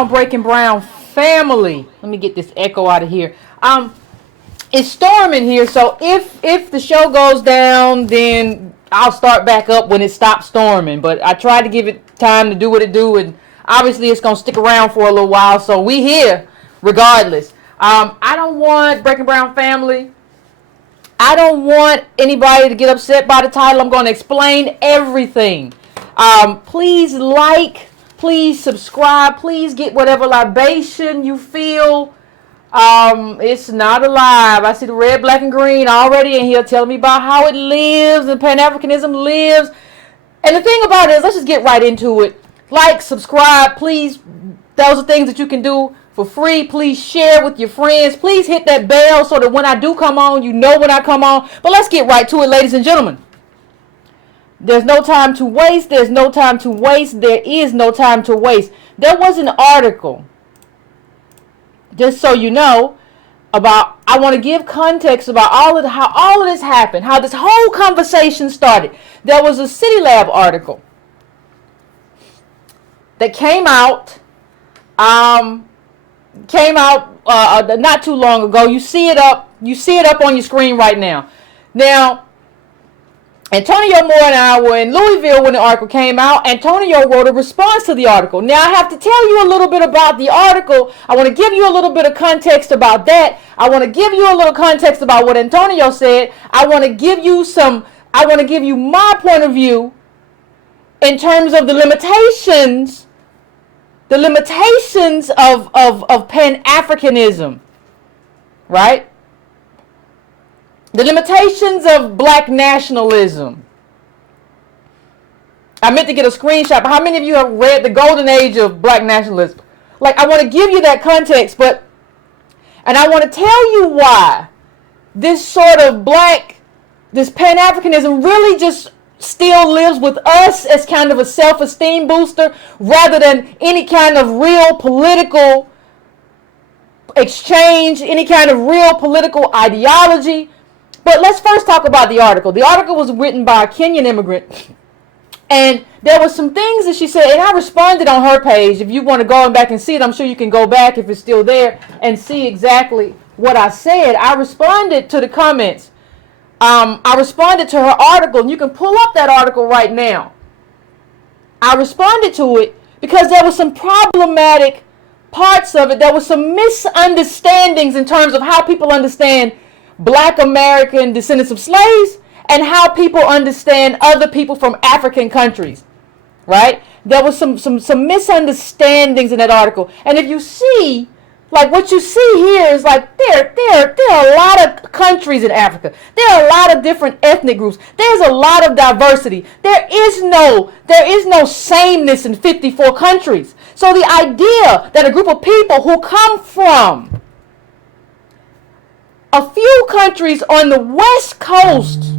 on, Breaking Brown family. Let me get this echo out of here. It's storming here, so if the show goes down, then I'll start back up when it stops storming. But I tried to give it time to do what it do, and obviously it's gonna stick around for a little while. So we here regardless. I don't want Breaking Brown family. I don't want anybody to get upset by the title. I'm going to explain everything. Please like, please subscribe, please get whatever libation you feel. It's not alive. I see the red, black, and green already in here telling me about how it lives and Pan-Africanism lives. And the thing about it is, let's just get right into it. Like, subscribe, please. Those are things that you can do for free. Please share with your friends. Please hit that bell so that when I do come on, you know when I come on. But let's get right to it, ladies and gentlemen. There's no time to waste. There's no time to waste. There is no time to waste. There was an article, just so you know, about, I want to give context about how all of this happened, how this whole conversation started. There was a CityLab article that came out not too long ago. You see it up on your screen right now. Now, Antonio Moore and I were in Louisville when the article came out. Antonio wrote a response to the article. Now, I have to tell you a little bit about the article. I want to give you a little bit of context about that. I want to give you a little context about what Antonio said. I want to give you my point of view in terms of the limitations of Pan-Africanism, right? The limitations of black nationalism. I meant to get a screenshot, but how many of you have read The Golden Age of Black Nationalism? Like, I want to give you that context, and I want to tell you why this Pan-Africanism really just still lives with us as kind of a self-esteem booster rather than any kind of real political exchange, any kind of real political ideology. But let's first talk about the article. The article was written by a Kenyan immigrant, and there were some things that she said, and I responded on her page. If you want to go back and see it, I'm sure you can go back if it's still there and see exactly what I said. I responded to the comments. I responded to her article, and you can pull up that article right now. I responded to it because there were some problematic parts of it. There were some misunderstandings in terms of how people understand Black American descendants of slaves and how people understand other people from African countries, right? There was some misunderstandings in that article. And if you see, like, what you see here is like there are a lot of countries in Africa. There are a lot of different ethnic groups. There's a lot of diversity. There is no sameness in 54 countries. So the idea that a group of people who come from a few countries on the West Coast,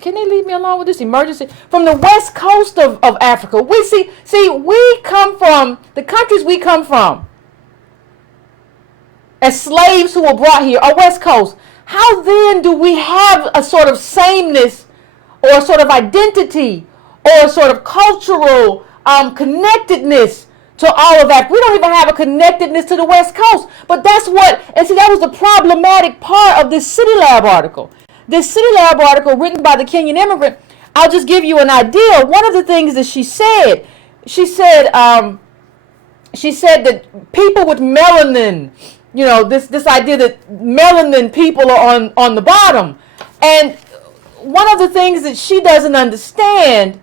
can they leave me alone with this emergency? From the West Coast of Africa, we come from, the countries we come from as slaves who were brought here are West Coast. How then do we have a sort of sameness or a sort of identity or a sort of cultural connectedness to all of that? We don't even have a connectedness to the West Coast. But that was the problematic part of this CityLab article. This CityLab article written by the Kenyan immigrant, I'll just give you an idea. One of the things that she said that people with melanin, this idea that melanin people are on the bottom. And one of the things that she doesn't understand,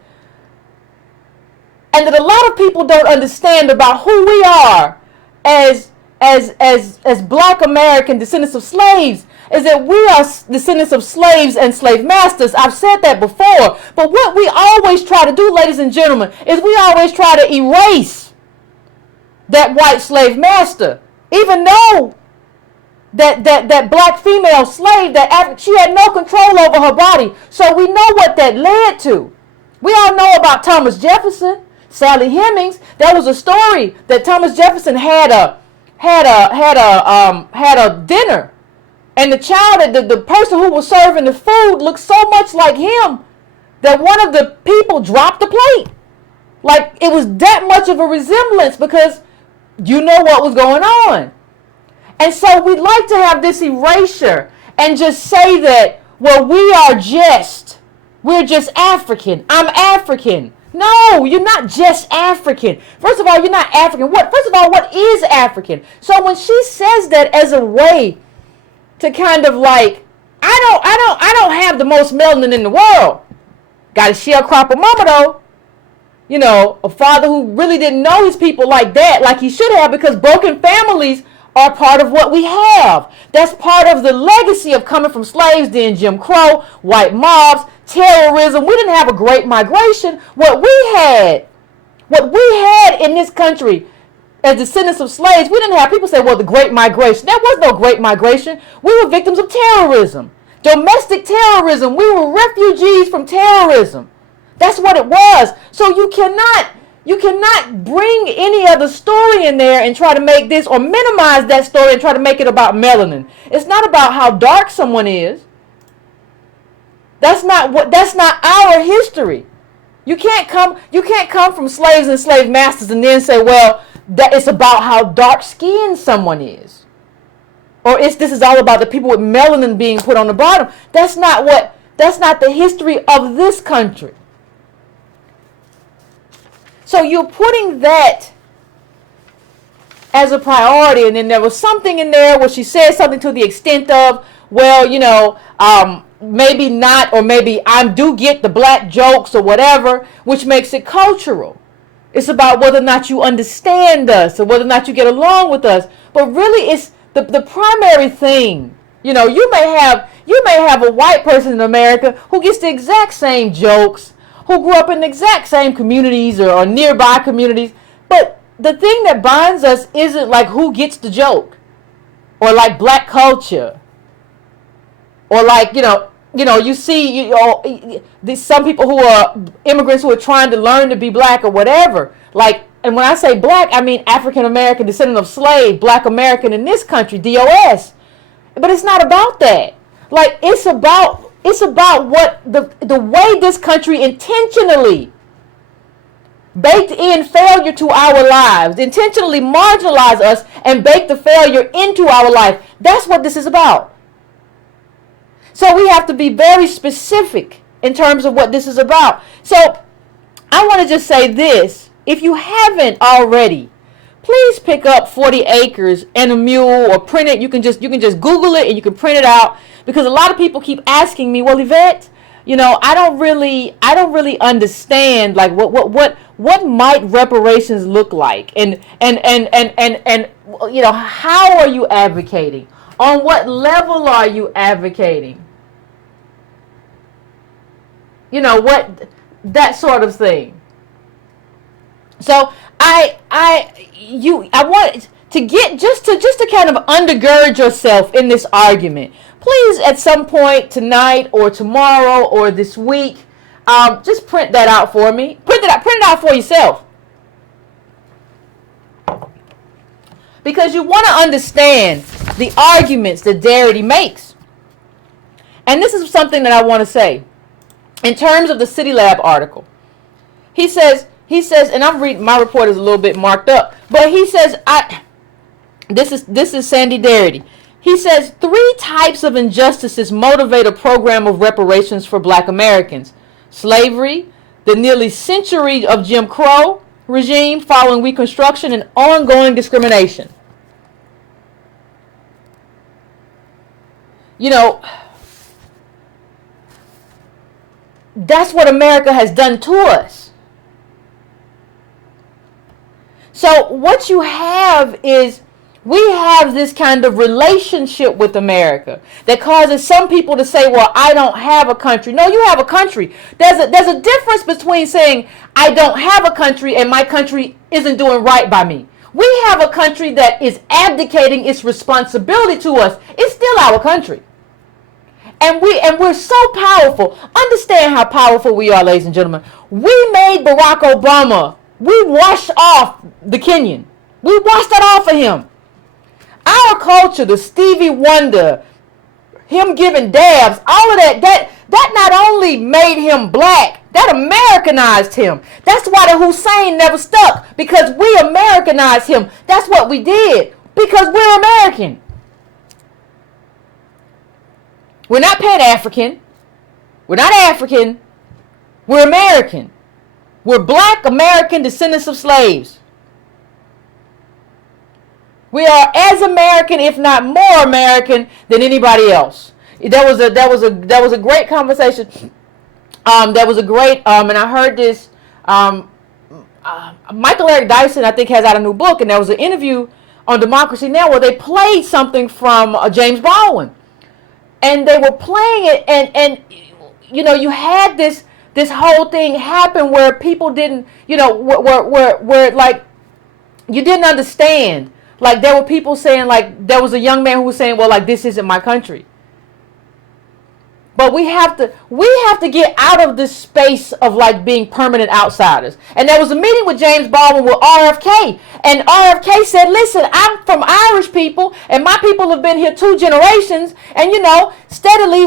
and that a lot of people don't understand about who we are as Black American descendants of slaves, is that we are descendants of slaves and slave masters. I've said that before. But what we always try to do, ladies and gentlemen, is we always try to erase that white slave master. Even though that black female slave, she had no control over her body. So we know what that led to. We all know about Thomas Jefferson, Sally Hemings. There was a story that Thomas Jefferson had a dinner, and the person who was serving the food looked so much like him that one of the people dropped the plate. Like, it was that much of a resemblance because you know what was going on. And so we like to have this erasure and just say that, well, we're just African. I'm African. No, you're not just African. First of all, you're not African. First of all, what is African? So when she says that as a way to kind of like, I don't have the most melanin in the world. Got a sharecropper mama though. You know, a father who really didn't know his people like that, like he should have, because broken families are part of what we have. That's part of the legacy of coming from slaves, then Jim Crow, white mobs, terrorism. We didn't have a great migration. What we had in this country as descendants of slaves, we didn't have people say, well, the great migration. There was no great migration. We were victims of terrorism, domestic terrorism. We were refugees from terrorism. That's what it was. So you cannot bring any other story in there and try to make this, or minimize that story and try to make it about melanin. It's not about how dark someone is. That's not our history. You can't come from slaves and slave masters and then say, well, that it's about how dark skinned someone is. Or this is all about the people with melanin being put on the bottom. That's not the history of this country. So you're putting that as a priority, and then there was something in there where she said something to the extent of, well, you know, maybe not, or maybe I do get the black jokes or whatever, which makes it cultural. It's about whether or not you understand us or whether or not you get along with us. But really, it's the primary thing. You know, you may have a white person in America who gets the exact same jokes, who grew up in the exact same communities or nearby communities. But the thing that binds us isn't like who gets the joke, or like black culture, or like, you see, some people who are immigrants who are trying to learn to be black or whatever. Like, and when I say black, I mean African American, descendant of slave, black American in this country, DOS. But it's not about that. Like, it's about what the way this country intentionally baked in failure to our lives, intentionally marginalize us and bake the failure into our life. That's what this is about. So we have to be very specific in terms of what this is about. So I want to just say this. If you haven't already, please pick up 40 Acres and a Mule, or print it. You can just Google it and you can print it out, because a lot of people keep asking me, well, Yvette, you know, I don't really understand, like, what might reparations look like, and you know, how are you advocating? On what level are you advocating? You know, that sort of thing. So I want to get just to kind of undergird yourself in this argument. Please, at some point tonight or tomorrow or this week, just print that out for me. Print it out for yourself. Because you want to understand the arguments that Darity makes. And this is something that I want to say. In terms of the CityLab article, he says, and I'm reading, my report is a little bit marked up, but he says, this is Sandy Darity. He says 3 types of injustices motivate a program of reparations for black Americans: slavery, the nearly century of Jim Crow regime following Reconstruction, and ongoing discrimination. You know, that's what America has done to us. So what you have is, we have this kind of relationship with America that causes some people to say, well, I don't have a country. No, you have a country. There's a difference between saying I don't have a country and my country isn't doing right by me. We have a country that is abdicating its responsibility to us. It's still our country. And we're so powerful. Understand how powerful we are, ladies and gentlemen. We made Barack Obama. We washed off the Kenyan. We washed that off of him. Our culture, the Stevie Wonder, him giving dabs, all of that not only made him black, that Americanized him. That's why the Hussein never stuck, because we Americanized him. That's what we did, because we're American. We're not Pan-African. We're not African. We're American. We're black American descendants of slaves. We are as American, if not more American, than anybody else. That was a great conversation. That was a great and I heard this. Michael Eric Dyson, I think, has out a new book, and there was an interview on Democracy Now! Where they played something from James Baldwin, and they were playing it, and you know, you had this whole thing happen where people didn't, you know, where like you didn't understand. Like, there were people saying, like, there was a young man who was saying, well, like, this isn't my country. But we have to get out of this space of, like, being permanent outsiders. And there was a meeting with James Baldwin with RFK. And RFK said, listen, I'm from Irish people, and my people have been here 2 generations. And, you know, steadily,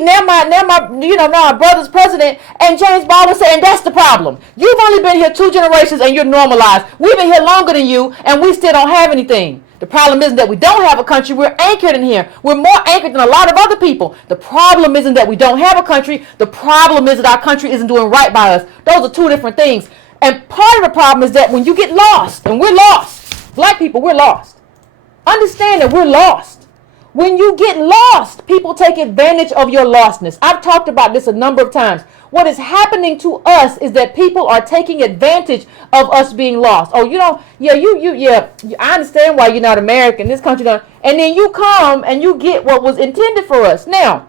now our brother's president. And James Baldwin said, and that's the problem. You've only been here 2 generations, and you're normalized. We've been here longer than you, and we still don't have anything. The problem isn't that we don't have a country. We're anchored in here. We're more anchored than a lot of other people. The problem isn't that we don't have a country. The problem is that our country isn't doing right by us. Those are 2 different things. And part of the problem is that when you get lost, and we're lost, black people, we're lost. Understand that we're lost. When you get lost, people take advantage of your lostness. I've talked about this a number of times. What is happening to us is that people are taking advantage of us being lost. Oh, you know, I understand why you're not American. This country don't. And then you come and you get what was intended for us. Now,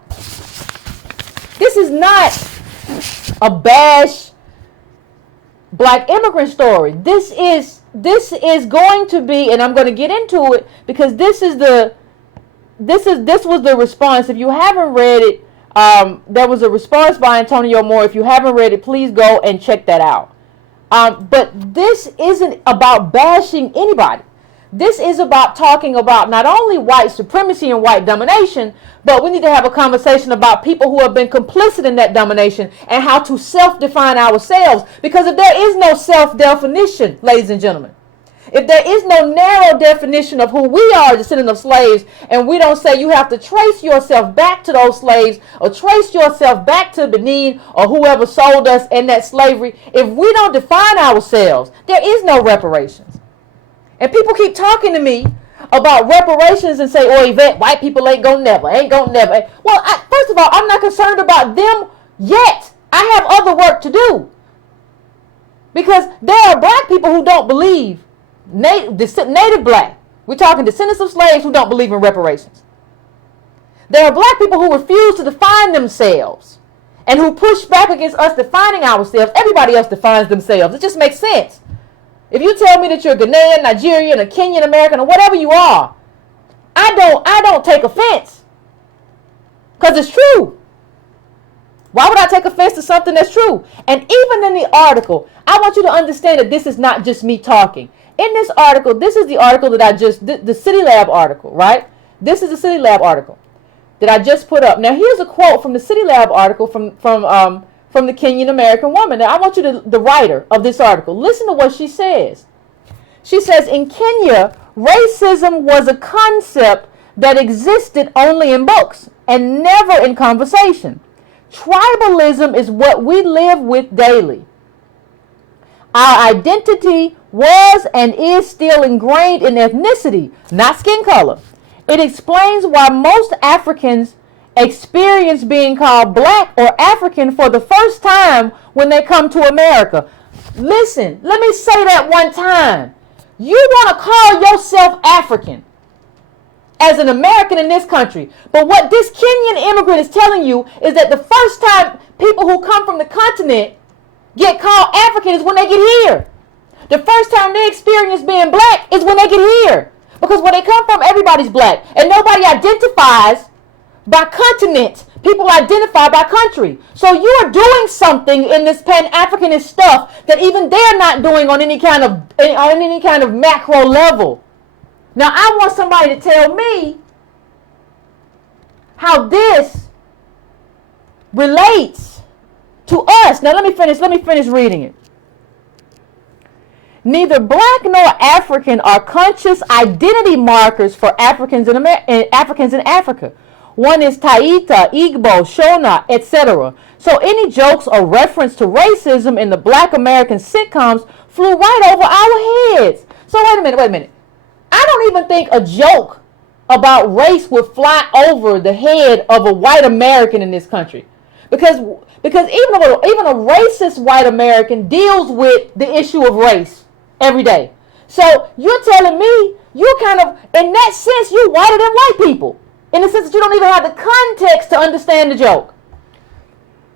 this is not a bash black immigrant story. This is going to be, and I'm going to get into it because this was the response. If you haven't read it, there was a response by Antonio Moore. If you haven't read it, please go and check that out. But this isn't about bashing anybody. This is about talking about not only white supremacy and white domination, but we need to have a conversation about people who have been complicit in that domination and how to self-define ourselves. Because if there is no self-definition, ladies and gentlemen, if there is no narrow definition of who we are, descendant of slaves, and we don't say you have to trace yourself back to those slaves or trace yourself back to Benin or whoever sold us in that slavery, if we don't define ourselves, there is no reparations. And people keep talking to me about reparations and say, oh, Yvette, white people ain't gonna never. Well, first of all, I'm not concerned about them yet. I have other work to do. Because there are black people who don't believe, native black, we're talking descendants of slaves who don't believe in reparations. There are black people who refuse to define themselves and who push back against us defining ourselves. Everybody else defines themselves. It just makes sense. If you tell me that you're Ghanaian, Nigerian, or Kenyan American, or whatever you are, I don't take offense. Because it's true. Why would I take offense to something that's true? And even in the article, I want you to understand that this is not just me talking. In this article, this is the article that the CityLab article, right? This is the CityLab article that I just put up. Now, here's a quote from the CityLab article from the Kenyan American woman. Now, I want you to, the writer of this article, listen to what she says. She says, in Kenya, racism was a concept that existed only in books and never in conversation. Tribalism is what we live with daily. Our identity was and is still ingrained in ethnicity, not skin color. It explains why most Africans experience being called black or African for the first time when they come to America. Listen, let me say that one time. You want to call yourself African as an American in this country. But what this Kenyan immigrant is telling you is that the first time people who come from the continent get called African is when they get here. The first time they experience being black is when they get here. Because where they come from, everybody's black. And nobody identifies by continent. People identify by country. So you are doing something in this Pan-Africanist stuff that even they're not doing on any kind of macro level. Now I want somebody to tell me how this relates to us. Now let me finish reading it. Neither black nor African are conscious identity markers for Africans in Africa. One is Taita, Igbo, Shona, etc. So any jokes or reference to racism in the black American sitcoms flew right over our heads. So wait a minute. I don't even think a joke about race would fly over the head of a white American in this country. Because even a racist white American deals with the issue of race every day. So you're telling me you kind of, in that sense, you're whiter than white people. In the sense that you don't even have the context to understand the joke.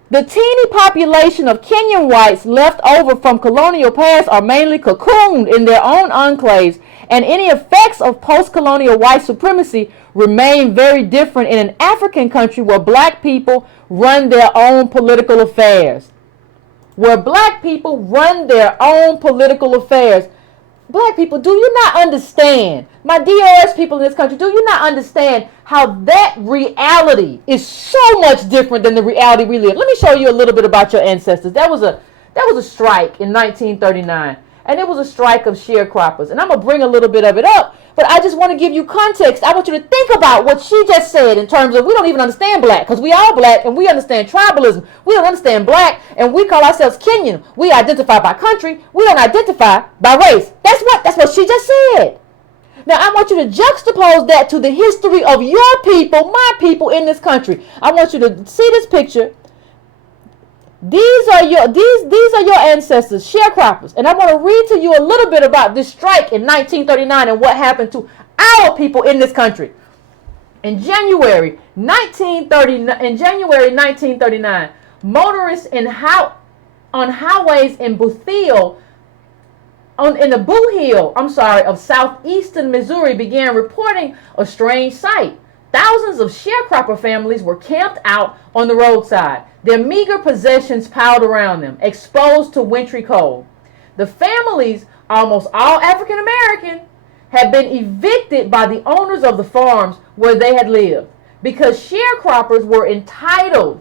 The teeny population of Kenyan whites left over from colonial past are mainly cocooned in their own enclaves, and any effects of post-colonial white supremacy remain very different in an African country where black people run their own political affairs. Where black people run their own political affairs. Black people, do you not understand? My DOS people in this country, do you not understand how that reality is so much different than the reality we live? Let me show you a little bit about your ancestors. That was a strike in 1939. And it was a strike of sharecroppers. And I'm going to bring a little bit of it up, but I just want to give you context. I want you to think about what she just said in terms of we don't even understand black, because we are black and we understand tribalism. We don't understand black and we call ourselves Kenyan. We identify by country. We don't identify by race. That's what she just said. Now, I want you to juxtapose that to the history of your people, my people in this country. I want you to see this picture. These are your ancestors, sharecroppers. And I want to read to you a little bit about this strike in 1939 and what happened to our people in this country. In January 1939, motorists on highways in the Boo Hill, of southeastern Missouri began reporting a strange sight. Thousands of sharecropper families were camped out on the roadside, their meager possessions piled around them, exposed to wintry cold. The families, almost all African American, had been evicted by the owners of the farms where they had lived because sharecroppers were entitled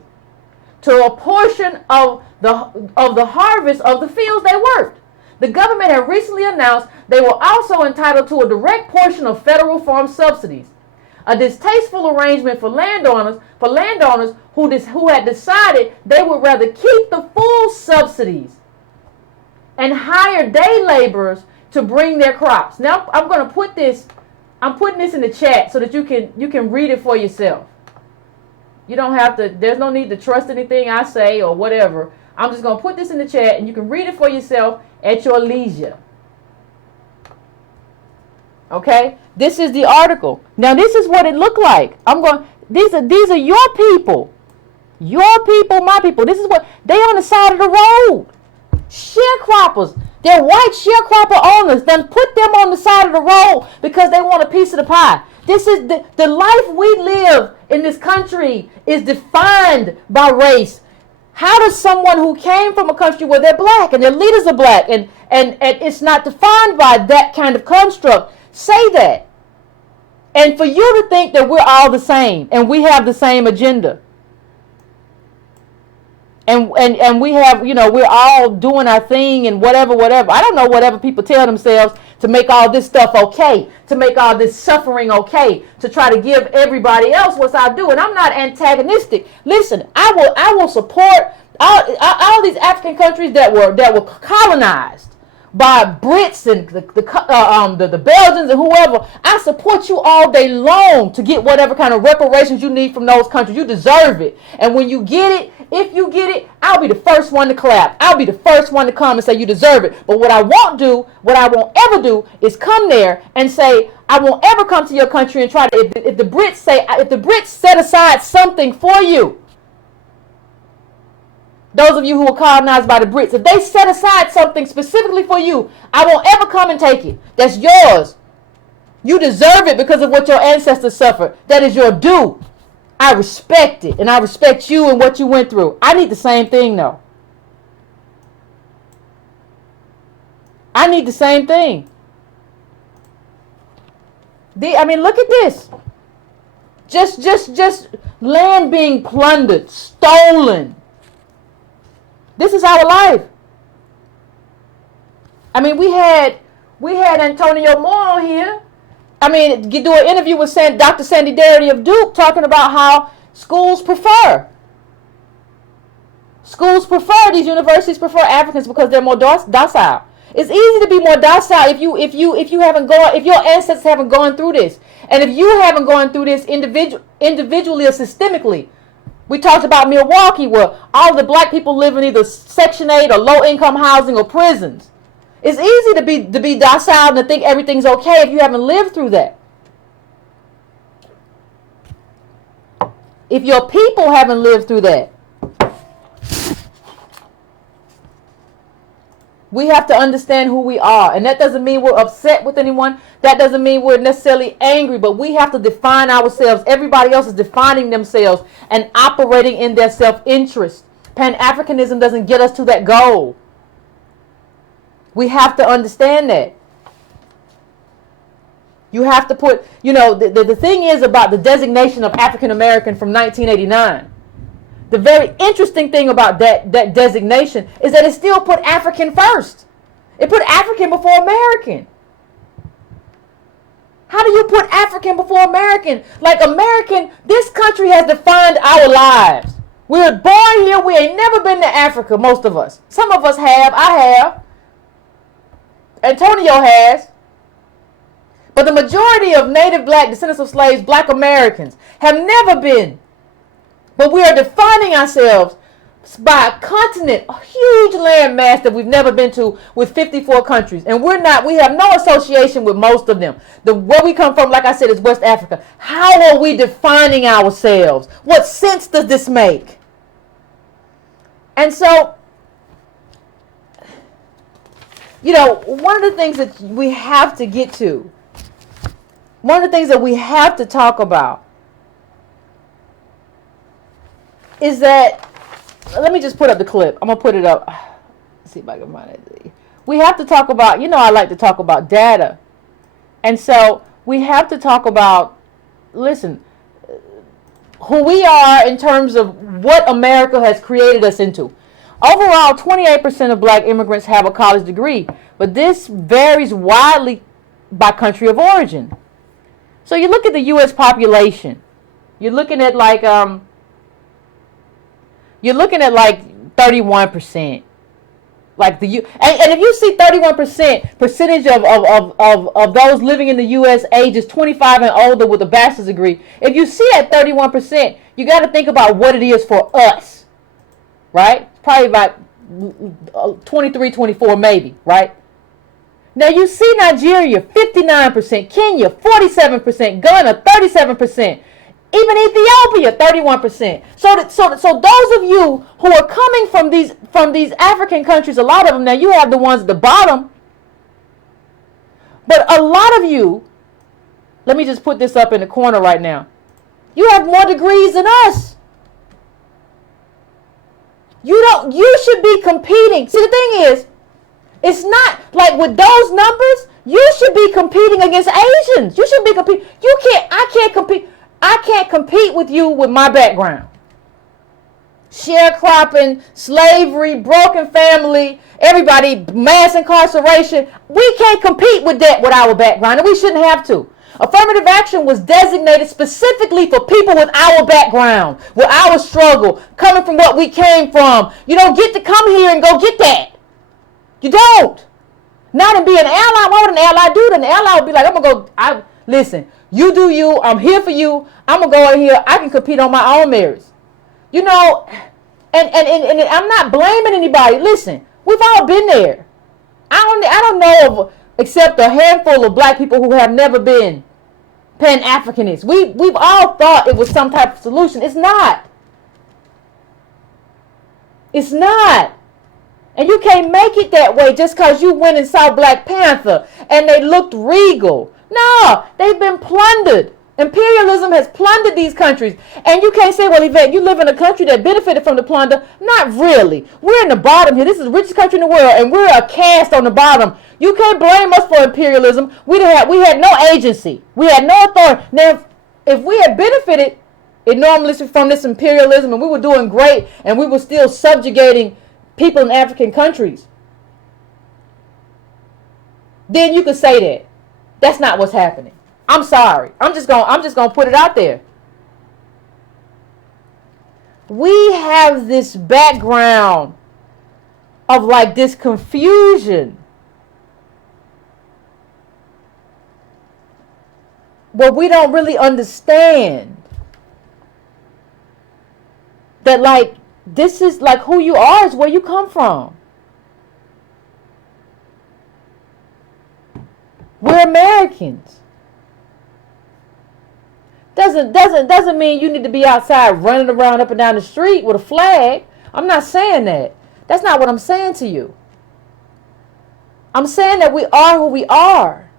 to a portion of the harvest of the fields they worked. The government had recently announced they were also entitled to a direct portion of federal farm subsidies. A distasteful arrangement for landowners who had decided they would rather keep the full subsidies and hire day laborers to bring their crops. Now I'm putting this in the chat so that you can read it for yourself. You don't have to, there's no need to trust anything I say or whatever. I'm just going to put this in the chat and you can read it for yourself at your leisure. Okay? This is the article. Now this is what it looked like. These are your people. Your people, my people. This is what they on the side of the road. Sharecroppers. They're white sharecropper owners. Then put them on the side of the road because they want a piece of the pie. This is the life we live in this country is defined by race. How does someone who came from a country where they're black and their leaders are black and it's not defined by that kind of construct say that? And for you to think that we're all the same and we have the same agenda. And we have, we're all doing our thing and whatever. I don't know whatever people tell themselves to make all this stuff okay, to make all this suffering okay, to try to give everybody else what I do. And I'm not antagonistic. Listen, I will support all these African countries that were colonized by Brits and the Belgians and whoever. I support you all day long to get whatever kind of reparations you need from those countries. You deserve it. And when you get it, if you get it, I'll be the first one to clap. I'll be the first one to come and say you deserve it. But what I won't ever do is come there and say, I won't ever come to your country and try to, if the Brits set aside something for you, those of you who were colonized by the Brits, if they set aside something specifically for you, I won't ever come and take it. That's yours. You deserve it because of what your ancestors suffered. That is your due. I respect it, and I respect you and what you went through. I need the same thing, though. I need the same thing. Look at this. Just Land being plundered, stolen. This is our life. I mean, we had Antonio Moore here. I mean, do an interview with Dr. Sandy Darity of Duke talking about how these universities prefer Africans because they're more docile. It's easy to be more docile if your ancestors haven't gone through this, and if you haven't gone through this individually or systemically. We talked about Milwaukee, where all of the black people live in either Section 8 or low-income housing or prisons. It's easy to be docile and to think everything's okay if you haven't lived through that. If your people haven't lived through that. We have to understand who we are. And that doesn't mean we're upset with anyone. That doesn't mean we're necessarily angry. But we have to define ourselves. Everybody else is defining themselves and operating in their self-interest. Pan-Africanism doesn't get us to that goal. We have to understand that. You have to put, the thing is about the designation of African American from 1989. The very interesting thing about that designation is that it still put African first. It put African before American. How do you put African before American? Like American, this country has defined our lives. We were born here. We ain't never been to Africa, most of us. Some of us have. I have. Antonio has. But the majority of native black descendants of slaves, black Americans, have never been. But we are defining ourselves by a continent, a huge landmass that we've never been to, with 54 countries. And we have no association with most of them. Where we come from, like I said, is West Africa. How are we defining ourselves? What sense does this make? And so, one of the things that we have to get to, one of the things that we have to talk about is that, let me just put up the clip. I'm going to put it up. Let's see if I can find it. We have to talk about, I like to talk about data. And so we have to talk about, listen, who we are in terms of what America has created us into. Overall, 28% of black immigrants have a college degree, but this varies widely by country of origin. So you look at the U.S. population. You're looking at like 31%. Like and if you see 31% percentage of those living in the U.S. ages 25 and older with a bachelor's degree, if you see that 31%, you got to think about what it is for us, right? Probably about 23, 24 maybe, right? Now you see Nigeria, 59%, Kenya, 47%, Ghana, 37%. Even Ethiopia, 31%. So those of you who are coming from these African countries, a lot of them, now you have the ones at the bottom, but a lot of you, let me just put this up in the corner right now. You have more degrees than us. You should be competing. See, the thing is, it's not like with those numbers, you should be competing against Asians. You should be competing. I can't compete with you with my background. Sharecropping, slavery, broken family, everybody, mass incarceration. We can't compete with that with our background, and we shouldn't have to. Affirmative action was designated specifically for people with our background, with our struggle, coming from what we came from. You don't get to come here and go get that. You don't. Not to be an ally. What would an ally do? Then the ally would be like, I'm going to go, listen, you do you. I'm here for you. I'm going to go in here. I can compete on my own merits. And I'm not blaming anybody. Listen, we've all been there. I don't know of, except a handful of black people who have never been Pan-Africanists. We've all thought it was some type of solution. It's not. It's not. And you can't make it that way just because you went and saw Black Panther and they looked regal. No, they've been plundered. Imperialism has plundered these countries. And you can't say, well, Yvette, you live in a country that benefited from the plunder. Not really. We're in the bottom here. This is the richest country in the world, and we're a caste on the bottom. You can't blame us for imperialism. We had no agency. We had no authority. Now, if we had benefited enormously from this imperialism, and we were doing great, and we were still subjugating people in African countries, then you could say that. That's not what's happening. I'm sorry. I'm just gonna put it out there. We have this background of like this confusion where we don't really understand that, like, this is like who you are is where you come from. We're Americans. Doesn't mean you need to be outside running around up and down the street with a flag. I'm not saying that. That's not what I'm saying to you. I'm saying that we are who we are.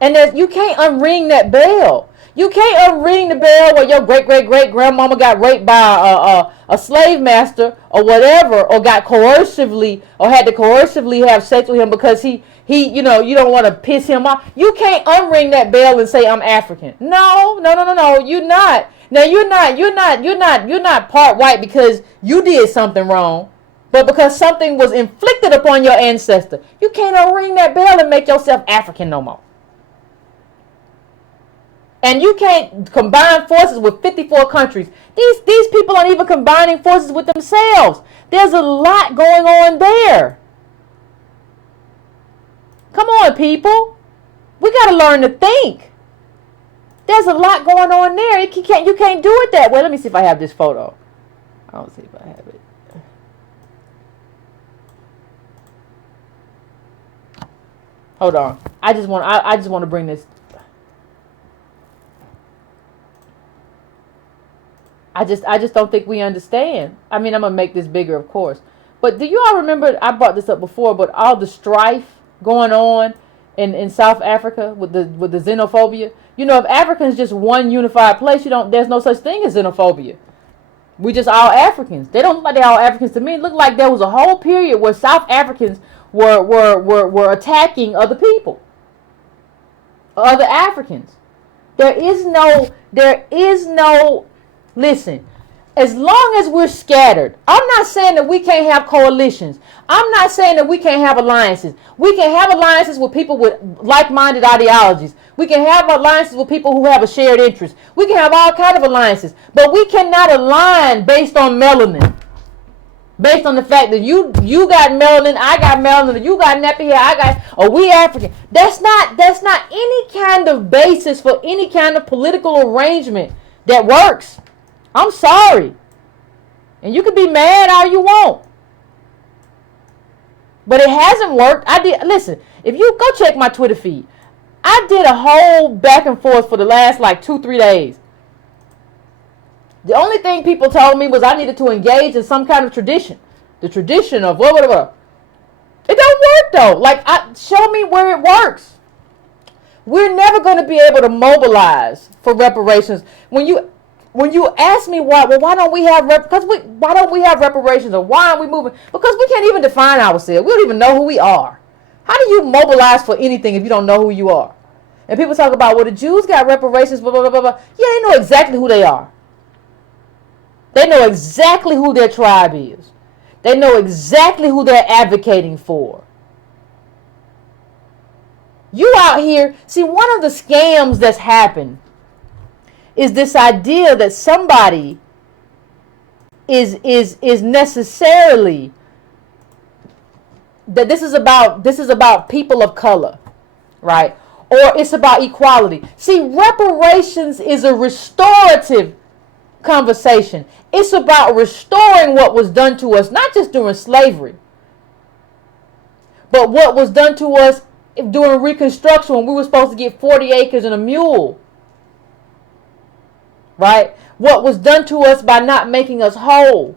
And that you can't unring that bell. You can't unring the bell where your great-great-great-grandmama got raped by a slave master or whatever, or got coercively, or had to coercively have sex with him because he you know, you don't want to piss him off. You can't unring that bell and say I'm African. No, you're not. Now you're not part white because you did something wrong, but because something was inflicted upon your ancestor. You can't unring that bell and make yourself African no more. And you can't combine forces with 54 countries. These people aren't even combining forces with themselves. There's a lot going on there. Come on, people. We got to learn to think. There's a lot going on there. You can't do it that way. Let me see if I have this photo. I don't see if I have it. Hold on. I just want to bring this. I just don't think we understand. I mean, I'm gonna make this bigger, of course. But do you all remember? I brought this up before, but all the strife going on in South Africa with the xenophobia. You know, if Africa's just one unified place, there's no such thing as xenophobia. We just all Africans. They don't look like they're all Africans to me. It looked like there was a whole period where South Africans were attacking other people, other Africans. There is no. Listen, as long as we're scattered, I'm not saying that we can't have coalitions. I'm not saying that we can't have alliances. We can have alliances with people with like-minded ideologies. We can have alliances with people who have a shared interest. We can have all kinds of alliances. But we cannot align based on melanin. Based on the fact that you got melanin, I got melanin, you got nappy hair, or we African. That's not any kind of basis for any kind of political arrangement that works. I'm sorry. And you can be mad all you want. But it hasn't worked. Listen, if you go check my Twitter feed, I did a whole back and forth for the last like 2-3 days. The only thing people told me was I needed to engage in some kind of tradition. The tradition of blah, blah, blah. It don't work though. Like, show me where it works. We're never going to be able to mobilize for reparations. When you ask me why don't we have why don't we have reparations, or why aren't we moving? Because we can't even define ourselves. We don't even know who we are. How do you mobilize for anything if you don't know who you are? And people talk about, well, the Jews got reparations, blah, blah, blah, blah, blah. Yeah, they know exactly who they are. They know exactly who their tribe is. They know exactly who they're advocating for. You out here, see, one of the scams that's happened is this idea that somebody is necessarily, that this is about people of color, right? Or it's about equality. See, reparations is a restorative conversation. It's about restoring what was done to us, not just during slavery, but what was done to us during Reconstruction when we were supposed to get 40 acres and a mule. Right? What was done to us by not making us whole.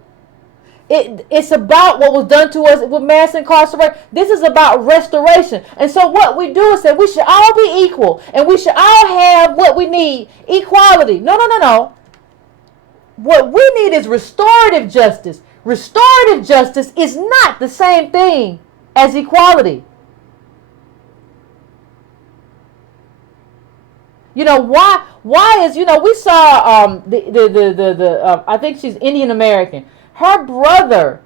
It's about what was done to us with mass incarceration. This is about restoration. And so what we do is that we should all be equal. And we should all have what we need. Equality. No. What we need is restorative justice. Restorative justice is not the same thing as equality. You know why? Why is, we saw the I think she's Indian American. Her brother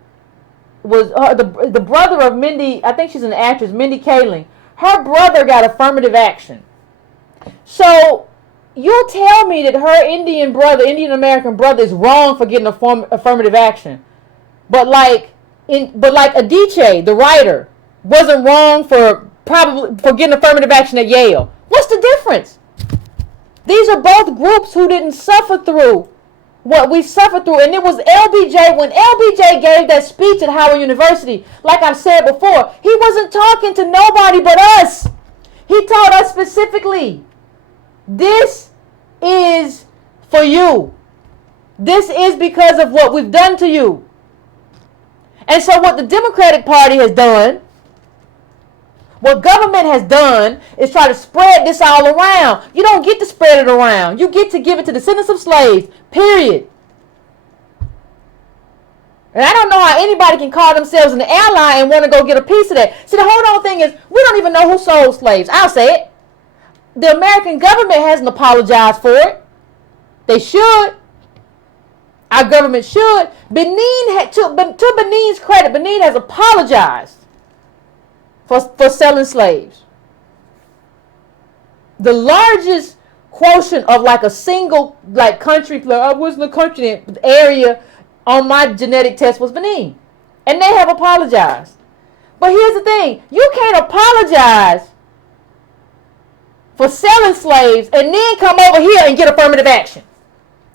was the brother of Mindy. I think she's an actress, Mindy Kaling. Her brother got affirmative action. So you'll tell me that her Indian American brother, is wrong for getting affirmative action, but like Adichie, the writer, wasn't wrong for getting affirmative action at Yale. What's the difference? These are both groups who didn't suffer through what we suffered through. And it was LBJ, when LBJ gave that speech at Howard University, like I've said before, he wasn't talking to nobody but us. He taught us specifically, this is for you. This is because of what we've done to you. And so what the Democratic Party has done, what government has done, is try to spread this all around. You don't get to spread it around. You get to give it to the descendants of slaves, period. And I don't know how anybody can call themselves an ally and want to go get a piece of that. See, the whole thing is, we don't even know who sold slaves. I'll say it. The American government hasn't apologized for it. They should. Our government should. To Benin's credit, Benin has apologized for selling slaves. The largest quotient of like a single country, I wasn't a country area on my genetic test was Benin. And they have apologized. But here's the thing. You can't apologize for selling slaves and then come over here and get affirmative action.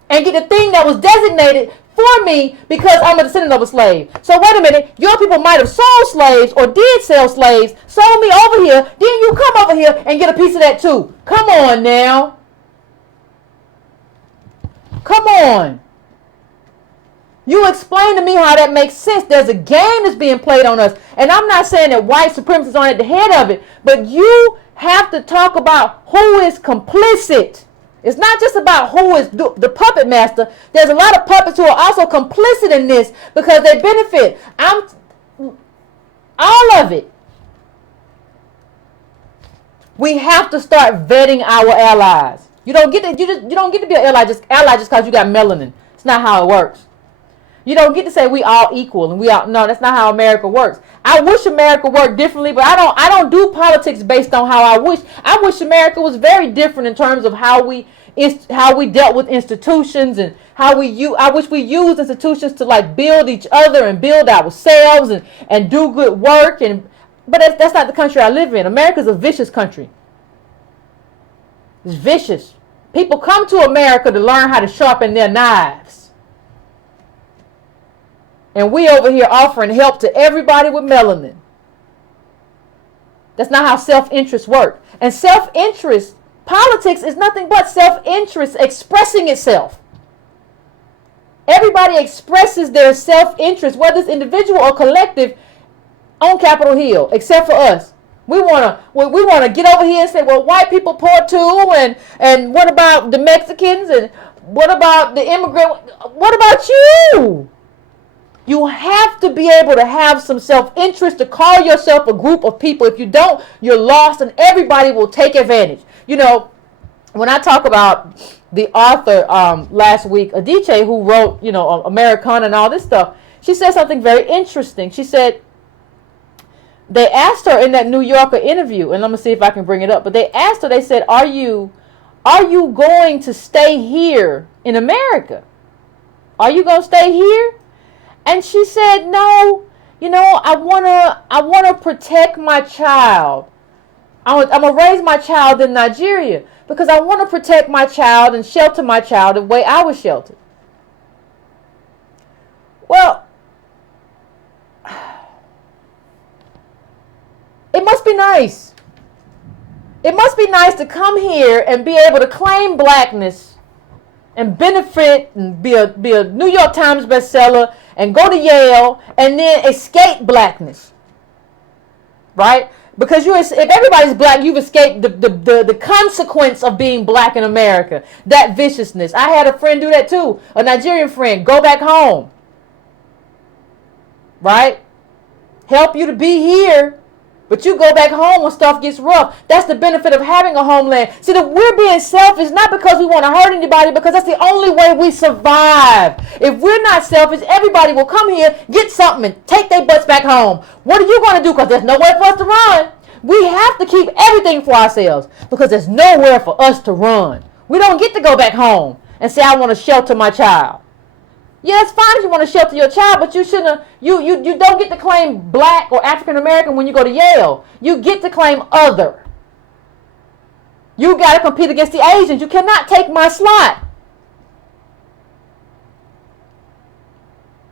And get the thing that was designated for me because I'm a descendant of a slave. So wait a minute, your people might have sold slaves or did sell slaves, sold me over here, then you come over here and get a piece of that too. Come on now. Come on. You explain to me how that makes sense. There's a game that's being played on us. And I'm not saying that white supremacists aren't at the head of it, but you have to talk about who is complicit. It's not just about who is the puppet master. There's a lot of puppets who are also complicit in this because they benefit. All of it. We have to start vetting our allies. You don't get to you don't get to be an ally just because you got melanin. It's not how it works. You don't get to say we all equal and no, that's not how America works. I wish America worked differently, but I don't do politics based on how I wish. I wish America was very different in terms of how we dealt with institutions and I wish we used institutions to build each other and build ourselves and do good work but that's not the country I live in. America's a vicious country. It's vicious. People come to America to learn how to sharpen their knives. And we over here offering help to everybody with melanin. That's not how self-interest works. And self-interest, politics is nothing but self-interest expressing itself. Everybody expresses their self-interest, whether it's individual or collective, on Capitol Hill, except for us. We wanna get over here and say, well, white people poor too, and what about the Mexicans, and what about the immigrant? What about you? You have to be able to have some self-interest to call yourself a group of people. If you don't, you're lost and everybody will take advantage. When I talk about the author last week, Adichie, who wrote, Americanization and all this stuff, she said something very interesting. She said, they asked her in that New Yorker interview, and I'm going to see if I can bring it up, but they asked her, they said, are you going to stay here in America? Are you going to stay here? And she said, no, I wanna protect my child. I'm gonna raise my child in Nigeria because I want to protect my child and shelter my child the way I was sheltered. Well, it must be nice. It must be nice to come here and be able to claim blackness and benefit and be a New York Times bestseller and go to Yale and then escape blackness. Right? Because if everybody's black, you've escaped the consequence of being black in America. That viciousness. I had a friend do that too. A Nigerian friend. Go back home. Right? Help you to be here. But you go back home when stuff gets rough. That's the benefit of having a homeland. See, that we're being selfish not because we want to hurt anybody, because that's the only way we survive. If we're not selfish, everybody will come here, get something, and take their butts back home. What are you going to do? Because there's nowhere for us to run. We have to keep everything for ourselves because there's nowhere for us to run. We don't get to go back home and say, I want to shelter my child. Yeah, it's fine if you want to shelter your child, but you shouldn't. You don't get to claim black or African American when you go to Yale. You get to claim other. You got to compete against the Asians. You cannot take my slot.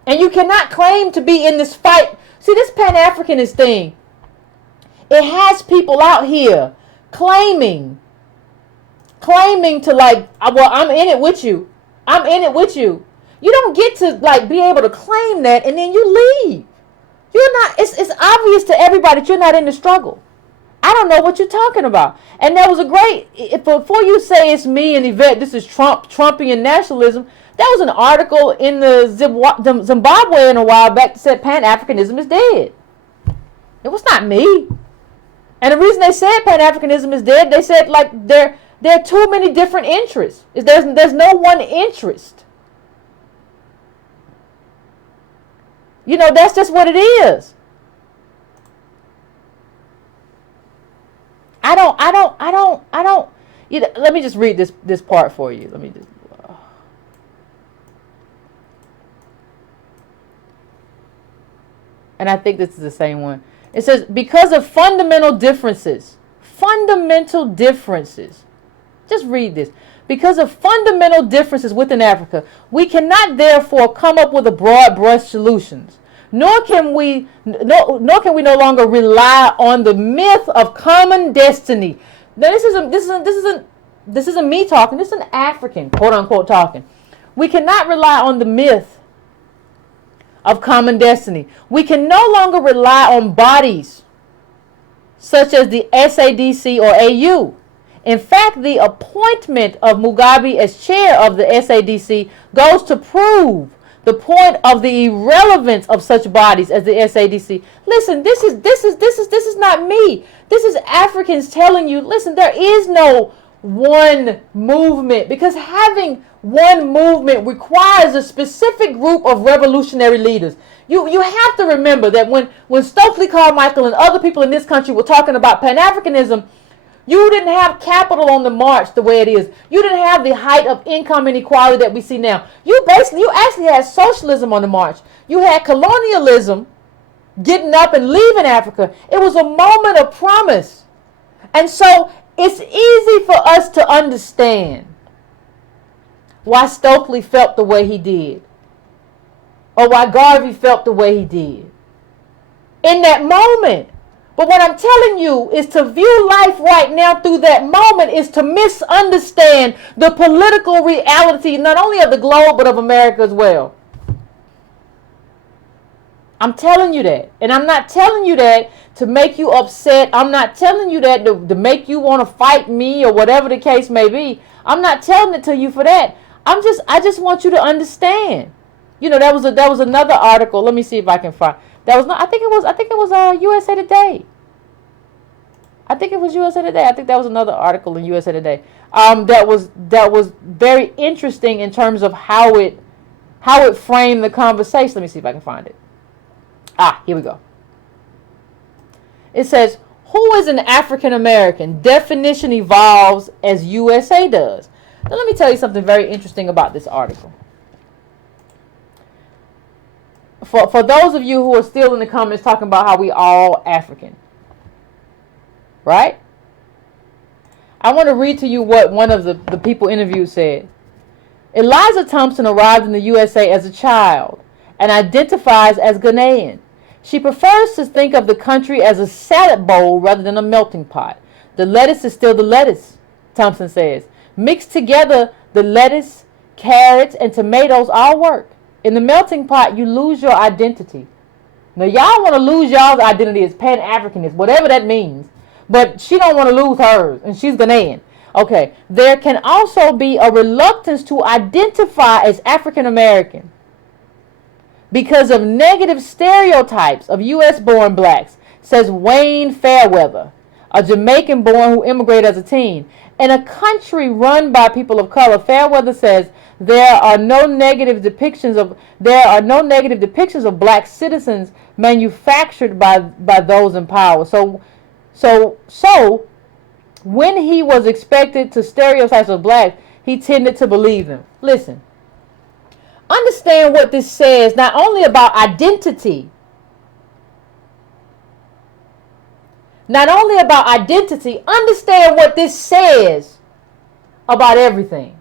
And you cannot claim to be in this fight. See, this Pan-Africanist thing, it has people out here claiming to like, well, I'm in it with you. I'm in it with you. You don't get to like be able to claim that and then you leave. You're not, it's obvious to everybody that you're not in the struggle. I don't know what you're talking about. And that was a great, before you say it's me and Yvette, this is Trumpian nationalism, that was an article in the Zimbabwean a while back that said Pan-Africanism is dead. It was not me. And the reason they said Pan-Africanism is dead, they said like there are too many different interests. There's no one interest. You know, that's just what it is. I don't. You know, let me just read this part for you. Let me just. And I think this is the same one. It says, because of fundamental differences. Just read this. Because of fundamental differences within Africa, we cannot therefore come up with a broad brush solutions. Nor can we no longer rely on the myth of common destiny. Now this isn't me talking. This is an African, quote unquote, talking. We cannot rely on the myth of common destiny. We can no longer rely on bodies such as the SADC or AU. In fact, the appointment of Mugabe as chair of the SADC goes to prove the point of the irrelevance of such bodies as the SADC. Listen, this is not me. This is Africans telling you, listen, there is no one movement, because having one movement requires a specific group of revolutionary leaders. You have to remember that when Stokely Carmichael and other people in this country were talking about Pan-Africanism, you didn't have capital on the march the way it is. You didn't have the height of income inequality that we see now. You actually had socialism on the march. You had colonialism getting up and leaving Africa. It was a moment of promise. And so it's easy for us to understand why Stokely felt the way he did, or why Garvey felt the way he did in that moment. But what I'm telling you is to view life right now through that moment is to misunderstand the political reality, not only of the globe, but of America as well. I'm telling you that. And I'm not telling you that to make you upset. I'm not telling you that to make you want to fight me or whatever the case may be. I'm not telling it to you for that. I just want you to understand. You know, that was another article. Let me see if I can find. I think it was USA Today. I think it was USA Today. I think that was another article in USA Today. That was very interesting in terms of how it framed the conversation. Let me see if I can find it. Here we go. It says, who is an African American? Definition evolves as USA does. Now let me tell you something very interesting about this article. For those of you who are still in the comments talking about how we all African, right? I want to read to you what one of the people interviewed said. Eliza Thompson arrived in the USA as a child and identifies as Ghanaian. She prefers to think of the country as a salad bowl rather than a melting pot. The lettuce is still the lettuce, Thompson says. Mixed together, the lettuce, carrots, and tomatoes all work. In the melting pot, you lose your identity. Now, y'all want to lose y'all's identity as Pan-Africanist, whatever that means. But she don't want to lose hers, and she's Ghanaian. Okay, there can also be a reluctance to identify as African American because of negative stereotypes of U.S.-born blacks. says Wayne Fairweather, a Jamaican born who immigrated as a teen. In a country run by people of color, Fairweather says there are no negative depictions of black citizens manufactured by those in power. So when he was expected to stereotypes of blacks, he tended to believe them. Listen, understand what this says not only about identity, understand what this says about everything.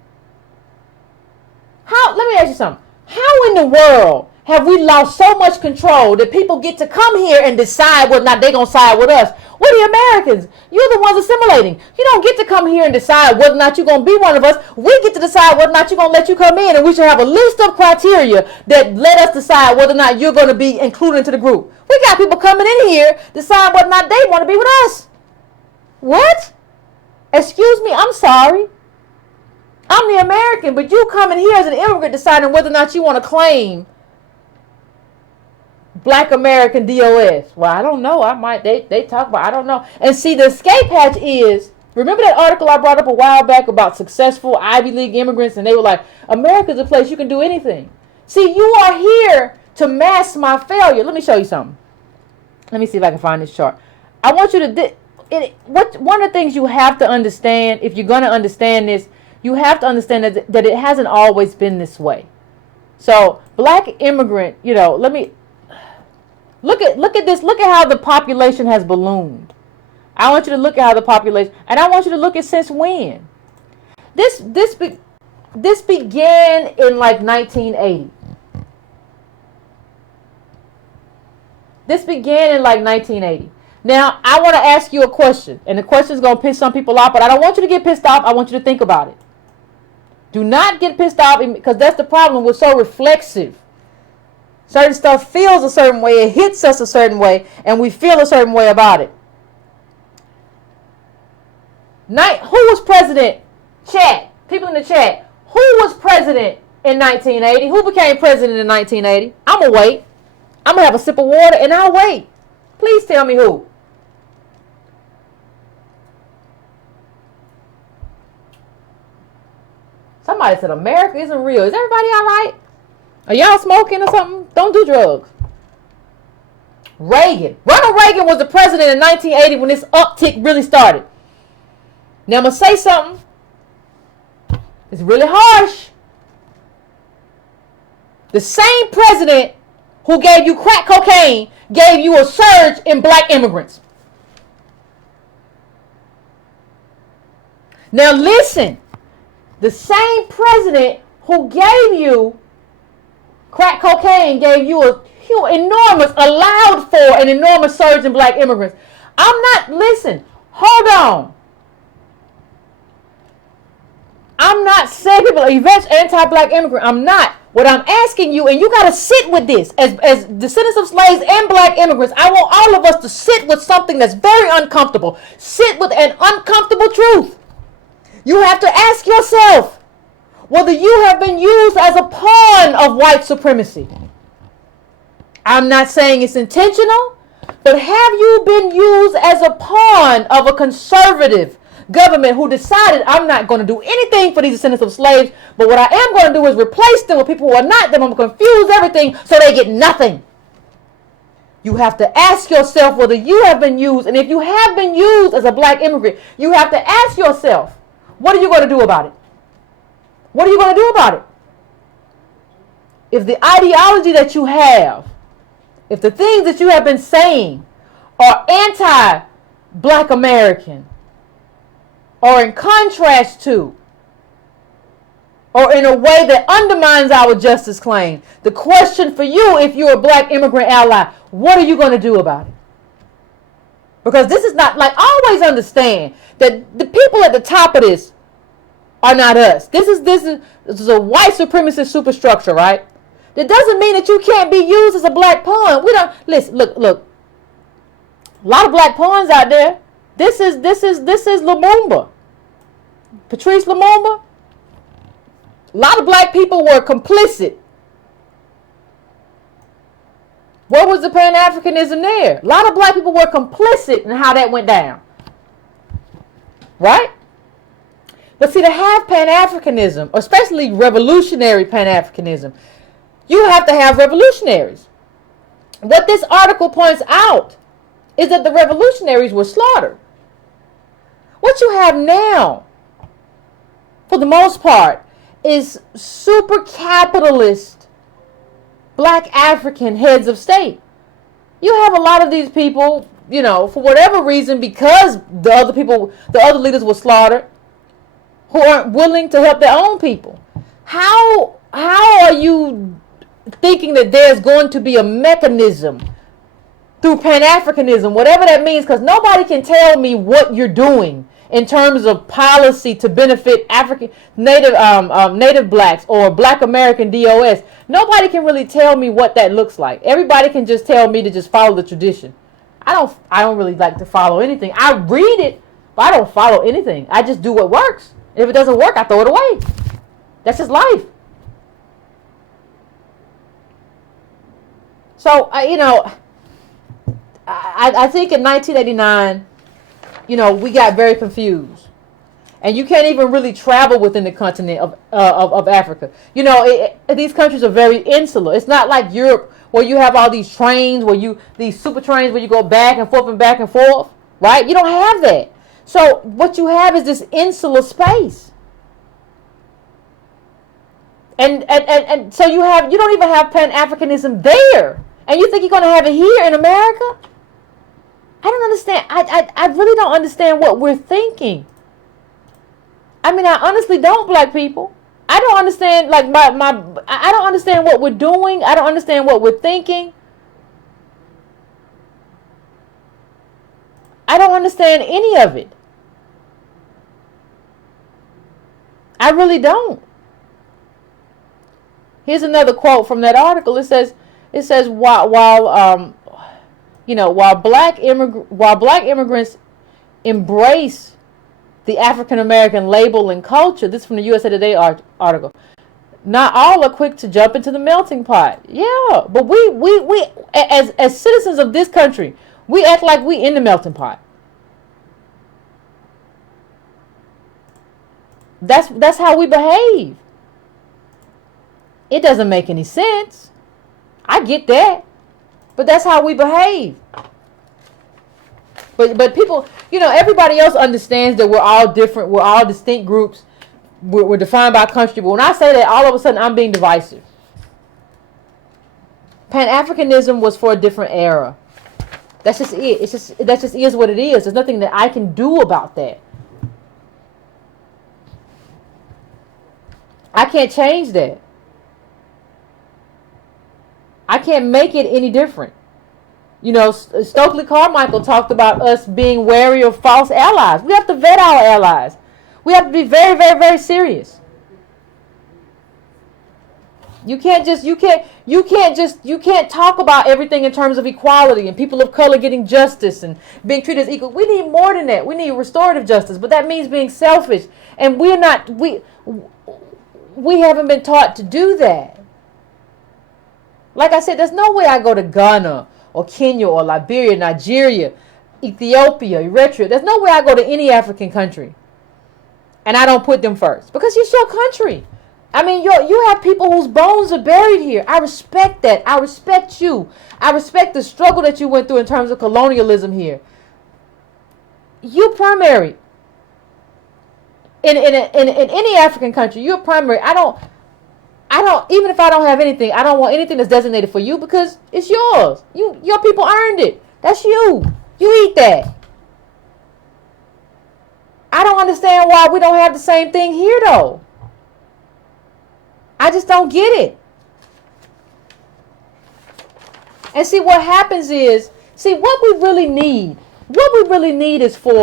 Let me ask you something. How in the world have we lost so much control that people get to come here and decide whether or not they're going to side with us? We're the Americans. You're the ones assimilating. You don't get to come here and decide whether or not you're going to be one of us. We get to decide whether or not you're going to let you come in, and we should have a list of criteria that let us decide whether or not you're going to be included into the group. We got people coming in here decide whether or not they want to be with us. What? Excuse me, I'm sorry. I'm the American, but you coming here as an immigrant deciding whether or not you want to claim Black American DOS. Well, I don't know. They talk about, I don't know. And see, the escape hatch is, remember that article I brought up a while back about successful Ivy League immigrants, and they were like, America's a place you can do anything. See, you are here to mask my failure. Let me show you something. Let me see if I can find this chart. I want you to, one of the things you have to understand, if you're going to understand this, you have to understand that it hasn't always been this way. So, Black immigrant, let me, look at this. Look at how the population has ballooned. I want you to look at how the population, and I want you to look at since when. This began in like 1980. This began in like 1980. Now, I want to ask you a question, and the question is going to piss some people off, but I don't want you to get pissed off. I want you to think about it. Do not get pissed off, because that's the problem. We're so reflexive. Certain stuff feels a certain way, it hits us a certain way, and we feel a certain way about it. Who was president? Chat. People in the chat. Who was president in 1980? Who became president in 1980? I'm going to wait. I'm going to have a sip of water, and I'll wait. Please tell me who. Somebody said America isn't real. Is everybody all right? Are y'all smoking or something? Don't do drugs. Reagan. Ronald Reagan was the president in 1980 when this uptick really started. Now I'm going to say something. It's really harsh. The same president who gave you crack cocaine gave you a surge in Black immigrants. Now listen. The same president who gave you crack cocaine gave you allowed for an enormous surge in Black immigrants. Listen, hold on. I'm not saying people are Yvette's anti-Black immigrant. I'm not. What I'm asking you, and you got to sit with this, as descendants of slaves and Black immigrants, I want all of us to sit with something that's very uncomfortable. Sit with an uncomfortable truth. You have to ask yourself whether you have been used as a pawn of white supremacy. I'm not saying it's intentional, but have you been used as a pawn of a conservative government who decided I'm not going to do anything for these descendants of slaves, but what I am going to do is replace them with people who are not them. I'm going to confuse everything so they get nothing. You have to ask yourself whether you have been used, and if you have been used as a Black immigrant, you have to ask yourself, what are you going to do about it? What are you going to do about it? If the ideology that you have, if the things that you have been saying are anti-Black American, or in contrast to, or in a way that undermines our justice claim, the question for you, if you're a Black immigrant ally, what are you going to do about it? Because this is not, like, always understand that the people at the top of this are not us. This is a white supremacist superstructure, right? That doesn't mean that you can't be used as a Black pawn. We don't, listen, look. A lot of Black pawns out there. This is Lumumba. Patrice Lumumba. A lot of Black people were complicit Where was the Pan-Africanism there? A lot of black people were complicit in how that went down. Right? But see, to have Pan-Africanism, especially revolutionary Pan-Africanism, you have to have revolutionaries. What this article points out is that the revolutionaries were slaughtered. What you have now, for the most part, is super capitalist black African heads of state. You have a lot of these people, for whatever reason, because the other leaders were slaughtered, who aren't willing to help their own people. How are you thinking that there's going to be a mechanism through Pan-Africanism, whatever that means, because nobody can tell me what you're doing in terms of policy to benefit African native blacks or Black American DOS. Nobody can really tell me what that looks like. Everybody can just tell me to just follow the tradition. I don't really like to follow anything. I read it, but I don't follow anything. I just do what works. If it doesn't work, I throw it away. That's just life. So I think in 1989, we got very confused, and you can't even really travel within the continent of Africa. These countries are very insular. It's not like Europe where you have all these trains, these super trains where you go back and forth, right? You don't have that. So what you have is this insular space, and so you don't even have Pan-Africanism there, and you think you're going to have it here in America? I don't understand. I really don't understand what we're thinking. I mean, I honestly don't, black people. I don't understand, I don't understand what we're doing. I don't understand what we're thinking. I don't understand any of it. I really don't. Here's another quote from that article. It says while black immigrants embrace the African American label and culture, this is from the USA Today article, not all are quick to jump into the melting pot. Yeah, but we as citizens of this country, we act like we in the melting pot. That's how we behave. It doesn't make any sense. I get that. But that's how we behave. But people, everybody else understands that we're all different. We're all distinct groups. We're defined by country. But when I say that, all of a sudden I'm being divisive. Pan-Africanism was for a different era. That's just it. That just is what it is. There's nothing that I can do about that. I can't change that. I can't make it any different. Stokely Carmichael talked about us being wary of false allies. We have to vet our allies. We have to be very, very, very serious. You can't talk about everything in terms of equality and people of color getting justice and being treated as equal. We need more than that. We need restorative justice, but that means being selfish. And we haven't been taught to do that. Like I said, there's no way I go to Ghana or Kenya or Liberia, Nigeria, Ethiopia, Eritrea. There's no way I go to any African country and I don't put them first, because it's your country. I mean, you have people whose bones are buried here. I respect that. I respect you. I respect the struggle that you went through in terms of colonialism here. You primary. In any African country, you're primary. I don't, even if I don't have anything, I don't want anything that's designated for you, because it's yours. Your people earned it. That's you. You eat that. I don't understand why we don't have the same thing here, though. I just don't get it. And see, what happens is, what we really need is we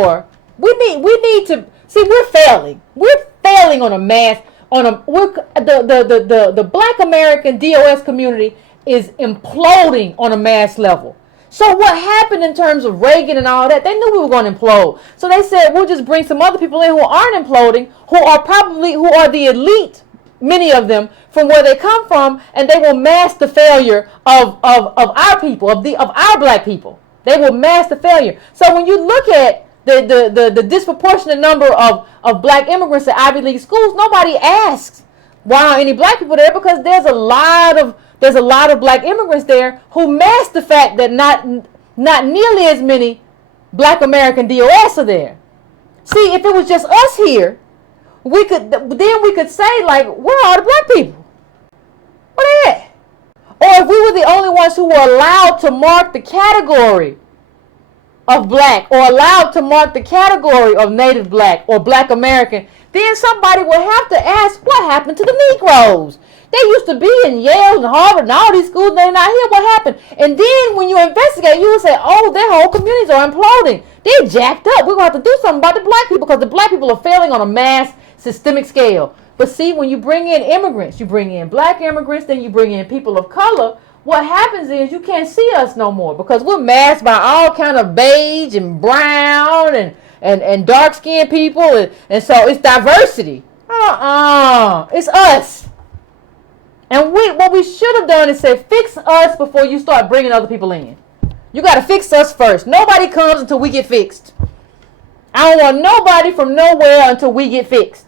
need to, we're failing. We're failing on a mass, the Black American DOS community is imploding on a mass level. So what happened in terms of Reagan and all that? They knew we were going to implode. So they said, we'll just bring some other people in who aren't imploding, who are the elite many of them, from where they come from, and they will mask the failure of our people, of our black people. They will mask the failure. So when you look at the disproportionate number of black immigrants at Ivy League schools, nobody asks why aren't any black people there, because there's a lot of black immigrants there who mask the fact that not nearly as many black American DOS are there. See, if it was just us here, we could say, like, where are the black people? Where they at? Or if we were the only ones who were allowed to mark the category of black, or allowed to mark the category of native black or black American, then somebody will have to ask, what happened to the Negroes? They used to be in Yale and Harvard and all these schools, they're not here. What happened? And then when you investigate, you will say, oh, their whole communities are imploding. They're jacked up. We're going to have to do something about the black people, because the black people are failing on a mass systemic scale. But see, when you bring in immigrants, you bring in black immigrants, then you bring in people of color, what happens is you can't see us no more, because we're masked by all kind of beige and brown and dark-skinned people. And so it's diversity. It's us. And what we should have done is said, fix us before you start bringing other people in. You got to fix us first. Nobody comes until we get fixed. I don't want nobody from nowhere until we get fixed.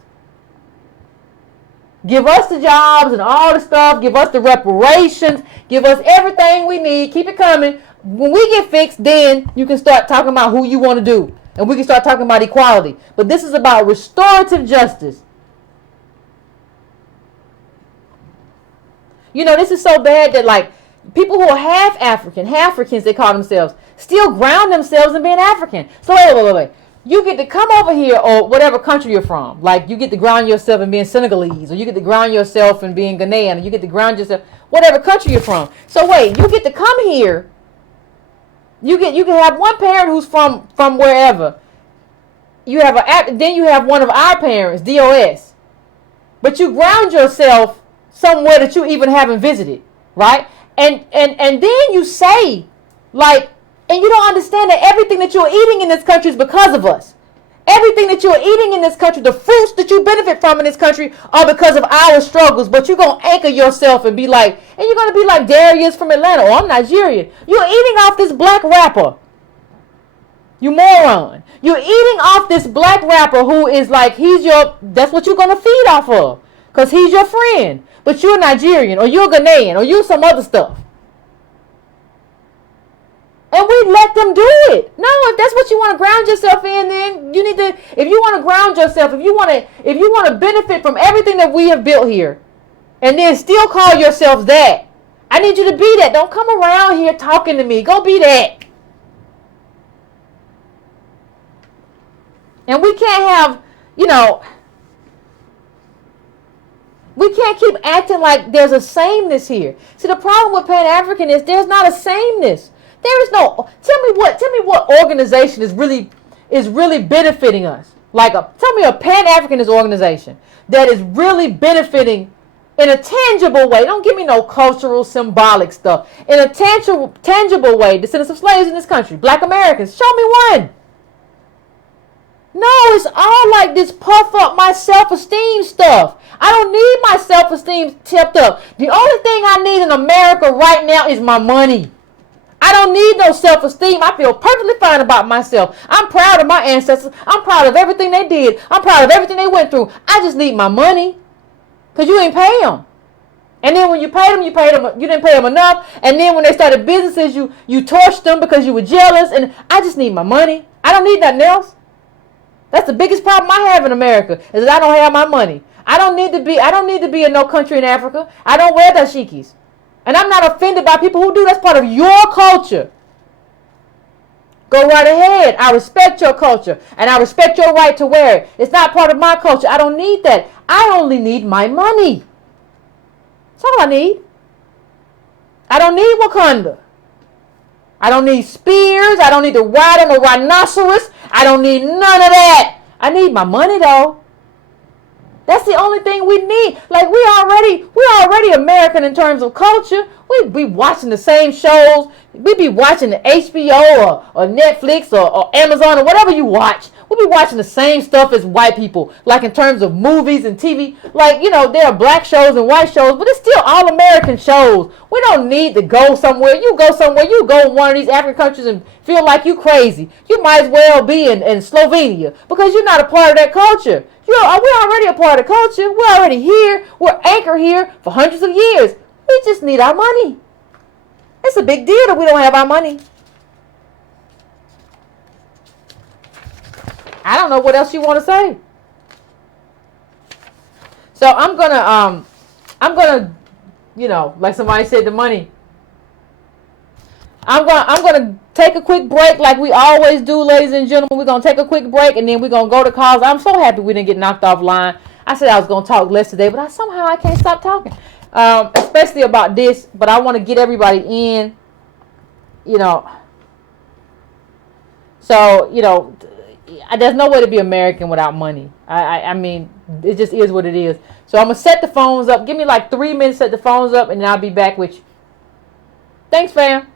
Give us the jobs and all the stuff. Give us the reparations. Give us everything we need. Keep it coming. When we get fixed, then you can start talking about who you want to do. And we can start talking about equality. But this is about restorative justice. You know, this is so bad that, like, people who are half Africans, they call themselves, still ground themselves in being African. So wait. You get to come over here, or whatever country you're from. Like, you get to ground yourself in being Senegalese, or you get to ground yourself in being Ghanaian, or you get to ground yourself, whatever country you're from. So wait, you get to come here. You can have one parent who's from wherever. Then you have one of our parents, DOS. But you ground yourself somewhere that you even haven't visited, right? And then you say, like, and you don't understand that everything that you're eating in this country is because of us. Everything that you're eating in this country, the fruits that you benefit from in this country, are because of our struggles. But you're going to anchor yourself and be like, and you're going to be like Darius from Atlanta, or I'm Nigerian. You're eating off this black rapper. You moron. You're eating off this black rapper who is like, that's what you're going to feed off of. Because he's your friend. But you're Nigerian, or you're Ghanaian, or you're some other stuff. And we let them do it. No, if that's what you want to ground yourself in, then you need to, if you want to ground yourself, if you want to benefit from everything that we have built here, and then still call yourselves that, I need you to be that. Don't come around here talking to me. Go be that. And we can't have, we can't keep acting like there's a sameness here. See, the problem with Pan-African is there's not a sameness. There is no. Tell me what organization is really benefiting us. Tell me a Pan-Africanist organization that is really benefiting in a tangible way. Don't give me no cultural, symbolic stuff. In a tangible way, descendants of slaves in this country, black Americans. Show me one. No, it's all like this puff up my self-esteem stuff. I don't need my self-esteem tipped up. The only thing I need in America right now is my money. I don't need no self-esteem. I feel perfectly fine about myself. I'm proud of my ancestors. I'm proud of everything they did. I'm proud of everything they went through. I just need my money. Because you ain't pay them. And then when you paid them, you didn't pay them enough. And then when they started businesses, you torched them because you were jealous. And I just need my money. I don't need nothing else. That's the biggest problem I have in America, is that I don't have my money. I don't need to be in no country in Africa. I don't wear dashikis. And I'm not offended by people who do. That's part of your culture. Go right ahead. I respect your culture. And I respect your right to wear it. It's not part of my culture. I don't need that. I only need my money. That's all I need. I don't need Wakanda. I don't need spears. I don't need to ride on a rhinoceros. I don't need none of that. I need my money, though. That's the only thing we need. Like, we're already American in terms of culture. We be watching the same shows. We be watching the HBO or Netflix or Amazon or whatever you watch. We be watching the same stuff as white people, like in terms of movies and TV. Like, you know, there are black shows and white shows, but it's still all American shows. We don't need to go somewhere. You go somewhere, you go to one of these African countries and feel like you crazy. You might as well be in Slovenia because you're not a part of that culture. We're already a part of the culture. We're already here. We're anchored here for hundreds of years. We just need our money. It's a big deal that we don't have our money. I don't know what else you want to say. So I'm gonna, you know, like somebody said, the money. I'm gonna take a quick break, like we always do, ladies and gentlemen. We're gonna take a quick break, and then we're gonna go to calls. I'm so happy we didn't get knocked off line. I said I was gonna talk less today, but somehow I can't stop talking, especially about this. But I want to get everybody in, you know. So, you know, there's no way to be American without money. I mean, it just is what it is. So I'm going to set the phones up. Give me like 3 minutes to set the phones up, and then I'll be back with you. Thanks, fam.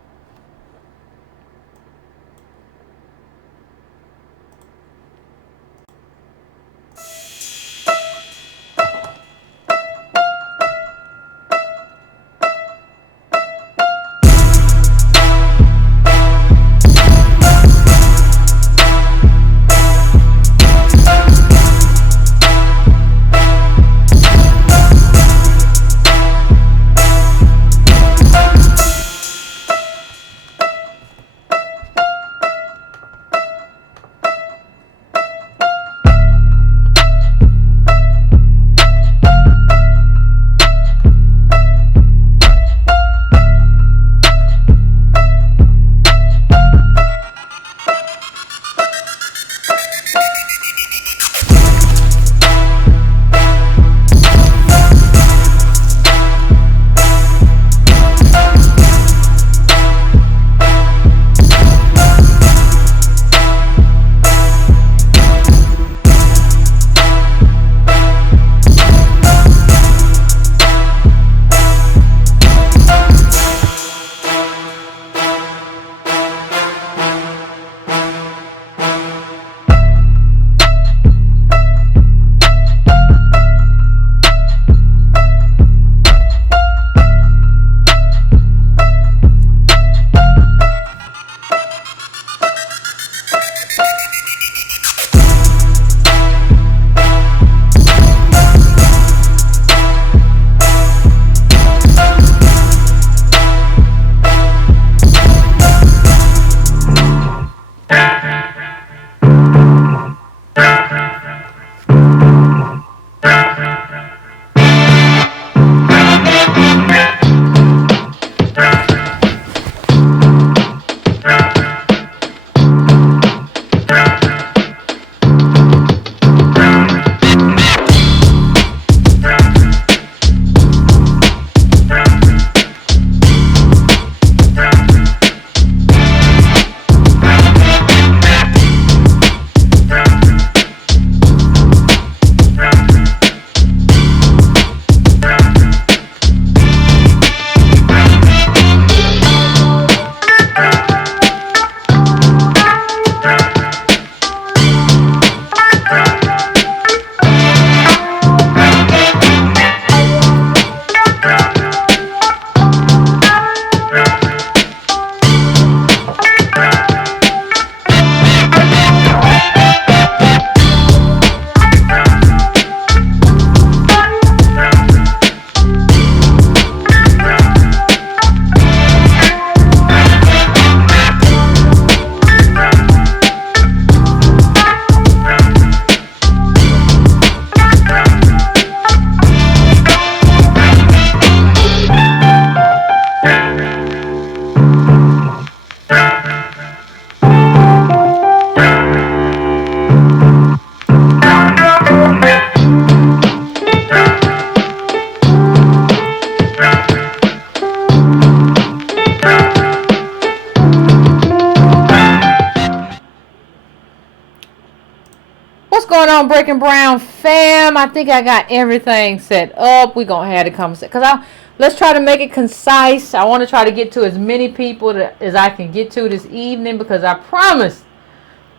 going on, Breaking Brown fam? I think I got everything set up. We're going to have the conversation. Let's try to make it concise. I want to try to get to as many people as I can get to this evening, because I promise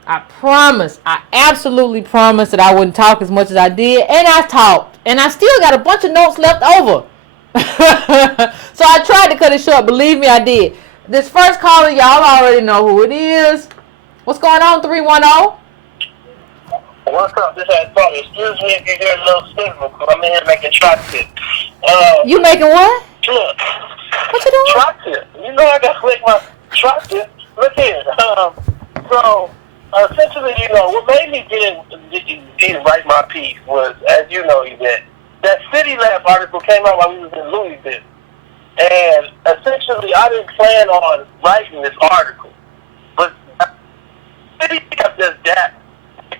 I promised. I absolutely promised that I wouldn't talk as much as I did, and I talked, and I still got a bunch of notes left over. So I tried to cut it short. Believe me, I did. This first caller, y'all already know who it is. What's going on, 310? What's up? This is Tony. Excuse me if you hear a little signal, because I'm in here making chocolate. You making what? Look. What you doing? Chocolate. You know I got to make my chocolate. Look here. So, essentially, what made me get write my piece was, as you know, Yvette, that CityLab article came out while we was in Louisville. And essentially, I didn't plan on writing this article. But CityLab does that.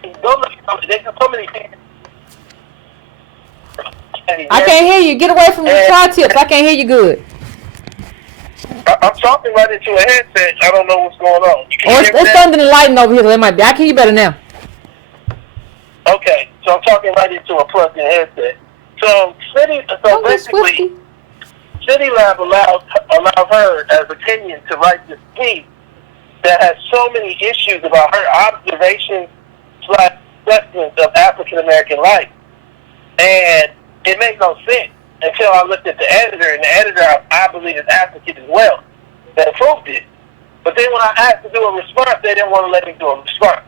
There's so many things. I can't hear you. Get away from the tri-tips. I can't hear you good. I'm talking right into a headset. I don't know what's going on. It's thunder and lightning over here, so it might be. I can hear you better now. Okay, so I'm talking right into a plugged-in headset. So basically, CityLab allowed her as a Kenyan to write this piece that has so many issues about her observations / assessments of African American life, and it made no sense until I looked at the editor, and the editor I believe is African as well, that approved it. But then when I asked to do a response, they didn't want to let me do a response.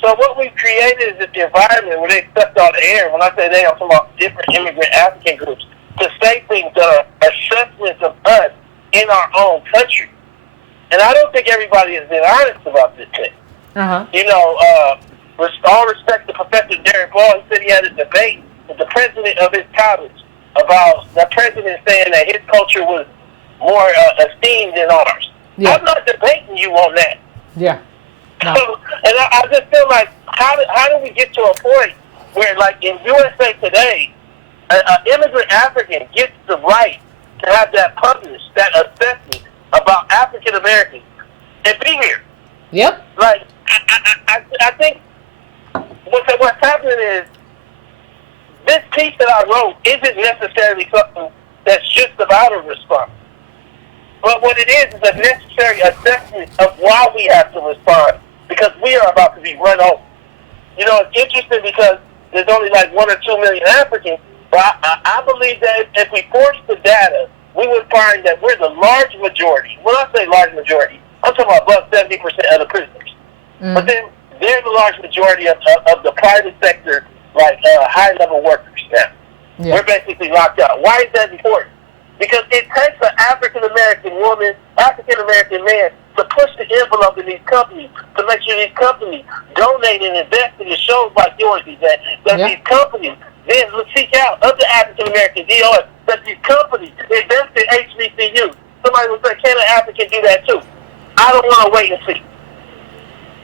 So what we've created is this environment where they sucked all the air. When I say they, I'm talking about different immigrant African groups, to say things that are assessments of us in our own country. And I don't think everybody has been honest about this thing. With all respect to Professor Derek Ball, he said he had a debate with the president of his college about the president saying that his culture was more esteemed than ours. Yeah. I'm not debating you on that. Yeah. No. And I just feel like, how do we get to a point where, like in USA Today, an immigrant African gets the right to have that published, that assessment about African Americans, and be here? Yep. Like, I think what's happening is, this piece that I wrote isn't necessarily something that's just about a response. But what it is a necessary assessment of why we have to respond, because we are about to be run over. It's interesting because there's only like 1 or 2 million Africans, but I believe that if we force the data, we would find that we're the large majority. When I say large majority, I'm talking about above 70% of the prisoners. Mm. But then they're the large majority of the private sector, like high-level workers now. Yeah. We're basically locked out. Why is that important? Because it takes an African-American woman, African-American man to push the envelope in these companies, to make sure these companies donate and invest in the shows like yours, that these companies then seek out other African-American DOS, that these companies invest in HBCU. Somebody would say, can an African do that too? I don't want to wait and see.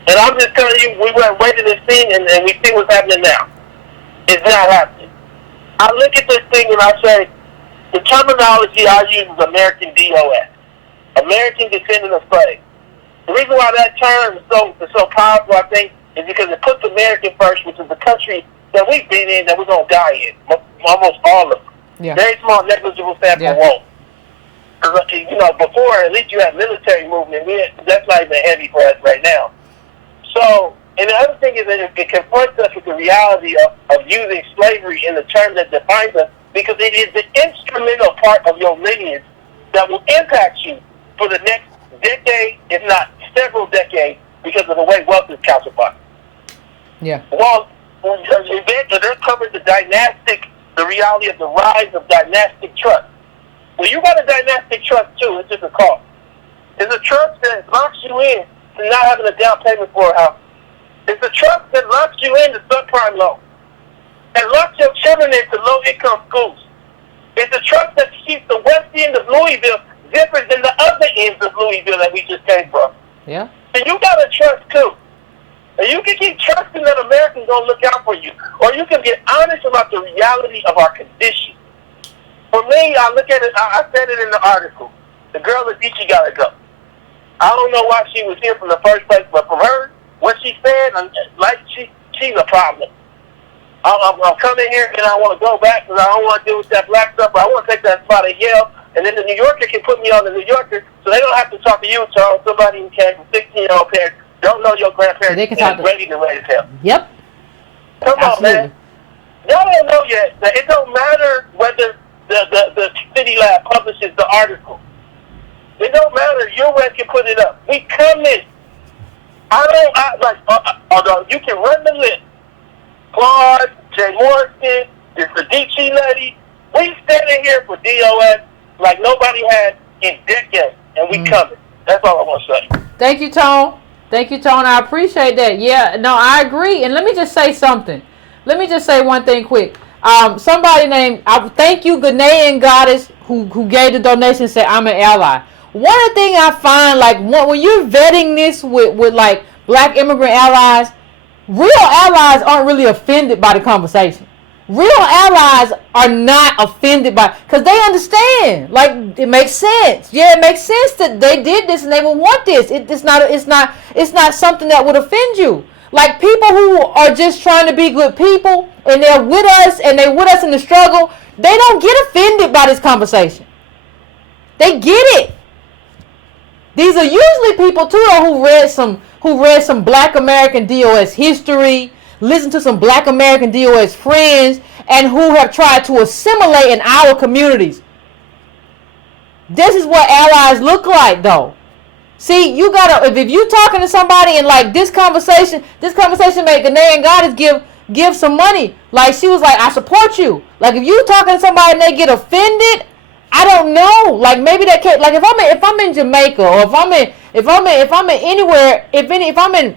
And I'm just telling you, we went waiting and seeing, and we see what's happening now. It's not happening. I look at this thing and I say, the terminology I use is American DOS, American Descendant of Slaves. The reason why that term is so powerful, I think, is because it puts American first, which is the country that we've been in, that we're going to die in, almost all of them. Yeah. Very small, negligible sample won't. Because, before, at least you had military movement. That's not even heavy for us right now. So, and the other thing is that it confronts us with the reality of using slavery in the term that defines us, because it is the instrumental part of your lineage that will impact you for the next decade, if not several decades, because of the way wealth is calcified. Yeah. Well, they're covering the reality of the rise of dynastic trust. Well, you got a dynastic trust too. It's just a cost. It's a trust that locks you in to not having a down payment for a house. It's a trust that locks you into subprime loans and locks your children into low-income schools. It's a trust that keeps the west end of Louisville different than the other ends of Louisville that we just came from. Yeah. And you got to trust too. And you can keep trusting that Americans going to look out for you, or you can get honest about the reality of our condition. For me, I look at it, I said it in the article. The girl at Beachy got to go. I don't know why she was here from the first place, but from her, what she said, she's a problem. I'm coming here and I want to go back because I don't want to deal with that black stuff, but I want to take that spot at Yale, and then the New Yorker can put me on the New Yorker, so they don't have to talk to you, Charles, somebody who came from 16-year-old parents don't know your grandparents, They can and talk to- ready to raise hell. Yep. Come Absolutely. on, man. Y'all don't know yet that it don't matter whether the CityLab publishes the article. It don't matter. Your web can put it up. We coming. Although you can run the list. Claude, Jay Morrison, the Medici lady. We standing here for DOS like nobody has in decades, and we coming. That's all I want to say. Thank you, Tone. Thank you, Tone. I appreciate that. Yeah, no, I agree. And let me just say something. Let me just say one thing quick. Somebody named, thank you, Ghanaian Goddess, who gave the donation and said, I'm an ally. One thing I find, like, when you're vetting this with like, black immigrant allies, real allies aren't really offended by the conversation. Real allies are not offended by, because they understand. Like, it makes sense. Yeah, it makes sense that they did this and they will want this. It's not something that would offend you. Like, people who are just trying to be good people and they're with us and they're with us in the struggle, they don't get offended by this conversation. They get it. These are usually people too who read some Black American DOS history, listen to some Black American DOS friends, and who have tried to assimilate in our communities. This is what allies look like, though. See, you gotta, if you talking to somebody and like this conversation made Ghanaian Goddess give some money. Like, she was like, I support you. Like, if you talking to somebody and they get offended, I don't know. Like, maybe that can't, like, if I'm in Jamaica, or if I'm in anywhere, if I'm in,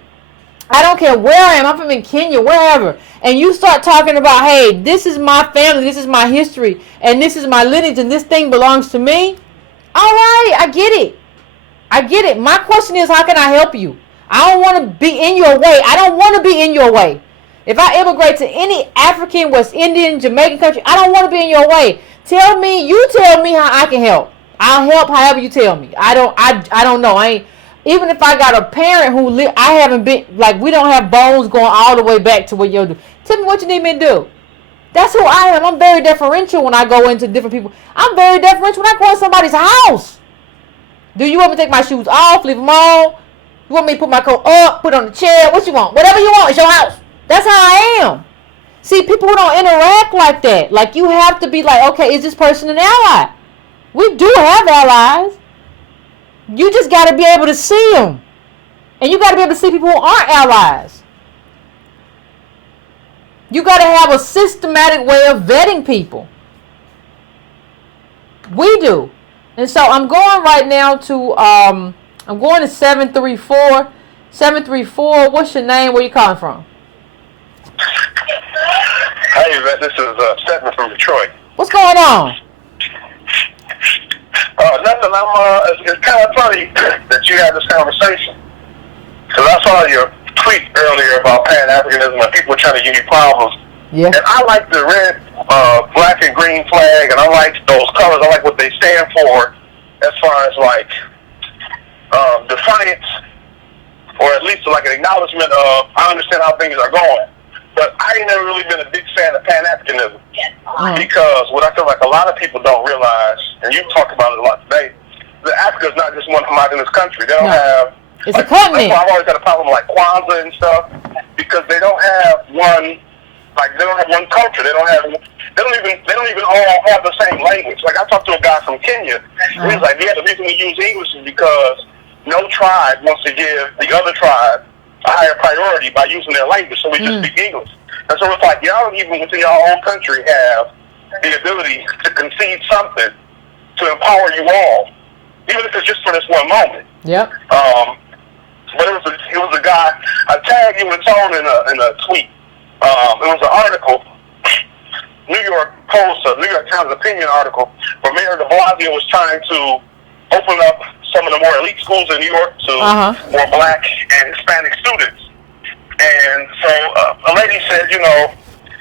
I don't care where I am, if I'm in Kenya, wherever, and you start talking about, hey, this is my family, this is my history, and this is my lineage, and this thing belongs to me. All right, I get it. My question is, how can I help you? I don't want to be in your way. I don't want to be in your way. If I immigrate to any African, West Indian, Jamaican country, I don't want to be in your way. You tell me how I can help. I'll help however you tell me. I don't know. Even if I got a parent who I haven't been, like, we don't have bones going all the way back to what you do. Tell me what you need me to do. That's who I am. I'm very deferential when I go into different people. I'm very deferential when I go in somebody's house. Do you want me to take my shoes off, leave them on? You want me to put my coat up, put it on the chair? What you want? Whatever you want. It's your house. That's how I am. See, people who don't interact like that, like, you have to be like, okay, is this person an ally? We do have allies. You just got to be able to see them. And you got to be able to see people who aren't allies. You got to have a systematic way of vetting people. We do. And so I'm going right now to, I'm going to 734. 734, what's your name? Where you calling from? Hi, Yvette. This is Stephen from Detroit. What's going on? Nothing. It's kind of funny that you had this conversation. Because I saw your tweet earlier about Pan-Africanism and people trying to give you problems. Yeah. And I like the red, black, and green flag, and I like those colors. I like what they stand for as far as, like, defiance, or at least like an acknowledgement of, I understand how things are going. But I ain't never really been a big fan of Pan-Africanism. Because what I feel like a lot of people don't realize, and you've talked about it a lot today, that Africa is not just one homogenous country. They don't have... It's like, a continent. That's why I've always had a problem with, like, Kwanzaa and stuff, because they don't have one... Like, they don't have one culture. They don't even all have the same language. Like, I talked to a guy from Kenya, and he's like, yeah, the reason we use English is because no tribe wants to give the other tribe a higher priority by using their language, so we just speak English. And so it's like, y'all even within your own country have the ability to concede something to empower you all, even if it's just for this one moment. Yep. But it was a guy, I tagged you and Tone in a tweet. It was an article, New York Times opinion article, where Mayor de Blasio was trying to open up some of the more elite schools in New York to more black and Hispanic students. And so a lady said, you know,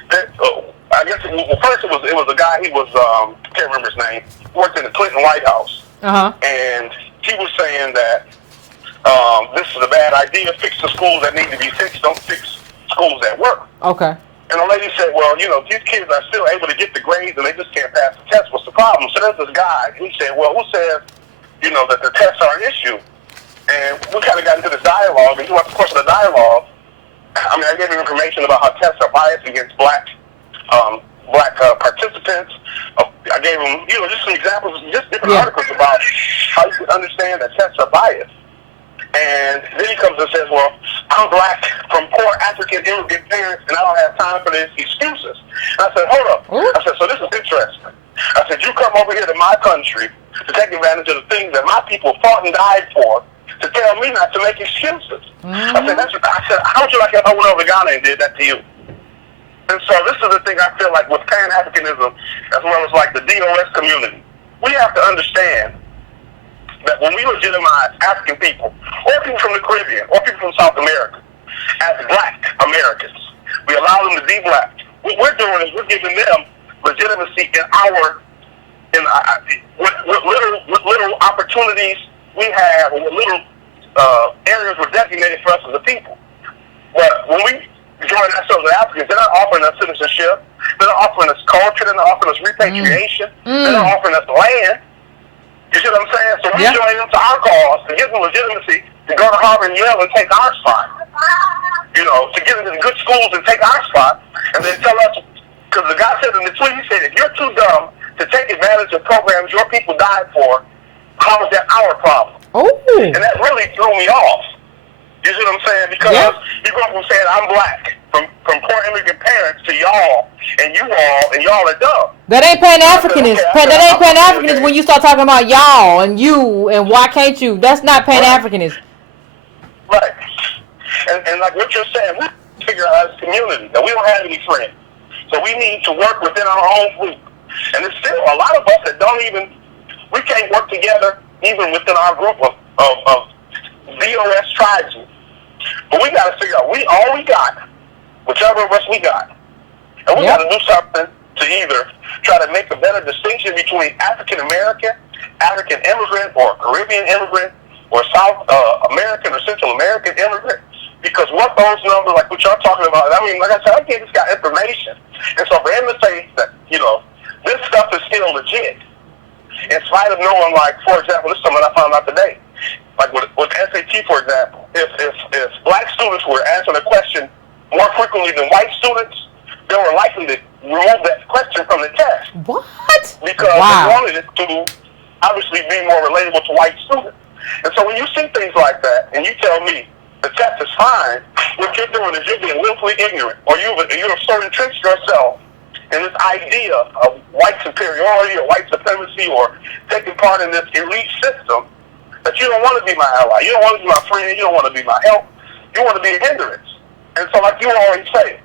that, I guess, first it was a guy, he was, can't remember his name, worked in the Clinton White House. And he was saying that this is a bad idea, fix the schools that need to be fixed, don't fix schools that work. Okay. And the lady said, well, you know, these kids are still able to get the grades and they just can't pass the test. What's the problem? So there's this guy, he said, well, who says, you know, that the tests are an issue? And we kind of got into this dialogue, and throughout the course of the dialogue, I mean, I gave him information about how tests are biased against black participants. I gave him, just some examples, just different articles about how you can understand that tests are biased. And then he comes and says, well, I'm black from poor African immigrant parents, and I don't have time for these excuses. And I said, hold up. I said, so this is interesting. I said, you come over here to my country to take advantage of the things that my people fought and died for, to tell me not to make excuses. I said, how would you like if I went over to Ghana and did that to you? And so this is the thing I feel like with Pan-Africanism, as well as like the DOS community, we have to understand that when we legitimize African people, or people from the Caribbean, or people from South America, as black Americans, we allow them to be black. What we're doing is we're giving them legitimacy with little opportunities we have, and with little areas were designated for us as a people. But when we join ourselves as Africans, they're not offering us citizenship, they're not offering us culture, they're not offering us repatriation, they're not offering us land. You see what I'm saying? So we join them to our cause to give them legitimacy to go to Harvard and Yale and take our spot. To get into the good schools and take our spot, and then tell us, because the guy said in the tweet, he said, if you're too dumb to take advantage of programs your people died for, how is that our problem? And that really threw me off. You see what I'm saying? Because you go from saying I'm black, from poor immigrant parents to y'all, and y'all are dumb. That ain't Pan-Africanist. That ain't Pan-Africanist when you start talking about y'all and you and why can't you. That's not Pan-Africanist. Right. And like what you're saying, we figure out as a community that we don't have any friends. So we need to work within our own group. And there's still a lot of us that we can't work together even within our group of DOS tribesmen. But we got to figure out, all we got, whichever of us we got. And we got to do something to either try to make a better distinction between African American, African immigrant, or Caribbean immigrant, or South American or Central American immigrant. Because what those numbers, like what y'all talking about, I mean, like I said, I gave this guy information. And so for him to say that, this stuff is still legit, in spite of knowing, like, for example, this is something I found out today. Like with SAT, for example, if black students were answering a question more frequently than white students, they were likely to remove that question from the test. What? Because they wanted it to obviously be more relatable to white students. And so when you see things like that, and you tell me the test is fine, what you're doing is you're being willfully ignorant, or you've sort of entrenched yourself in this idea of white superiority or white supremacy, or taking part in this elite system, that you don't want to be my ally, you don't want to be my friend, you don't want to be my help, you want to be a hindrance. And so like you always say,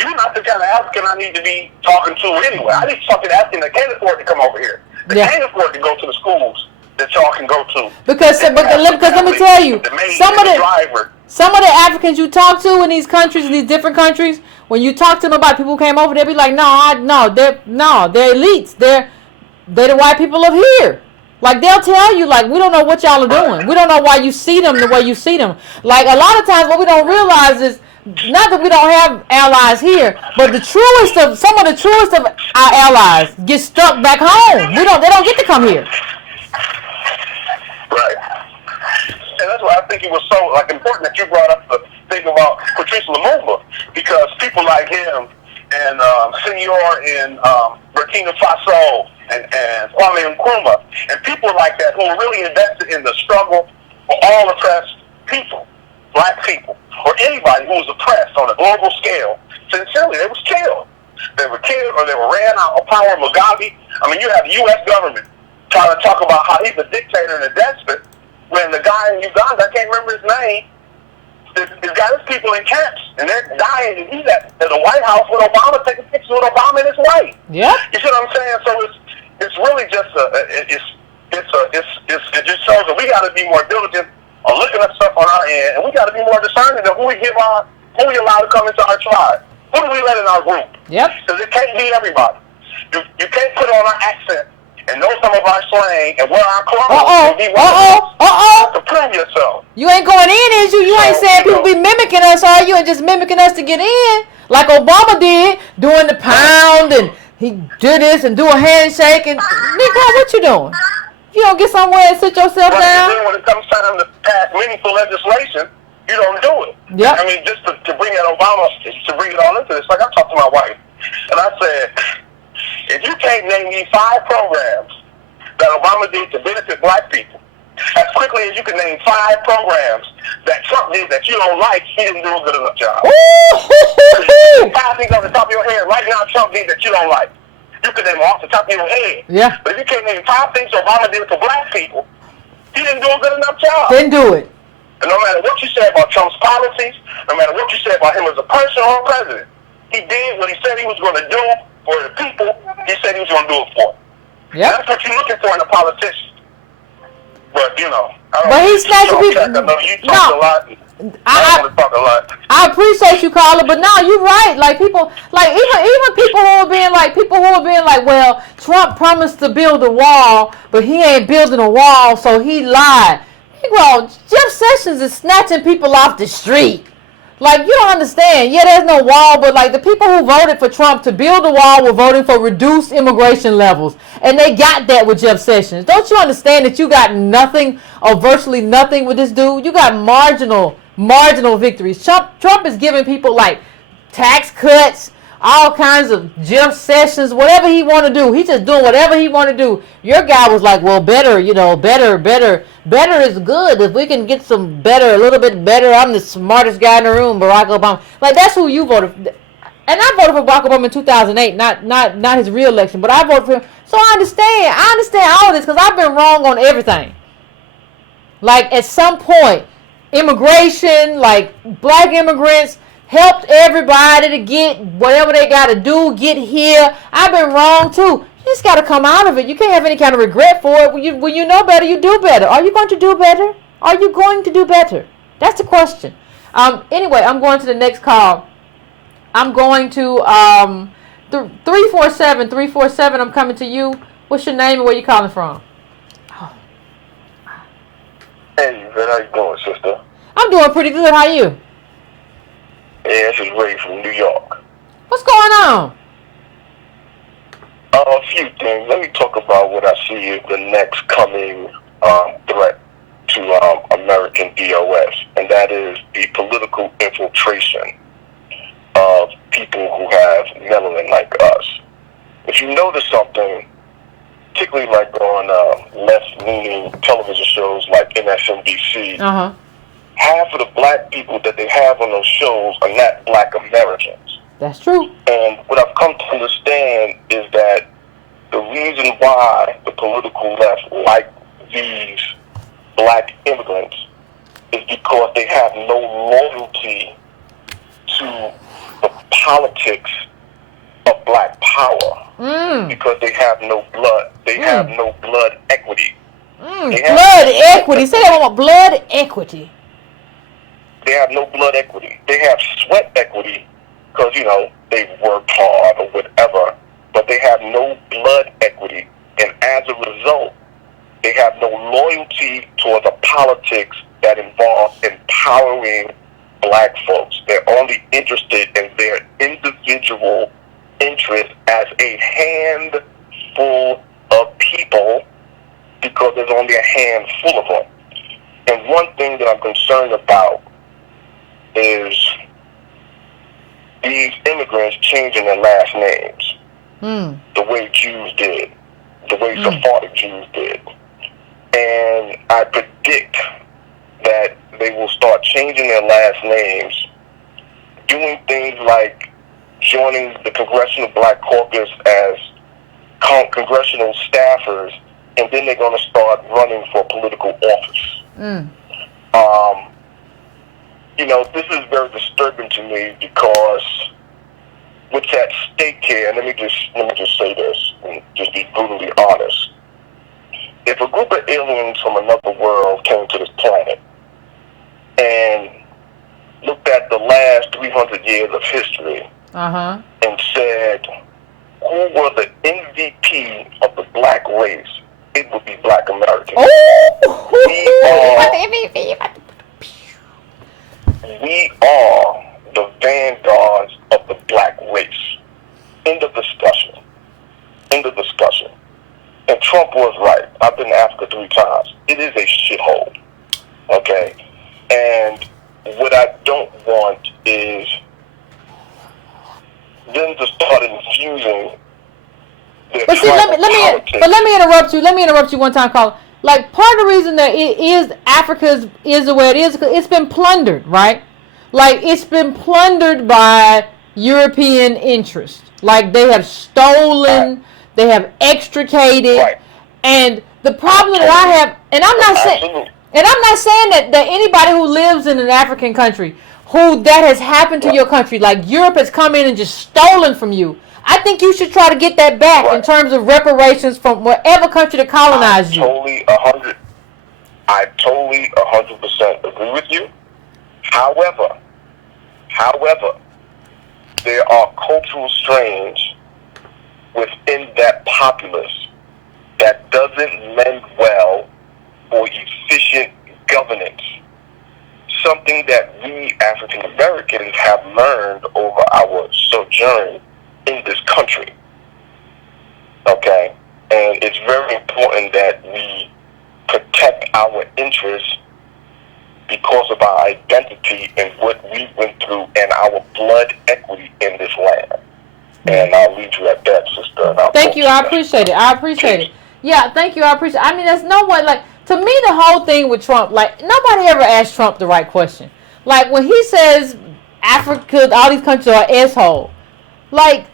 you're not the kind of African I need to be talking to anyway. I need something African that can't afford to come over here, that can't afford to go to the schools that y'all can go to. Because let me tell you, some of the Africans you talk to in these countries, in these different countries, when you talk to them about people who came over, they'll be like, they're elites. They're the white people of here. Like, they'll tell you, like, we don't know what y'all are doing. We don't know why you see them the way you see them. Like, a lot of times what we don't realize is, not that we don't have allies here, but some of the truest of our allies get stuck back home. They don't get to come here. Right. And that's why I think it was so important that you brought up the thing about Patrice Lumumba, because people like him and Senor in Burkina Faso and Kwame Nkrumah and people like that who are really invested in the struggle for all oppressed people, black people, or anybody who was oppressed on a global scale, sincerely, they was killed. They were killed or they were ran out of power. Mugabe. I mean, you have the U.S. government trying to talk about how he's a dictator and a despot, when the guy in Uganda, I can't remember his name, has got his people in camps, and they're dying, and he's at the White House with Obama, taking pictures with Obama and his wife. Yeah. You see what I'm saying? So it's really just it just shows that we got to be more diligent on looking at stuff on our end, and we got to be more discerning of who we allow to come into our tribe. Who do we let in our group? Yep. Because it can't be everybody. You can't put on our accent and know some of our slang and wear our clothes. To prove yourself. You ain't going in, is you? You ain't saying people be mimicking us, are you? And just mimicking us to get in, like Obama did, doing the pound, and he did this and do a handshake. And Negro, what you doing? You don't get somewhere and sit yourself Right. And down. then when it comes time to pass meaningful legislation, you don't do it. Yep. I mean, just to bring that Obama, to bring it all into this, like I talked to my wife, and I said, if you can't name me 5 programs that Obama did to benefit black people, as quickly as you can name 5 programs that Trump did that you don't like, he didn't do a good enough job. 5 things on the top of your head right now Trump did that you don't like. You can name them off the top of your head. Yeah. But if you can't name 5 things Obama did for black people, he didn't do a good enough job. Didn't do it. And no matter what you say about Trump's policies, no matter what you say about him as a person or a president, he did what he said he was going to do for the people he said he was going to do it for. Yeah. That's what you're looking for in a politician. But, you know, I don't But he's snatching people. I know you talk a lot. I don't want to talk a lot. I appreciate you, Carla, but no, you're right. Like people, like even people who are being like, well, Trump promised to build a wall, but he ain't building a wall, so he lied. Well, Jeff Sessions is snatching people off the street. Like, you don't understand. Yeah, there's no wall, but like the people who voted for Trump to build a wall were voting for reduced immigration levels. And they got that with Jeff Sessions. Don't you understand that you got nothing or virtually nothing with this dude? You got marginal victories. Trump is giving people like tax cuts, all kinds of Jeff Sessions, whatever he want to do. He's just doing whatever he want to do. Your guy was like, well, better is good. If we can get some better, a little bit better, I'm the smartest guy in the room, Barack Obama. Like, that's who you voted for. And I voted for Barack Obama in 2008, not his re-election, but I voted for him. So I understand all of this because I've been wrong on everything. Like, at some point, immigration, like black immigrants, helped everybody to get whatever they got to do, get here. I've been wrong too. You just got to come out of it. You can't have any kind of regret for it. When you know better, you do better. Are you going to do better? Are you going to do better? That's the question. Anyway, I'm going to the next call. I'm going to 347. I'm coming to you. What's your name and where you calling from? Hey, Yvette, how you doing, sister? I'm doing pretty good. How are you? Yeah, this is Ray from New York. What's going on? A few things. Let me talk about what I see as the next coming threat to American DOS, and that is the political infiltration of people who have melanin like us. If you notice something, particularly like on left-leaning television shows like MSNBC, half of the black people that they have on those shows are not black Americans. That's true. And what I've come to understand is that the reason why the political left like these black immigrants is because they have no loyalty to the politics of black power. Because they have no blood. They have no blood equity. Blood equity. Say that one more. Blood equity. They have no blood equity. They have sweat equity because, you know, they've worked hard or whatever, but they have no blood equity. And as a result, they have no loyalty towards the politics that involves empowering black folks. They're only interested in their individual interest as a handful of people because there's only a handful of them. And one thing that I'm concerned about is these immigrants changing their last names the way Jews did, the way Sephardic Jews did. And I predict that they will start changing their last names, doing things like joining the Congressional Black Caucus as congressional staffers, and then they're going to start running for political office. You know, this is very disturbing to me because what's at stake here, and let me just say this and just be brutally honest. If a group of aliens from another world came to this planet and looked at the last 300 years of history and said, who were the MVP of the black race, it would be black Americans. We are the vanguards of the black race. End of discussion. And Trump was right. I've been to Africa is them to start infusing their But see, politics. let me interrupt you. Let me interrupt you one time, Colin. Like, part of the reason that it is Africa is the way it is, because it's been plundered, right? Like, it's been plundered by European interests. Like, they have stolen, they have extricated, Right. and the problem that I have, and I'm not saying that anybody who lives in an African country who that has happened to your country, like Europe has come in and just stolen from you. I think you should try to get that back in terms of reparations from whatever country that colonized you. I totally 100% agree with you. However, there are cultural strains within that populace that doesn't lend well for efficient governance. Something that we African Americans have learned over our sojourn in this country. Okay? And it's very important that we protect our interests because of our identity and what we went through and our blood equity in this land. And I'll leave you at that, sister. Thank you. I appreciate it. Yeah, thank you. I appreciate it. I mean, there's no way, like, to me, the whole thing with Trump, like, nobody ever asked Trump the right question. Like, when he says Africa, all these countries are asshole, like,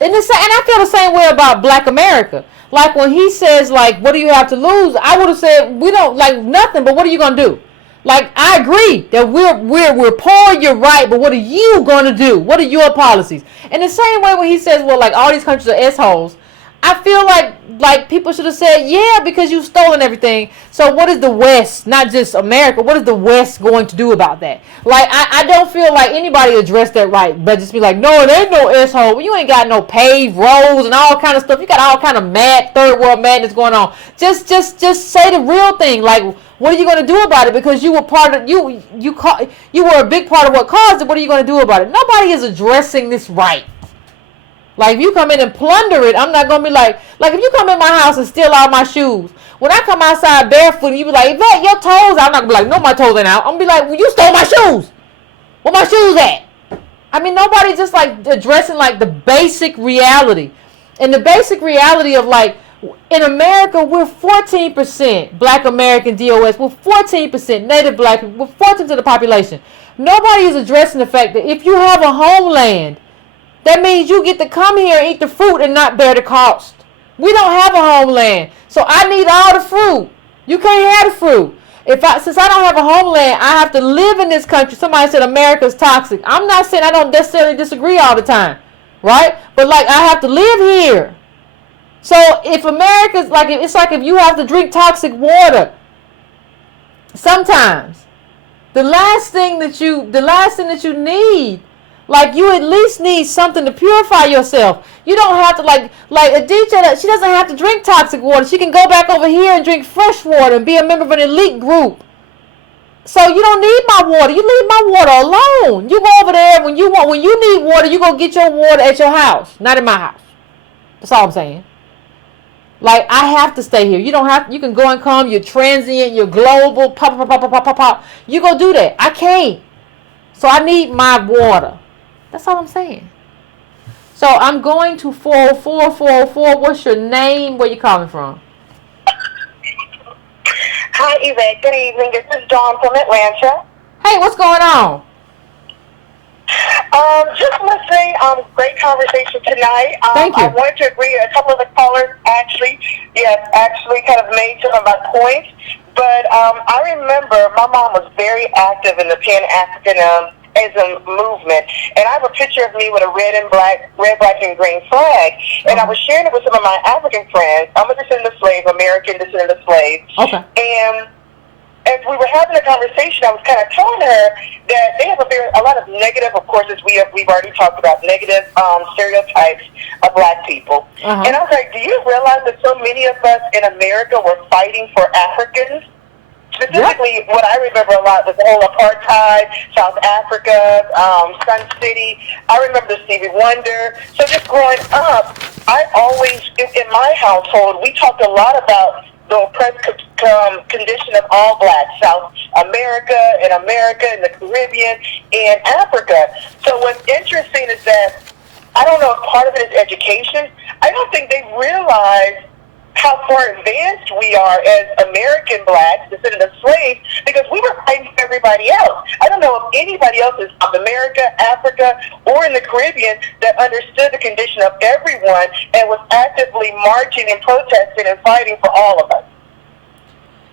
and I feel the same way about Black America. Like, when he says, like, what do you have to lose? I would have said, we don't, like, nothing, but what are you going to do? Like, I agree that we're poor, you're right, but what are you going to do? What are your policies? And the same way when he says, well, like, all these countries are assholes, I feel like people should have said, yeah, because you've stolen everything. So what is the West, not just America, what is the West going to do about that? Like, I don't feel like anybody addressed that right, but just be like, no, there ain't no asshole. You ain't got no paved roads and all kind of stuff. You got all kind of third world madness going on. Just say the real thing. Like, what are you going to do about it? Because you were part of, you were a big part of what caused it. What are you going to do about it? Nobody is addressing this right. Like, if you come in and plunder it, I'm not going to be like if you come in my house and steal all my shoes, when I come outside barefoot and you be like, Yvette, your toes, I'm not going to be like, no, my toes ain't out. I'm going to be like, well, you stole my shoes. Where my shoes at? I mean, nobody's just, like, addressing, like, the basic reality. And the basic reality of, like, in America, we're 14% Black American DOS. We're 14% Native Black people. We're 14% of the population. Nobody is addressing the fact that if you have a homeland, that means you get to come here and eat the fruit and not bear the cost. We don't have a homeland. So I need all the fruit. You can't have the fruit. Since I don't have a homeland, I have to live in this country. Somebody said America's toxic. I'm not saying I don't necessarily disagree all the time. Right? But, like, I have to live here. So if America's like, it's like if you have to drink toxic water, sometimes the last thing that you need, like, you at least need something to purify yourself. You don't have to like a DJ. She doesn't have to drink toxic water. She can go back over here and drink fresh water and be a member of an elite group. So you don't need my water. You leave my water alone. You go over there when you need water. You go get your water at your house, not in my house. That's all I'm saying. Like, I have to stay here. You don't have. You can go and come. You're transient. You're global. Pop. You go do that. I can't. So I need my water. That's all I'm saying. So I'm going to 404. What's your name? Where you calling from? Hi, Yvette. Good evening. This is Dawn from Atlanta. Hey, what's going on? Just want to say, great conversation tonight. Thank you. I wanted to agree. A couple of the callers actually kind of made some of my points. But I remember my mom was very active in the Pan-Africanism movement, and I have a picture of me with a red, black, and green flag. And I was sharing it with some of my African friends. I'm a descendant of slave, American descendant of slave. Okay. And as we were having a conversation, I was kind of telling her that they have a lot of negative, of course, as we've already talked about, negative stereotypes of Black people. Uh-huh. And I was like, do you realize that so many of us in America were fighting for Africans? Specifically, what I remember a lot was the whole apartheid, South Africa, Sun City. I remember Stevie Wonder. So just growing up, I always, in my household, we talked a lot about the oppressed condition of all blacks, South America, and the Caribbean, and Africa. So what's interesting is that, I don't know if part of it is education. I don't think they realize how far advanced we are as American blacks, descendants of slaves, because we were fighting for everybody else. I don't know if anybody else in South America, Africa, or in the Caribbean that understood the condition of everyone and was actively marching and protesting and fighting for all of us.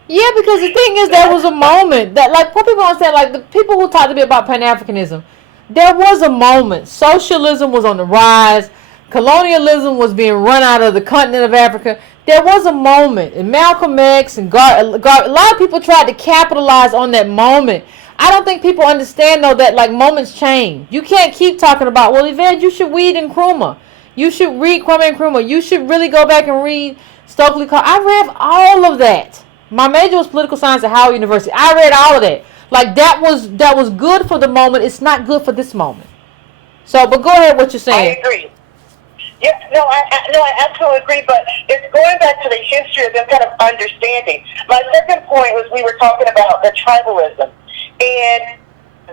Yeah, because the thing is, there was a moment that, like, what people understand, like, the people who talk to me about Pan-Africanism, there was a moment. Socialism was on the rise. Colonialism was being run out of the continent of Africa. There was a moment, and Malcolm X and a lot of people tried to capitalize on that moment. I don't think people understand, though, that, like, moments change. You can't keep talking about, well, Yvette, you should read Nkrumah. You should read Kwame Nkrumah. You should really go back and read Stokely Carmichael. I read all of that. My major was political science at Howard University. I read all of that. Like, that was good for the moment. It's not good for this moment. So, but go ahead, what you're saying. I agree. Yeah, no, I absolutely agree, but it's going back to the history of them kind of understanding. My second point was we were talking about the tribalism, and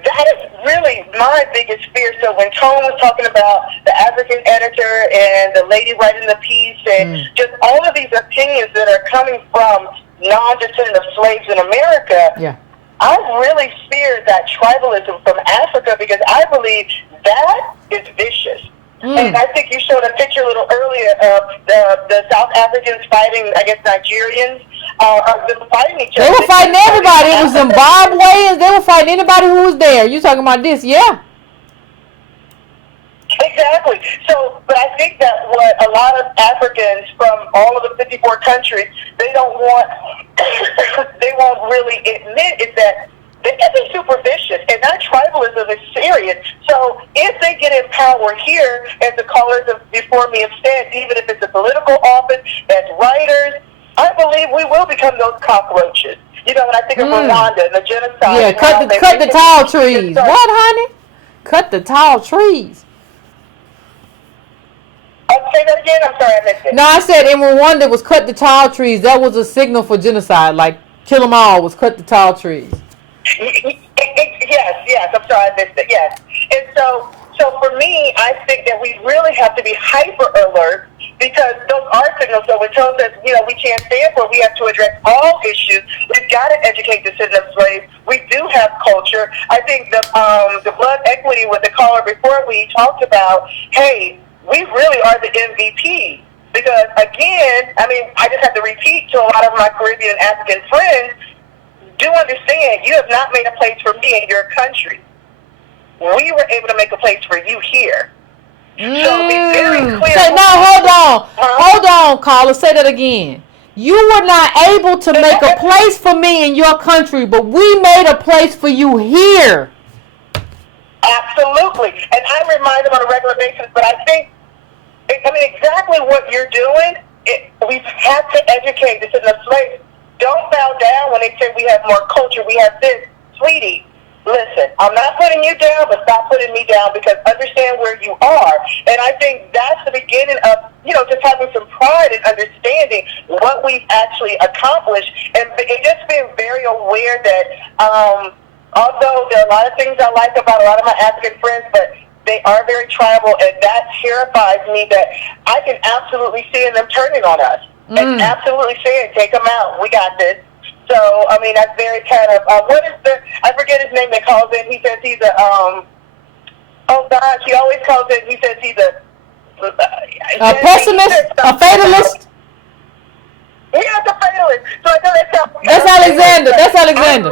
that is really my biggest fear. So when Tone was talking about the African editor and the lady writing the piece and just all of these opinions that are coming from non-descendant of slaves in America, Yeah. I really fear that tribalism from Africa, because I believe that is vicious. And I think you showed a picture a little earlier of the South Africans fighting, I guess, Nigerians, fighting each other. They were fighting everybody. It was Zimbabweans. They were fighting anybody who was there. You talking about this? Yeah. Exactly. So, but I think that what a lot of Africans from all of the 54 countries, they won't really admit is that they can be super vicious, and that tribalism is serious. So if they get in power here, as the callers before me have said, even if it's a political office, as writers, I believe we will become those cockroaches. You know, when I think of Rwanda and the genocide. Yeah, cut the tall trees. What, honey? Cut the tall trees. Say that again? I'm sorry, I missed it. No, I said in Rwanda was cut the tall trees. That was a signal for genocide. Like, kill them all was cut the tall trees. Yes, I'm sorry, I missed it, yes. And so for me, I think that we really have to be hyper alert, because those are signals. So when Tone says, you know, we can't stand for it, we have to address all issues. We've got to educate descendants of slaves. We do have culture. I think the blood equity with the caller before we talked about, hey, we really are the MVP. Because again, I mean, I just have to repeat to a lot of my Caribbean and African friends, do understand, you have not made a place for me in your country. We were able to make a place for you here. So be very clear. Say, no, hold on, caller. Say that again. You were not able to make a place for me in your country, but we made a place for you here. Absolutely. And I remind them on a regular basis, but I think, exactly what you're doing, we have to educate the citizen of slaves. Don't bow down when they say we have more culture, we have this. Sweetie, listen, I'm not putting you down, but stop putting me down, because understand where you are. And I think that's the beginning of, just having some pride and understanding what we've actually accomplished. And just being very aware that, although there are a lot of things I like about a lot of my African friends, but they are very tribal, and that terrifies me, that I can absolutely see them turning on us. And absolutely saying, take them out. We got this. So, that's very kind of, I forget his name that calls in. He says he's he always calls in, he says he's a pessimist, a fatalist. Yeah, a fatalist. So I know that's Alexander. That's Alexander.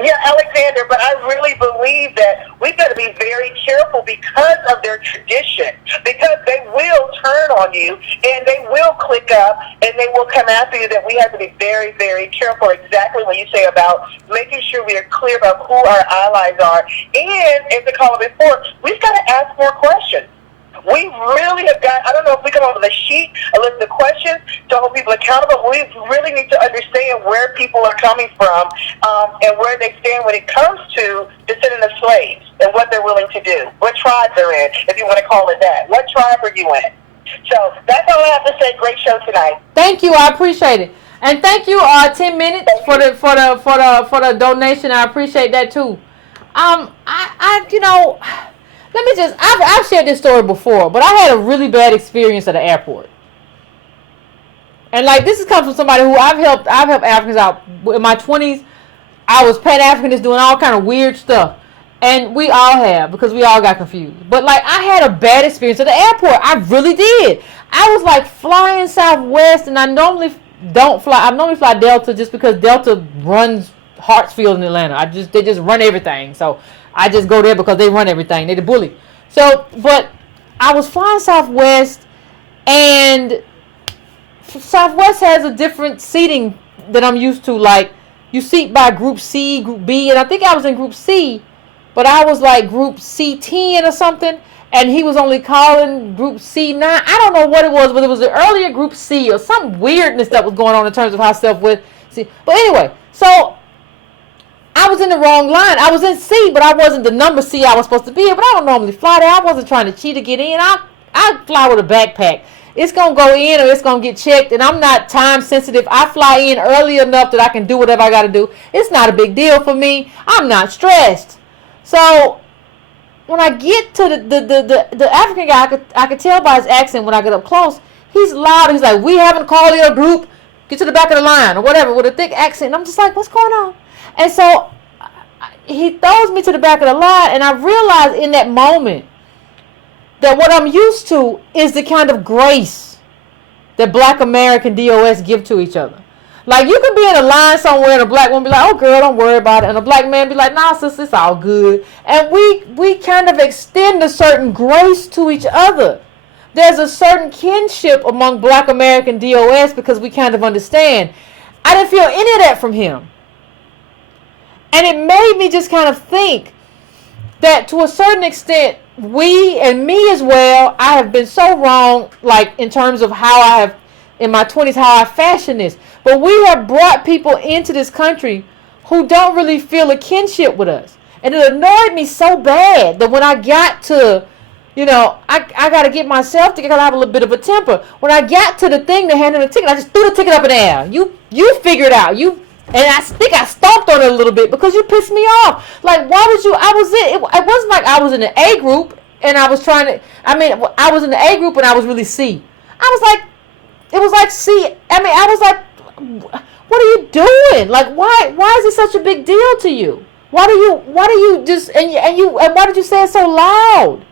Yeah, Alexander, but I really believe that we've got to be very careful because of their tradition, because they will turn on you and they will click up and they will come after you, that we have to be very, very careful exactly what you say about making sure we are clear about who our allies are. And, as the caller before, we've got to ask more questions. We really have got, I don't know if we come up with a sheet, a list of questions to hold people accountable. We really need to understand where people are coming from and where they stand when it comes to descendant of slaves and what they're willing to do, what tribe they're in, if you want to call it that. What tribe are you in? So that's all I have to say. Great show tonight. Thank you. I appreciate it. And thank you, 10 minutes for the donation. I appreciate that too. Let me just, I've shared this story before, but I had a really bad experience at the airport. And like, this comes from somebody who I've helped Africans out. In my 20s, I was Pan-Africanist doing all kind of weird stuff. And we all have, because we all got confused. But like, I had a bad experience at the airport. I really did. I was like flying Southwest, and I normally don't fly. I normally fly Delta just because Delta runs Hartsfield in Atlanta. They just run everything. So I just go there because they run everything. They're the bully. So, but I was flying Southwest, and Southwest has a different seating that I'm used to. Like, you seat by group C, group B, and I think I was in group C, but I was like group C10 or something, and he was only calling group C9. I don't know what it was, but it was the earlier group C or some weirdness that was going on in terms of how Southwest. But anyway, so I was in the wrong line. I was in C, but I wasn't the number C I was supposed to be in. But I don't normally fly there. I wasn't trying to cheat to get in. I fly with a backpack. It's going to go in or it's going to get checked, and I'm not time sensitive. I fly in early enough that I can do whatever I got to do. It's not a big deal for me. I'm not stressed. So when I get to the African guy, I could tell by his accent when I get up close. He's loud. He's like, "We haven't called your group. Get to the back of the line," or whatever, with a thick accent. And I'm just like, what's going on? And so he throws me to the back of the line, and I realize in that moment that what I'm used to is the kind of grace that Black American DOS give to each other. Like, you can be in a line somewhere and a black woman be like, "Oh girl, don't worry about it," and a black man be like, "Nah, sis, it's all good." And we kind of extend a certain grace to each other. There's a certain kinship among Black American DOS because we kind of understand. I didn't feel any of that from him. And it made me just kind of think that to a certain extent, we and me as well, I have been so wrong, like in terms of how I have, in my 20s, how I fashion this. But we have brought people into this country who don't really feel a kinship with us. And it annoyed me so bad that when I got to, I got to get myself together. I have a little bit of a temper. When I got to the thing to hand in the ticket, I just threw the ticket up in the air. You figure it out. And I think I stomped on it a little bit because you pissed me off. Like, why would you? It wasn't like I was in the A group and I was I was in the A group and I was really C. It was like C. I was like, what are you doing? Like, why is it such a big deal to you? Why do you just, and why did you say it so loud?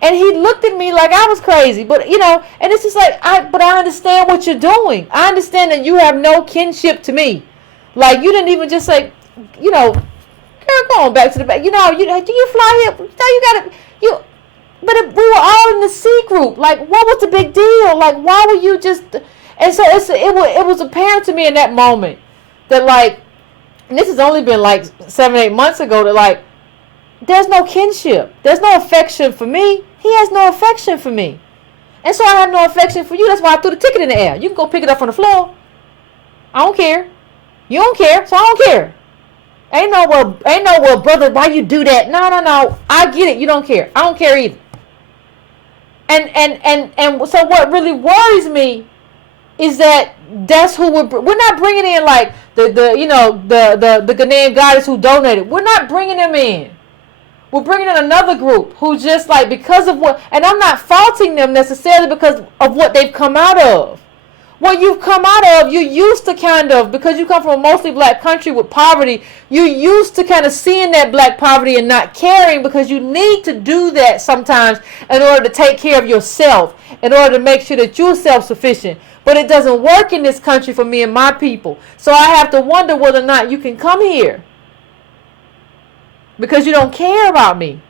And he looked at me like I was crazy, but and it's just like, but I understand what you're doing. I understand that you have no kinship to me. Like, you didn't even just say, girl, go on back to the back. Do you fly here? But we were all in the C group. Like, what was the big deal? Like, why were you just? And so it was apparent to me in that moment that, like, and this has only been like 7-8 months ago, that like, there's no kinship. There's no affection for me. He has no affection for me. And so I have no affection for you. That's why I threw the ticket in the air. You can go pick it up from the floor. I don't care. You don't care, so I don't care. Ain't no, well, brother, why you do that? No. I get it. You don't care. I don't care either. And so what really worries me is that that's who we're not bringing in, like the Ghanaian goddess who donated. We're not bringing them in. We're bringing in another group who just, like, because of what, and I'm not faulting them necessarily because of what they've come out of. What you've come out of, you used to kind of, because you come from a mostly black country with poverty, you're used to kind of seeing that black poverty and not caring, because you need to do that sometimes in order to take care of yourself, in order to make sure that you're self-sufficient. But it doesn't work in this country for me and my people. So I have to wonder whether or not you can come here because you don't care about me.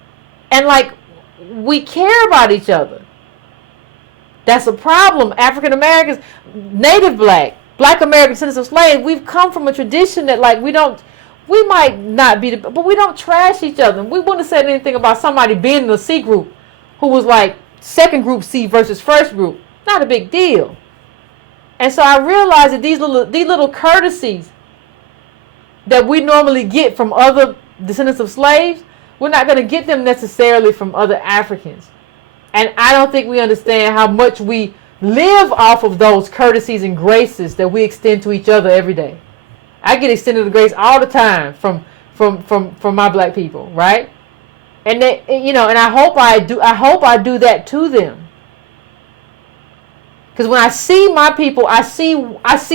And, like, we care about each other. That's a problem. African Americans, Native Black American citizens of slaves, we've come from a tradition that, like, we might not be, but we don't trash each other. We wouldn't have said anything about somebody being in the C group who was like second group C versus first group. Not a big deal. And so I realized that these little courtesies that we normally get from other descendants of slaves, we're not going to get them necessarily from other Africans. And I don't think we understand how much we live off of those courtesies and graces that we extend to each other every day. I get extended the grace all the time from my black people, right? And they, and I hope I do that to them. Because when I see my people, I see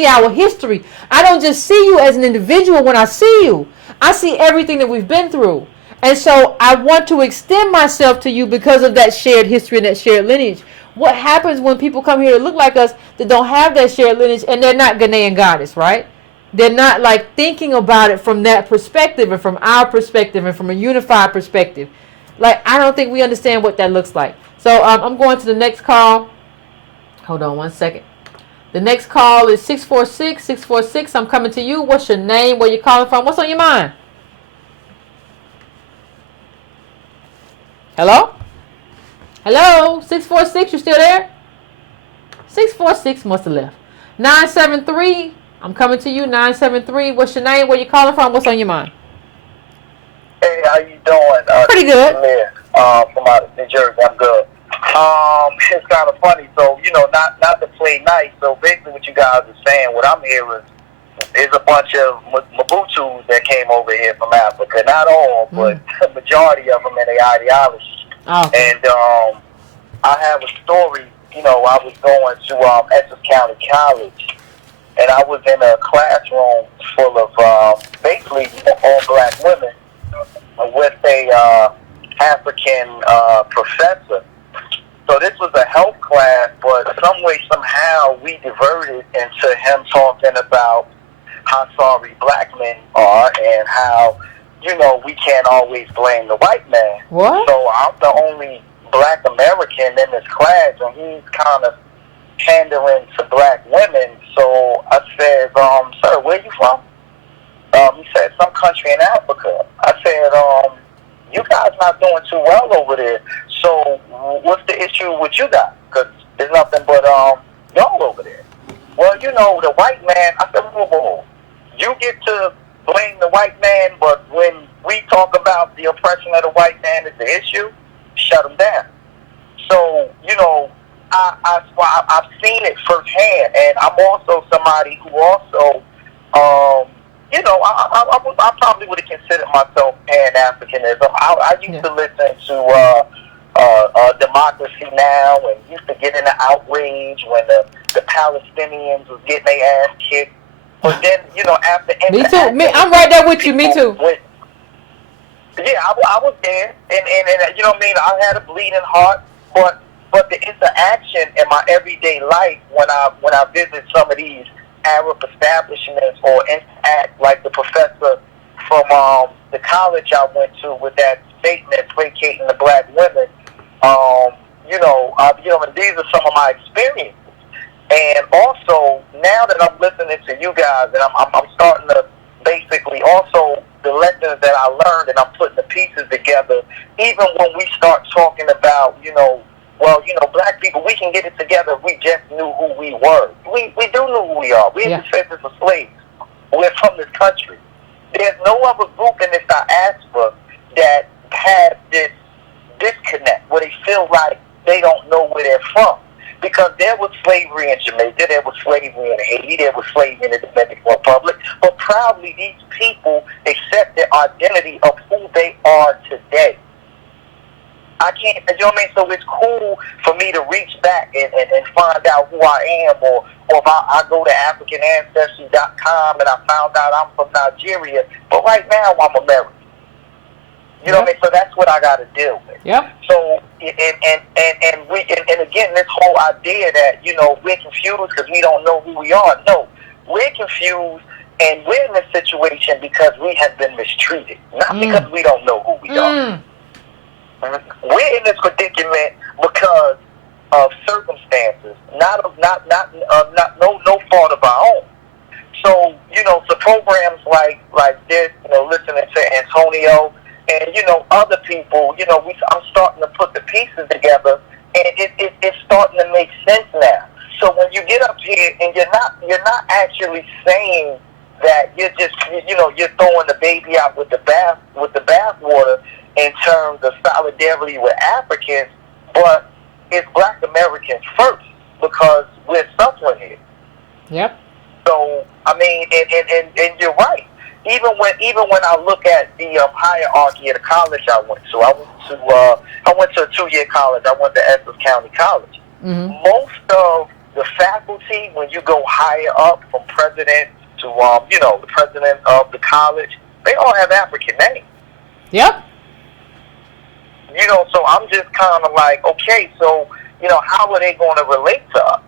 our history. I don't just see you as an individual when I see you. I see everything that we've been through. And so I want to extend myself to you because of that shared history and that shared lineage. What happens when people come here that look like us that don't have that shared lineage and they're not Ghanaian goddess, right? They're not like thinking about it from that perspective and from our perspective and from a unified perspective. Like, I don't think we understand what that looks like. So I'm going to the next call. Hold on one second. The next call is 646. 646. I'm coming to you. What's your name? Where you calling from? What's on your mind? Hello? Hello? 646. You still there? 646 must have left. 973. I'm coming to you. 973. What's your name? Where you calling from? What's on your mind? Hey, how you doing? Pretty good. From out of New Jersey. I'm good. It's kind of funny. So, not to play nice. So basically what you guys are saying, what I'm hearing is a bunch of Mabutus that came over here from Africa. Not all, but the majority of them in their ideology. Oh. And I have a story. I was going to Essex County College, and I was in a classroom full of basically all black women with a African professor. So this was a health class, but some way, somehow, we diverted into him talking about how sorry black men are and how, we can't always blame the white man. What? So I'm the only black American in this class, and he's kind of pandering to black women. So I said, sir, where you from? He said, some country in Africa. I said, you guys not doing too well over there. So what's the issue with you guys? Because there's nothing but y'all over there. Well, the white man, I said, whoa. You get to blame the white man, but when we talk about the oppression of the white man is the issue, shut him down. So, I've seen it firsthand, and I'm also somebody who also, I probably would have considered myself Pan-Africanism. I used to listen to Democracy Now! And used to get into outrage when the Palestinians was getting their ass kicked. But then, after... Me too. I'm right there with you. Me too. I was there, and you know what I mean? I had a bleeding heart, but the interaction in my everyday life when I visit some of these Arab establishments or interact like the professor from the college I went to with that statement placating the black women, and these are some of my experiences. And also, now that I'm listening to you guys, and I'm starting to basically also the lessons that I learned, and I'm putting the pieces together. Even when we start talking about, black people, we can get it together if we just knew who we were. We do know who we are. We're descendants of slaves. We're from this country. There's no other group in this diaspora that has this disconnect where they feel like they don't know where they're from. Because there was slavery in Jamaica, there was slavery in Haiti, there was slavery in the Dominican Republic, but proudly these people accept their identity of who they are today. I can't, So it's cool for me to reach back and find out who I am, or if I go to AfricanAncestry.com and I found out I'm from Nigeria, but right now I'm American. So that's what I got to deal with. Yep. So and again, this whole idea that we're confused because we don't know who we are. No, we're confused, and we're in this situation because we have been mistreated, not because we don't know who we are. We're in this predicament because of circumstances, not no fault of our own. So so programs like this, listening to Antonio. And, other people, I'm starting to put the pieces together, and it's starting to make sense now. So when you get up here and you're not actually saying that you're just, you're throwing the baby out with the bathwater in terms of solidarity with Africans, but it's Black Americans first because we're suffering here. Yep. So I mean, and you're right. Even when I look at the hierarchy of the college I went to, I went to a 2-year college. I went to Essex County College. Mm-hmm. Most of the faculty, when you go higher up from president to the president of the college, they all have African names. Yep. So I'm just kind of like, okay, so how are they going to relate to us?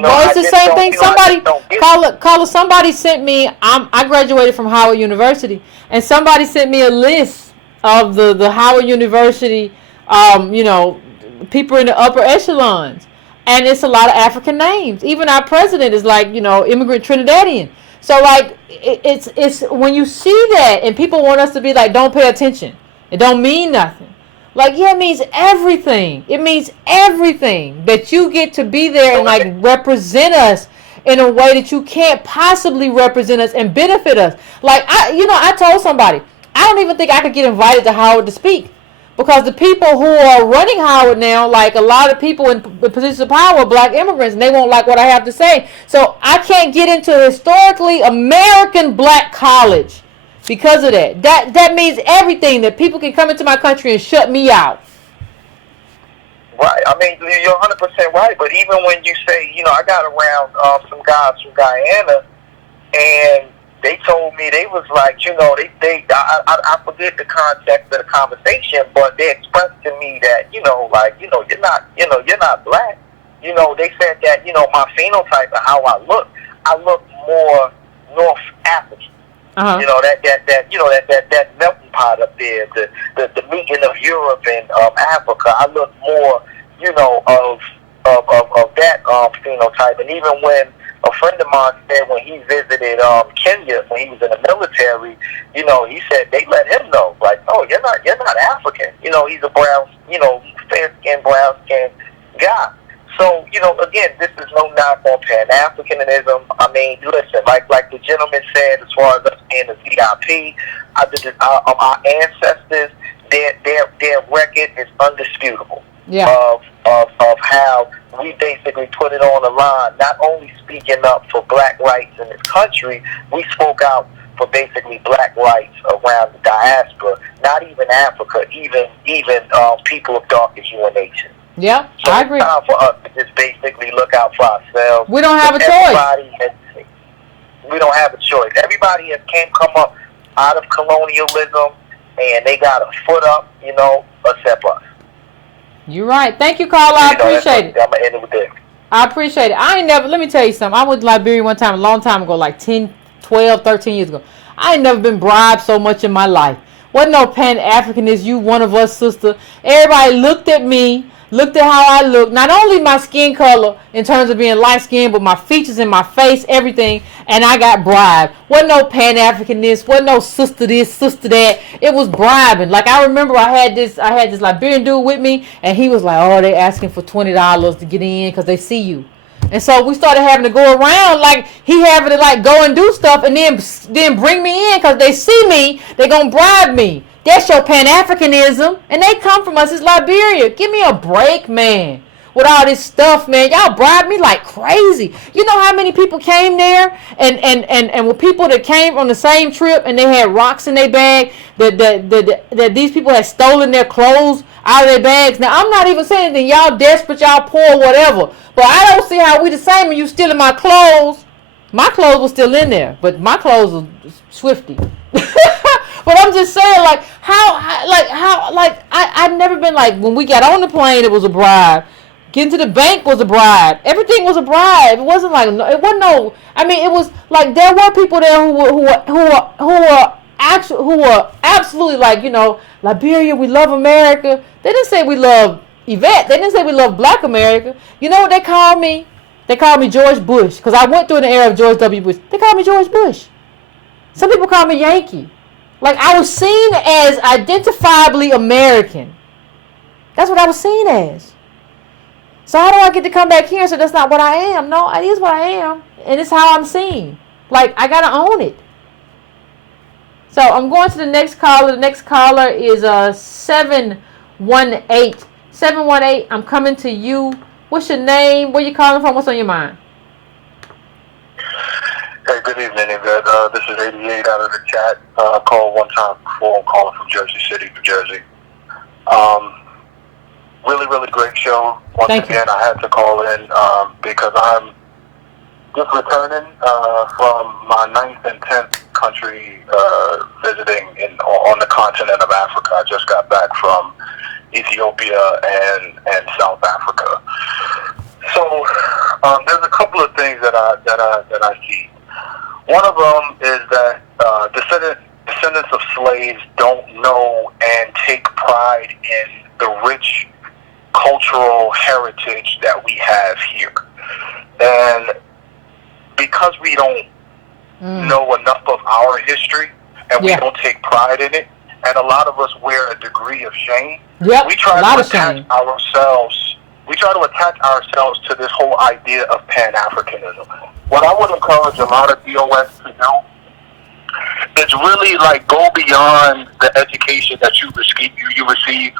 Well, it's the same thing. Somebody sent me. I graduated from Howard University, and somebody sent me a list of the Howard University, people in the upper echelons, and it's a lot of African names. Even our president is like, immigrant Trinidadian. So like, it's when you see that, and people want us to be like, don't pay attention. It don't mean nothing. Like, yeah, it means everything. It means everything that you get to be there and like represent us in a way that you can't possibly represent us and benefit us. Like, I told somebody, I don't even think I could get invited to Howard to speak, because the people who are running Howard now, like a lot of people in positions of power, are Black immigrants, and they won't like what I have to say. So I can't get into a historically American Black college. Because of that. That means everything, that people can come into my country and shut me out. Right. I mean, you're 100% right. But even when you say, I got around some guys from Guyana, and they told me, they was like, I forget the context of the conversation, but they expressed to me that, you're not Black. They said that, my phenotype and how I look more North African. Uh-huh. That melting pot up there, the meeting of Europe and Africa. I look more, of that phenotype. And even when a friend of mine said when he visited Kenya when he was in the military, he said they let him know, like, oh, you're not African. He's a brown, fair skinned, brown skinned guy. So, again, this is no knock on Pan-Africanism. I mean, listen, like the gentleman said, as far as us being the VIP, our ancestors, their record is undisputable. Yeah. Of how we basically put it on the line, not only speaking up for Black rights in this country, we spoke out for basically Black rights around the diaspora, not even Africa, even people of darker humanation. Yeah, so I agree. It's time for us to just basically look out for ourselves. We don't have a choice. We don't have a choice. Everybody has come up out of colonialism, and they got a foot up, except us. You're right. Thank you, Carla. I appreciate it. I'm going to end it with this. I appreciate it. Let me tell you something. I went to Liberia one time, a long time ago, like 10, 12, 13 years ago. I ain't never been bribed so much in my life. Wasn't no Pan-Africanist, you one of us, sister. Everybody looked at me, looked at how I look. Not only my skin color in terms of being light-skinned, but my features and my face, everything. And I got bribed. Wasn't no Pan-Africanist. Wasn't no sister this, sister that. It was bribing. Like, I remember I had this Liberian dude with me, and he was like, oh, they asking for $20 to get in because they see you. And so we started having to go around, like, he having to, like, go and do stuff and then bring me in because they see me, they going to bribe me. That's your Pan-Africanism. And they come from us. It's Liberia. Give me a break, man. With all this stuff, man. Y'all bribe me like crazy. You know how many people came there? And with people that came on the same trip and they had rocks in their bag, that these people had stolen their clothes out of their bags. Now, I'm not even saying anything. Y'all desperate, y'all poor, whatever. But I don't see how we the same when you stealing my clothes. My clothes were still in there. But my clothes were swifty. But I'm just saying, like, I've never been like, when we got on the plane, it was a bribe. Getting to the bank was a bribe. Everything was a bribe. It wasn't like, it wasn't no, I mean, it was like, there were people there who were absolutely like, Liberia, we love America. They didn't say we love Yvette. They didn't say we love Black America. You know what they called me? They called me George Bush, because I went through an era of George W. Bush. They called me George Bush. Some people call me Yankee. Like, I was seen as identifiably American. That's what I was seen as. So how do I get to come back here and say that's not what I am? No, it is what I am. And it's how I'm seen. Like, I got to own it. So I'm going to the next caller. The next caller is 718. 718, I'm coming to you. What's your name? Where you calling from? What's on your mind? Hey, good evening, Yvette. This is 88 out of the chat. I called one time before. I'm calling from Jersey City, New Jersey. Really, really great show. Once again, I had to call in because I'm just returning from my 9th and 10th country visiting on the continent of Africa. I just got back from Ethiopia and South Africa. So there's a couple of things that I see. One of them is that descendants of slaves don't know and take pride in the rich cultural heritage that we have here. And because we don't know enough of our history and we don't take pride in it, and a lot of us wear a degree of shame, we try to attach ourselves to this whole idea of Pan-Africanism. What I would encourage a lot of DOS to do is really like go beyond the education that you receive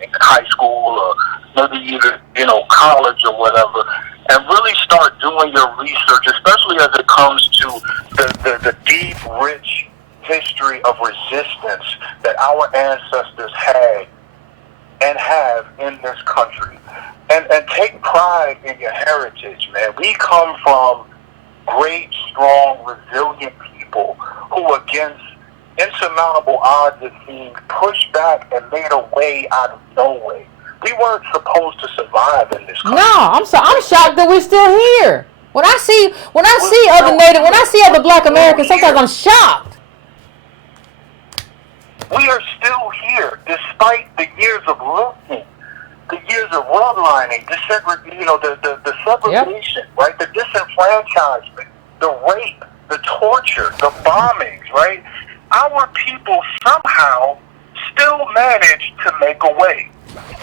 in high school or maybe even college or whatever, and really start doing your research, especially as it comes to the deep, rich history of resistance that our ancestors had and have in this country. And take pride in your heritage, man. We come from great, strong, resilient people who, against insurmountable odds, it seems, pushed back and made a way out of no way. We weren't supposed to survive in this country. No, I'm shocked that we're still here. When I see other Black Americans, sometimes I'm shocked. We are still here, despite the years of looting, the years of redlining, the segregation, right? The disenfranchisement, the rape, the torture, the bombings, right? Our people somehow still manage to make a way.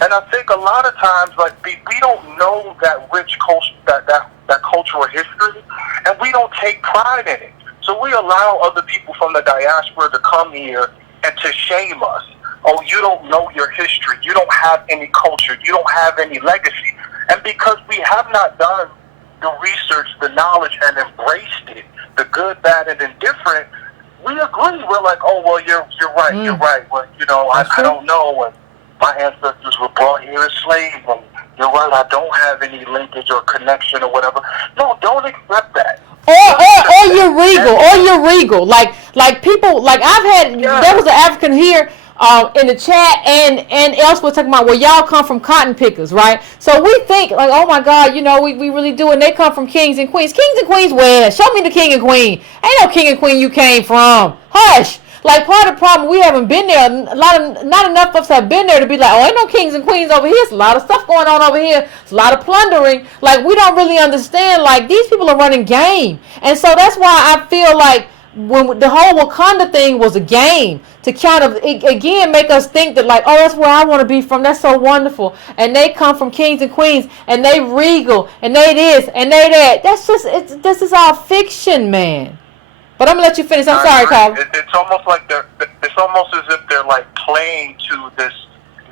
And I think a lot of times, like, we don't know that rich culture, that cultural history, and we don't take pride in it. So we allow other people from the diaspora to come here and to shame us. Oh, you don't know your history. You don't have any culture. You don't have any legacy. And because we have not done the research, the knowledge, and embraced it, the good, bad, and indifferent, we agree. We're like, oh, well, you're right. You're right. Well, I don't know. And my ancestors were brought here as slaves. And you're right. I don't have any linkage or connection or whatever. No, don't accept that. Or you're regal. Like people, like I've had, there was an African here in the chat and elsewhere talking about, well, y'all come from cotton pickers, right? So we think like, oh my God, we really do, and they come from kings and queens. Kings and queens where? Show me the king and queen. Ain't no king and queen you came from. Hush. Like, part of the problem, we haven't been there. Not enough of us have been there to be like, oh, ain't no kings and queens over here. There's a lot of stuff going on over here. There's a lot of plundering. Like, we don't really understand. Like, these people are running game. And so that's why I feel like when the whole Wakanda thing was a game to kind of, again, make us think that, like, oh, that's where I want to be from. That's so wonderful. And they come from kings and queens, and they regal, and they this, and they that. That's just, this is all fiction, man. But I'm going to let you finish. I'm sorry, Carl. It's almost like it's almost as if they're like playing to this.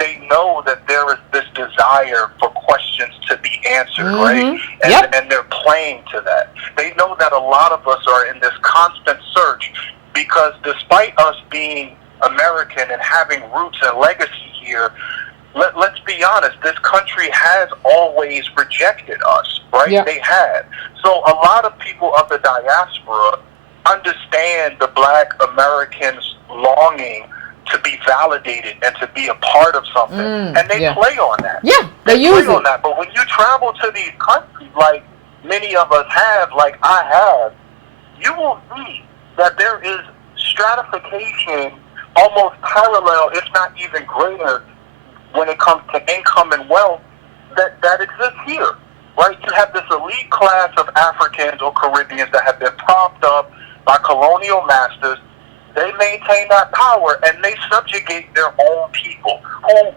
They know that there is this desire for questions to be answered, right? And they're playing to that. They know that a lot of us are in this constant search because despite us being American and having roots and legacy here, let's be honest, this country has always rejected us, right? Yep. They have. So a lot of people of the diaspora understand the Black Americans' longing to be validated and to be a part of something, and they play on that. Yeah, they use play on that. But when you travel to these countries, like many of us have, like I have, you will see that there is stratification, almost parallel, if not even greater, when it comes to income and wealth that exists here. Right? You have this elite class of Africans or Caribbeans that have been propped up by colonial masters. They maintain that power and they subjugate their own people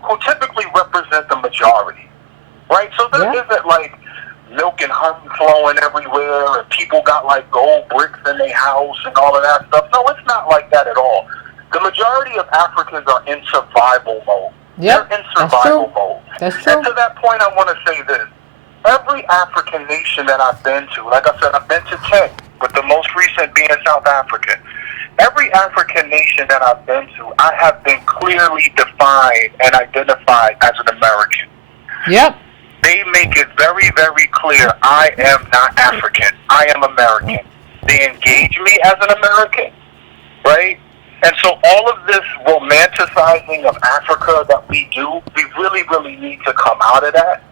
who typically represent the majority, right? So there isn't like milk and honey flowing everywhere and people got like gold bricks in their house and all of that stuff. No, it's not like that at all. The majority of Africans are in survival mode. Yep. They're in That's survival true. mode. That's true. And to that point, I want to say this. Every African nation that I've been to, like I said, I've been to 10, with the most recent being South Africa. Every African nation that I've been to, I have been clearly defined and identified as an American. Yep. They make it very, very clear, I am not African. I am American. They engage me as an American, right? And so all of this romanticizing of Africa that we do, we really, really need to come out of that.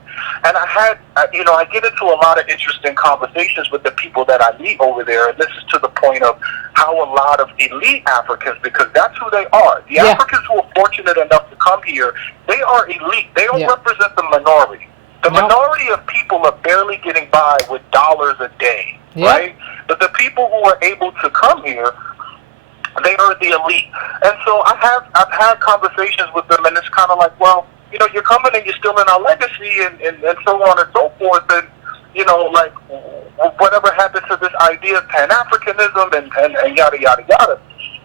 And I get into a lot of interesting conversations with the people that I meet over there, and this is to the point of how a lot of elite Africans, because that's who they are. The Africans who are fortunate enough to come here, they are elite. They don't represent the minority. The minority of people are barely getting by with dollars a day, right? But the people who are able to come here, they are the elite. And so I've had conversations with them, and it's kind of like, well, you're coming and you're still in our legacy and so on and so forth. And, like, whatever happened to this idea of Pan-Africanism and yada, yada, yada.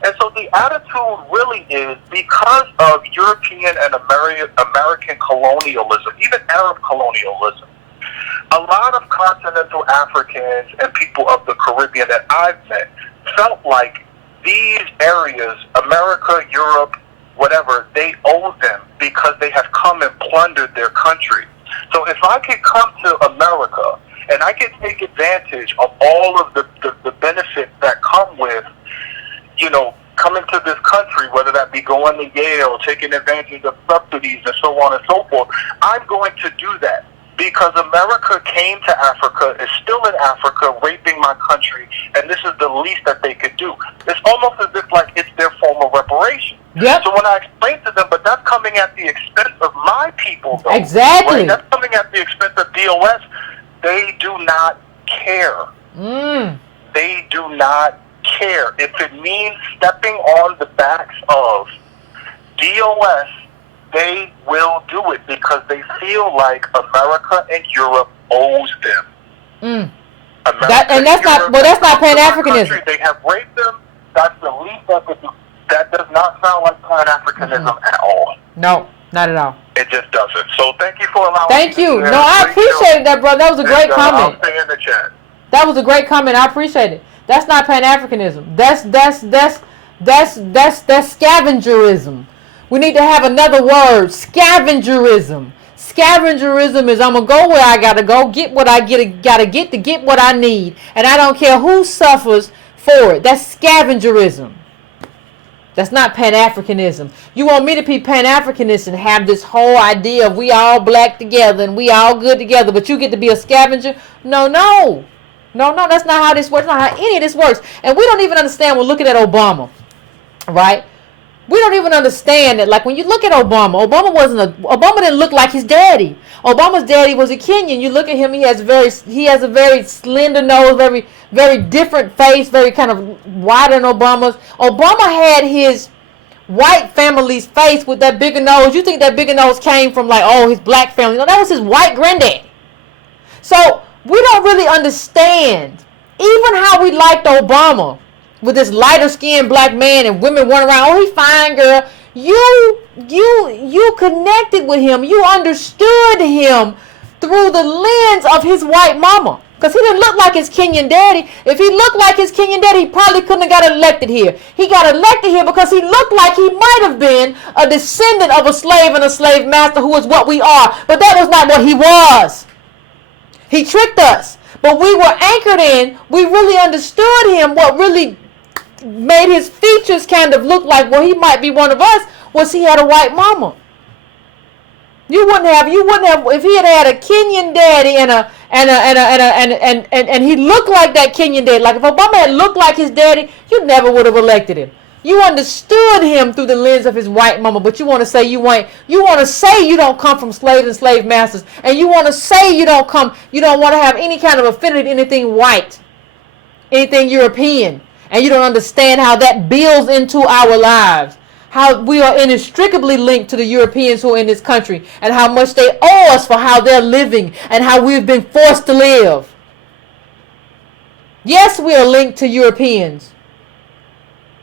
And so the attitude really is because of European and American colonialism, even Arab colonialism, a lot of continental Africans and people of the Caribbean that I've met felt like these areas, America, Europe, whatever, they owe them because they have come and plundered their country. So if I could come to America and I could take advantage of all of the benefits that come with, coming to this country, whether that be going to Yale, taking advantage of subsidies and so on and so forth, I'm going to do that. Because America came to Africa, is still in Africa, raping my country, and this is the least that they could do. It's almost as if like it's their form of reparation. Yep. So when I explain to them, but that's coming at the expense of my people, though. Exactly. Right? That's coming at the expense of DOS. They do not care. They do not care. If it means stepping on the backs of DOS, they will do it because they feel like America and Europe owes them. That's not Pan-Africanism. They have raped them. That's the least that could do. That does not sound like Pan-Africanism at all. No, not at all. It just doesn't. So thank you for allowing Thank me you. to No, I appreciate that, brother. That was a great comment. I'll stay in the chat. That was a great comment. I appreciate it. That's not Pan-Africanism. That's scavengerism. We need to have another word. Scavengerism. Scavengerism is I'm gonna go where I gotta go, get what I gotta get to get what I need, and I don't care who suffers for it. That's scavengerism. That's not Pan-Africanism. You want me to be Pan-Africanist and have this whole idea of we all black together and we all good together, but you get to be a scavenger? No, that's not how this works. That's not how any of this works. And we don't even understand when looking at Obama, right? We don't even understand that. Like when you look at Obama didn't look like his daddy. Obama's daddy was a Kenyan. You look at him, he has a very slender nose, very, very different face, very kind of wider than Obama's. Obama had his white family's face with that bigger nose. You think that bigger nose came from like, his black family. No, that was his white granddad. So we don't really understand even how we liked Obama with this lighter skinned black man and women running around. He's fine, girl. You connected with him. You understood him through the lens of his white mama. Because he didn't look like his Kenyan daddy. If he looked like his Kenyan daddy, he probably couldn't have got elected here. He got elected here because he looked like he might have been a descendant of a slave and a slave master who is what we are. But that was not what he was. He tricked us. But we were anchored in. We really understood him. What really made his features kind of look like, he might be one of us, was he had a white mama. You wouldn't have if he had a Kenyan daddy and he looked like that Kenyan daddy. Like if Obama had looked like his daddy, you never would have elected him. You understood him through the lens of his white mama, but you want to say you don't come from slaves and slave masters, and you want to say you don't want to have any kind of affinity to anything white, anything European, and you don't understand how that builds into our lives. How we are inextricably linked to the Europeans who are in this country and how much they owe us for how they're living and how we've been forced to live. Yes, we are linked to Europeans.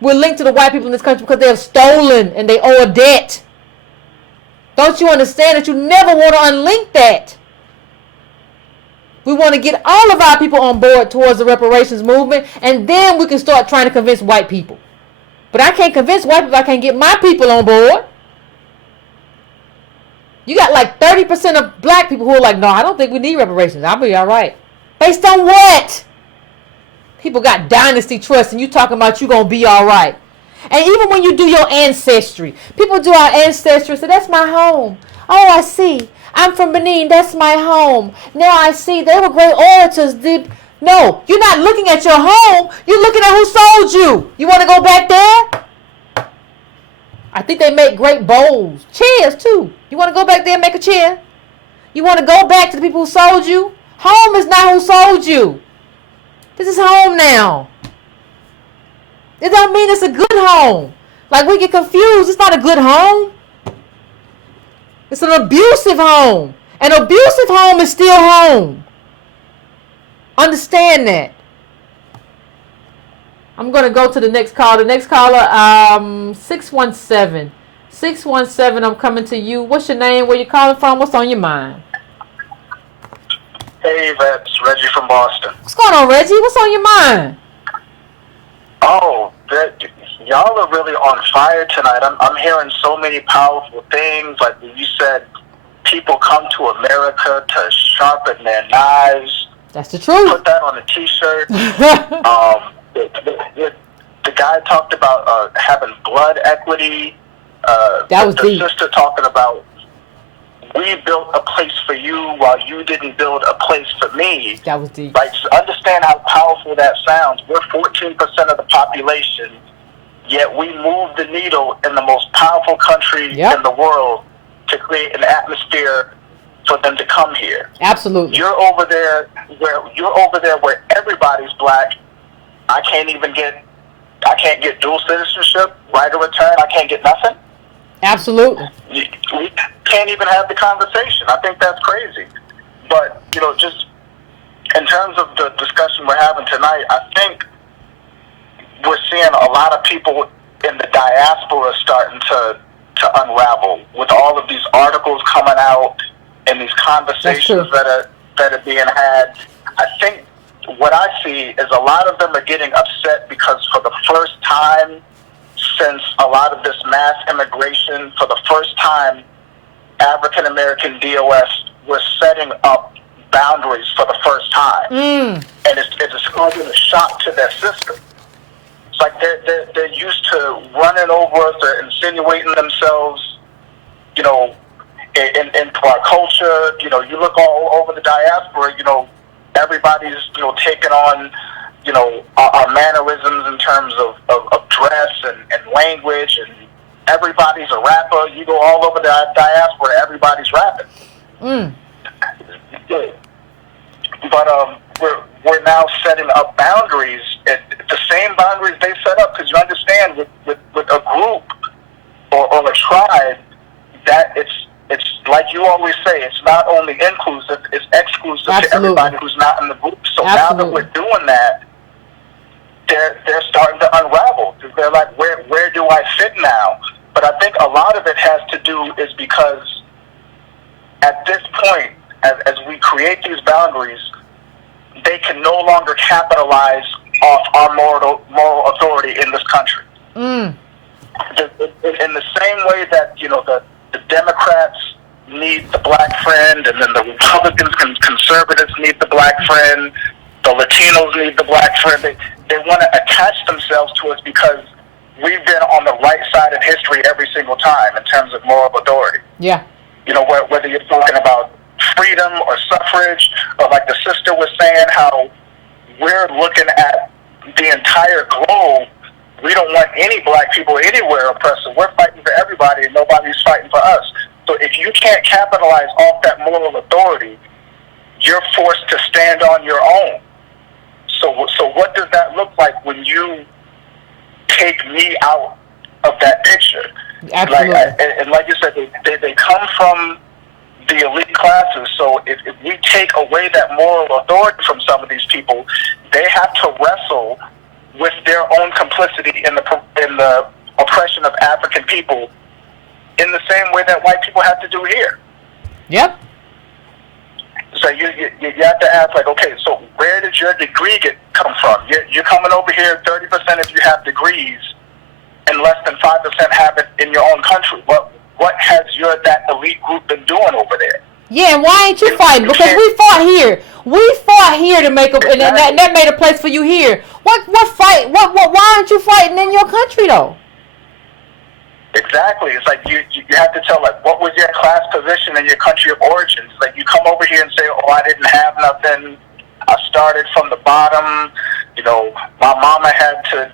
We're linked to the white people in this country because they have stolen and they owe a debt. Don't you understand that you never want to unlink that? We want to get all of our people on board towards the reparations movement, and then we can start trying to convince white people. But I can't convince white people. I can't get my people on board. You got like 30% of black people who are like, no, I don't think we need reparations. I'll be all right. Based on what? People got dynasty trust, and you talking about you going to be all right. And even when you do your ancestry, people do our ancestry, so that's my home. Oh, I see. I'm from Benin. That's my home. Now I see. They were great orators. No, you're not looking at your home. You're looking at who sold you. You want to go back there? I think they make great bowls. Chairs, too. You want to go back there and make a chair? You want to go back to the people who sold you? Home is not who sold you. This is home now. It don't mean it's a good home. Like, we get confused. It's not a good home. It's an abusive home. An abusive home is still home. Understand that. I'm going to go to the next caller. The next caller, 617. 617, I'm coming to you. What's your name? Where you calling from? What's on your mind? Hey, Yvette, it's Reggie from Boston. What's going on, Reggie? What's on your mind? Oh, y'all are really on fire tonight. I'm hearing so many powerful things. Like you said, people come to America to sharpen their knives. That's the truth. Put that on a T-shirt. The guy talked about having blood equity. That was deep. The sister talking about, we built a place for you while you didn't build a place for me. That was deep. Like, understand how powerful that sounds. We're 14% of the population, yet we move the needle in the most powerful country in the world to create an atmosphere for them to come here. Absolutely. You're over there where everybody's black. I can't get dual citizenship, right of return. I can't get nothing. Absolutely. We can't even have the conversation. I think that's crazy. But, just in terms of the discussion we're having tonight, I think we're seeing a lot of people in the diaspora starting to unravel with all of these articles coming out and these conversations that are being had. I think what I see is a lot of them are getting upset because for the first time since a lot of this mass immigration, for the first time, African American DOS were setting up boundaries for the first time, and it's causing a shock to their system. It's like they're used to running over us or insinuating themselves, into our culture. You look all over the diaspora. Everybody's taking on our mannerisms in terms of dress and language, and everybody's a rapper. You go all over the diaspora, everybody's rapping. But we're now setting up boundaries, the same boundaries they set up, because you understand with a group or a tribe that it's like you always say, it's not only inclusive, it's exclusive to everybody who's not in the group. So now that we're doing that, they're starting to unravel. They're like, where do I fit now? But I think a lot of it has to do is because at this point, as we create these boundaries, they can no longer capitalize off our moral authority in this country. In the same way that the Democrats need the black friend, and then the Republicans and conservatives need the black friend, the Latinos need the black friend. They want to attach themselves to us because we've been on the right side of history every single time in terms of moral authority. Yeah. Whether you're talking about freedom or suffrage, or like the sister was saying, how we're looking at the entire globe. We don't want any black people anywhere oppressed. We're fighting for everybody, and nobody's fighting for us. So if you can't capitalize off that moral authority, you're forced to stand on your own. So what does that look like when you take me out of that picture? Absolutely. And like you said, they come from the elite classes. So if we take away that moral authority from some of these people, they have to wrestle with their own complicity in the oppression of African people in the same way that white people have to do here. Yep. So you have to ask, like, okay, so where did your degree come from? You're coming over here, 30% if you have degrees, and less than 5% have it in your own country. What has that elite group been doing over there? Yeah, and why ain't you fighting? Because we fought here. We fought here to make a, and that made a place for you here. Why aren't you fighting in your country though? Exactly. It's like you have to tell, like, what was your class position in your country of origin? It's like you come over here and say, oh, I didn't have nothing. I started from the bottom. You know, my mama had to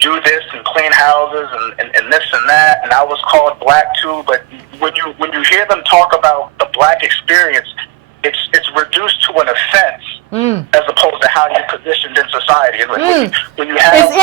do this and clean houses and this and that, and I was called black too. But when you hear them talk about the black experience, it's reduced to an offense as opposed to how you're positioned in society. And when you have it's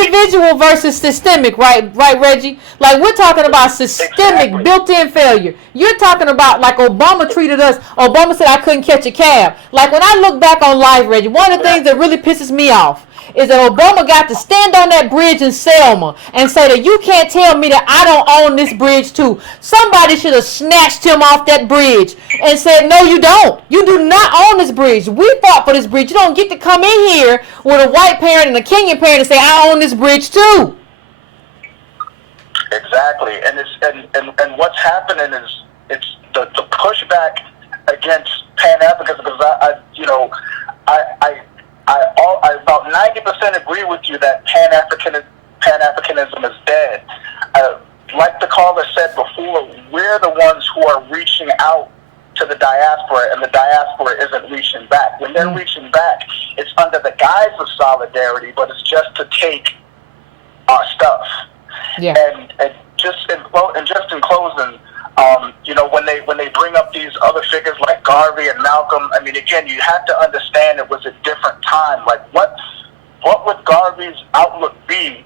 individual versus systemic, right, Reggie? Like, we're talking about systemic, built-in failure. You're talking about, like, Obama treated us. Obama said I couldn't catch a cab. Like, when I look back on life, Reggie, one of the things that really pisses me off is that Obama got to stand on that bridge in Selma and say that you can't tell me that I don't own this bridge too. Somebody should have snatched him off that bridge and said, no, you don't. You do not own this bridge. We fought for this bridge. You don't get to come in here with a white parent and a Kenyan parent and say, I own this bridge too. Exactly. And what's happening is it's the pushback against Pan-Africanism, because I about 90% agree with you that Pan-Africanism is dead. Like the caller said before, we're the ones who are reaching out to the diaspora, and the diaspora isn't reaching back. When they're reaching back, it's under the guise of solidarity, but it's just to take our stuff. Yeah. And just in closing, when they bring up these other figures like Garvey and Malcolm, I mean, again, you have to understand it was a different time. Like, what would Garvey's outlook be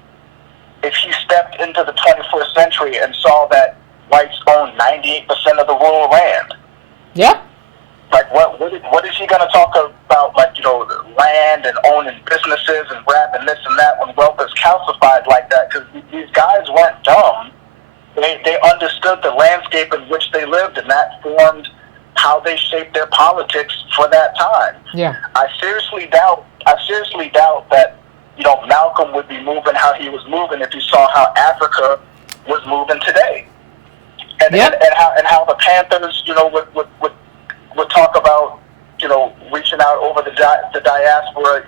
if he stepped into the 21st century and saw that whites own 98% of the rural land? Yep. Like, what is he going to talk about, like, land and owning businesses and grabbing this and that when wealth is calcified like that? Because these guys weren't dumb. They understood the landscape in which they lived, and that formed how they shaped their politics for that time. Yeah. I seriously doubt that, Malcolm would be moving how he was moving if he saw how Africa was moving today. And how the Panthers, would talk about, reaching out over the diaspora.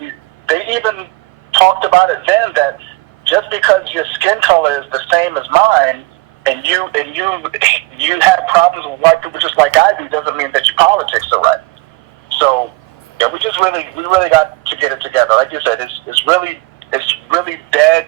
They even talked about it then, that just because your skin color is the same as mine, and you have problems with white people just like I do, doesn't mean that your politics are right. So yeah, we really got to get it together. Like you said, it's really dead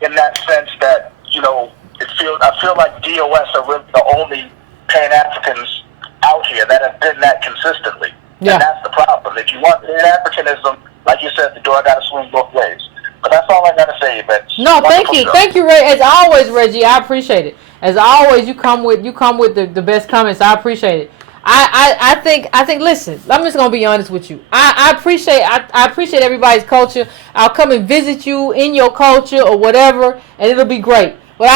in that sense that I feel like DOS are really the only Pan-Africans out here that have been that consistently. Yeah. And that's the problem. If you want Pan-Africanism, like you said, the door got to swing both ways. But that's all I got to say, Yvette. No, thank you, Ray. As always, Reggie, I appreciate it. As always, you come with the best comments. I appreciate it. I think. Listen, I'm just gonna be honest with you. I appreciate everybody's culture. I'll come and visit you in your culture or whatever, and it'll be great. But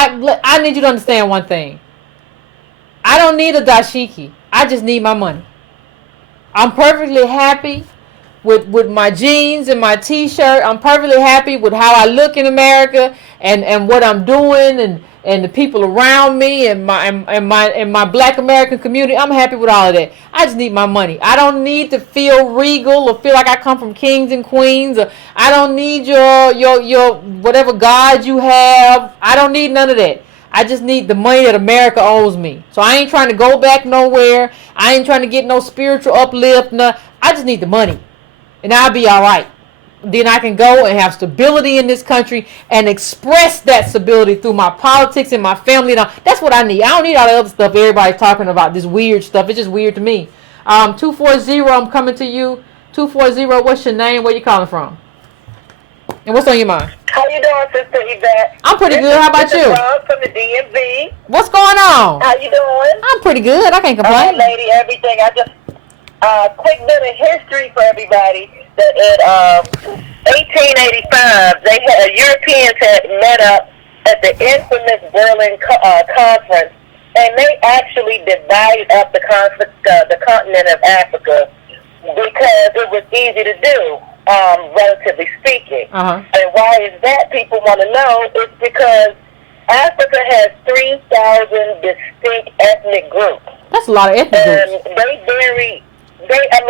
I need you to understand one thing. I don't need a dashiki. I just need my money. I'm perfectly happy with my jeans and my t-shirt. I'm perfectly happy with how I look in America and what I'm doing and the people around me and my Black American community. I'm happy with all of that. I just need my money. I don't need to feel regal or feel like I come from kings and queens. Or I don't need your whatever God you have. I don't need none of that. I just need the money that America owes me. So I ain't trying to go back nowhere. I ain't trying to get no spiritual uplift. No, I just need the money. And I'll be all right. Then I can go and have stability in this country and express that stability through my politics and my family. That's what I need. I don't need all the other stuff everybody's talking about, this weird stuff. It's just weird to me. 240, I'm coming to you. 240, what's your name? Where you calling from? And what's on your mind? How you doing, Sister Yvette? I'm pretty good. How about you? From the DMV. What's going on? How you doing? I'm pretty good. I can't complain. Lady, everything. I just quick bit of history for everybody. That in 1885, Europeans had met up at the infamous Berlin conference, and they actually divided up the continent of Africa because it was easy to do, relatively speaking. And why is that? People want to know. It's because Africa has 3,000 distinct ethnic groups. That's a lot of ethnic groups. And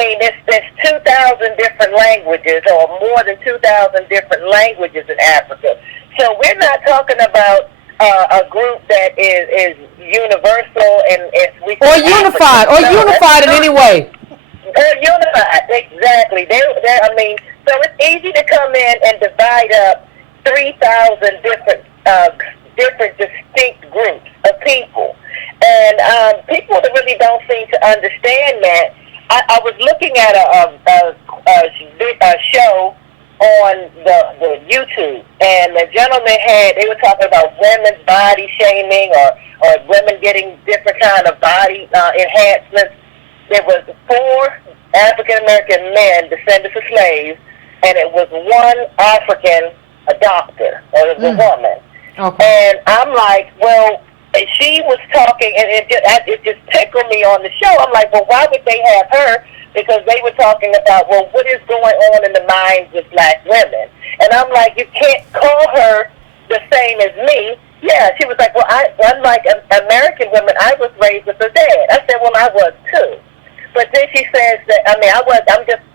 there's 2,000 different languages, or more than 2,000 different languages in Africa. So we're not talking about a group that is universal and we or unified, in any way. They're unified, exactly. So it's easy to come in and divide up 3,000 different distinct groups of people. And people that really don't seem to understand that. I was looking at a show on the YouTube, and the gentleman they were talking about women's body shaming or women getting different kind of body enhancements. There was 4 African-American men, descendants of slaves, and it was 1 African, a doctor, or it was a woman. Okay. And I'm like, well, she was talking, and it just tickled me on the show. I'm like, well, why would they have her? Because they were talking about, well, what is going on in the minds of black women? And I'm like, you can't call her the same as me. Yeah, she was like, well, unlike American women, I was raised with a dad. I said, well, I was too. But then she says that,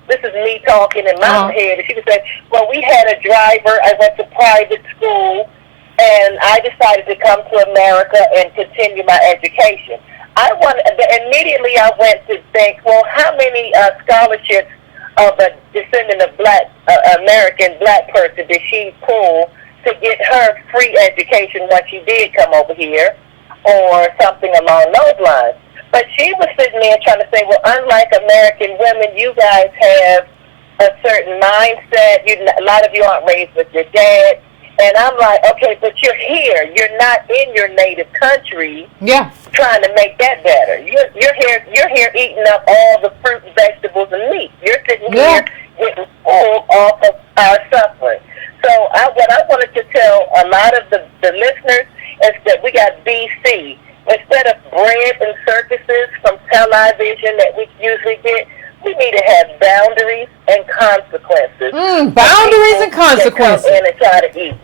this is me talking in my head. And she was saying, well, we had a driver. I went to private school, and I decided to come to America and continue my education. Immediately I went to think, well, how many scholarships of a descendant of American black person did she pull to get her free education when she did come over here, or something along those lines? But she was sitting there trying to say, well, unlike American women, you guys have a certain mindset. A lot of you aren't raised with your dad. And I'm like, okay, but you're here. You're not in your native country. Yeah. Trying to make that better. You're here eating up all the fruit, vegetables, and meat. You're sitting here getting full off of our suffering. So what I wanted to tell a lot of the listeners is that we got BC. Instead of bread and circuses from television that we usually get, we need to have boundaries and consequences. Boundaries and consequences. Come in and try to eat.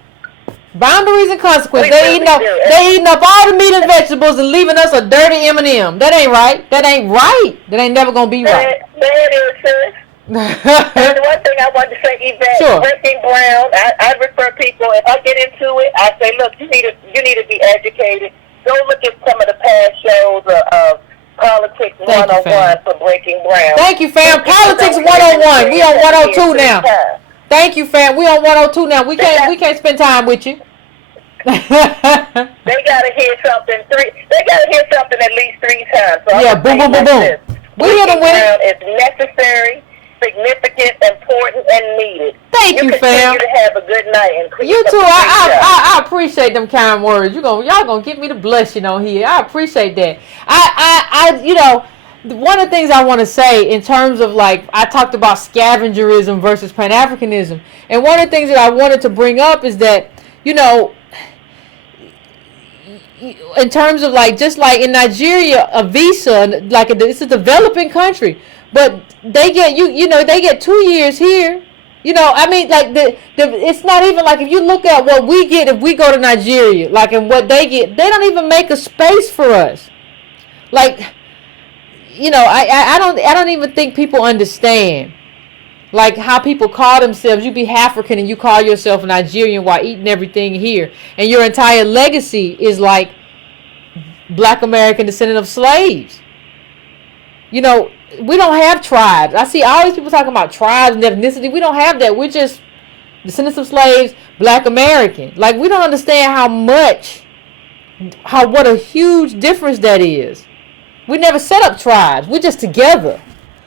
Boundaries and consequences. They eating up all the meat and vegetables and leaving us a dirty M&M. That ain't right. That ain't right. That ain't never gonna be right. There it is, sis. And one thing I wanted to say, Yvette, sure. Breaking Brown. I refer people. If I get into it, I say, look, you need to be educated. Go look at some of the past shows of Politics 101 for Breaking Brown. Thank you, fam. Politics 101. We on 102 now. Thank you, fam. We on 102 now. We can't spend time with you. They gotta hear something at least 3 times. So yeah, boom, boom, boom, boom. We hit them with it. It's necessary, significant, important, and needed. Thank you, fam. You continue to have a good night. And you too. I appreciate them kind words. Y'all gonna get me to blushing on here. I appreciate that. One of the things I want to say in terms of, like, I talked about scavengerism versus Pan-Africanism, and one of the things that I wanted to bring up is that, in terms of, like, just like in Nigeria, a visa, like, it's a developing country, but they get they get 2 years here. It's not even like, if you look at what we get if we go to Nigeria, like, and what they get, they don't even make a space for us. Like, I don't even think people understand, like, how people call themselves. You be African and you call yourself a Nigerian while eating everything here, and your entire legacy is like Black American descendant of slaves. We don't have tribes. I see all these people talking about tribes and ethnicity. We don't have that. We're just descendants of slaves, Black American. Like, we don't understand what a huge difference that is. We never set up tribes. We're just together.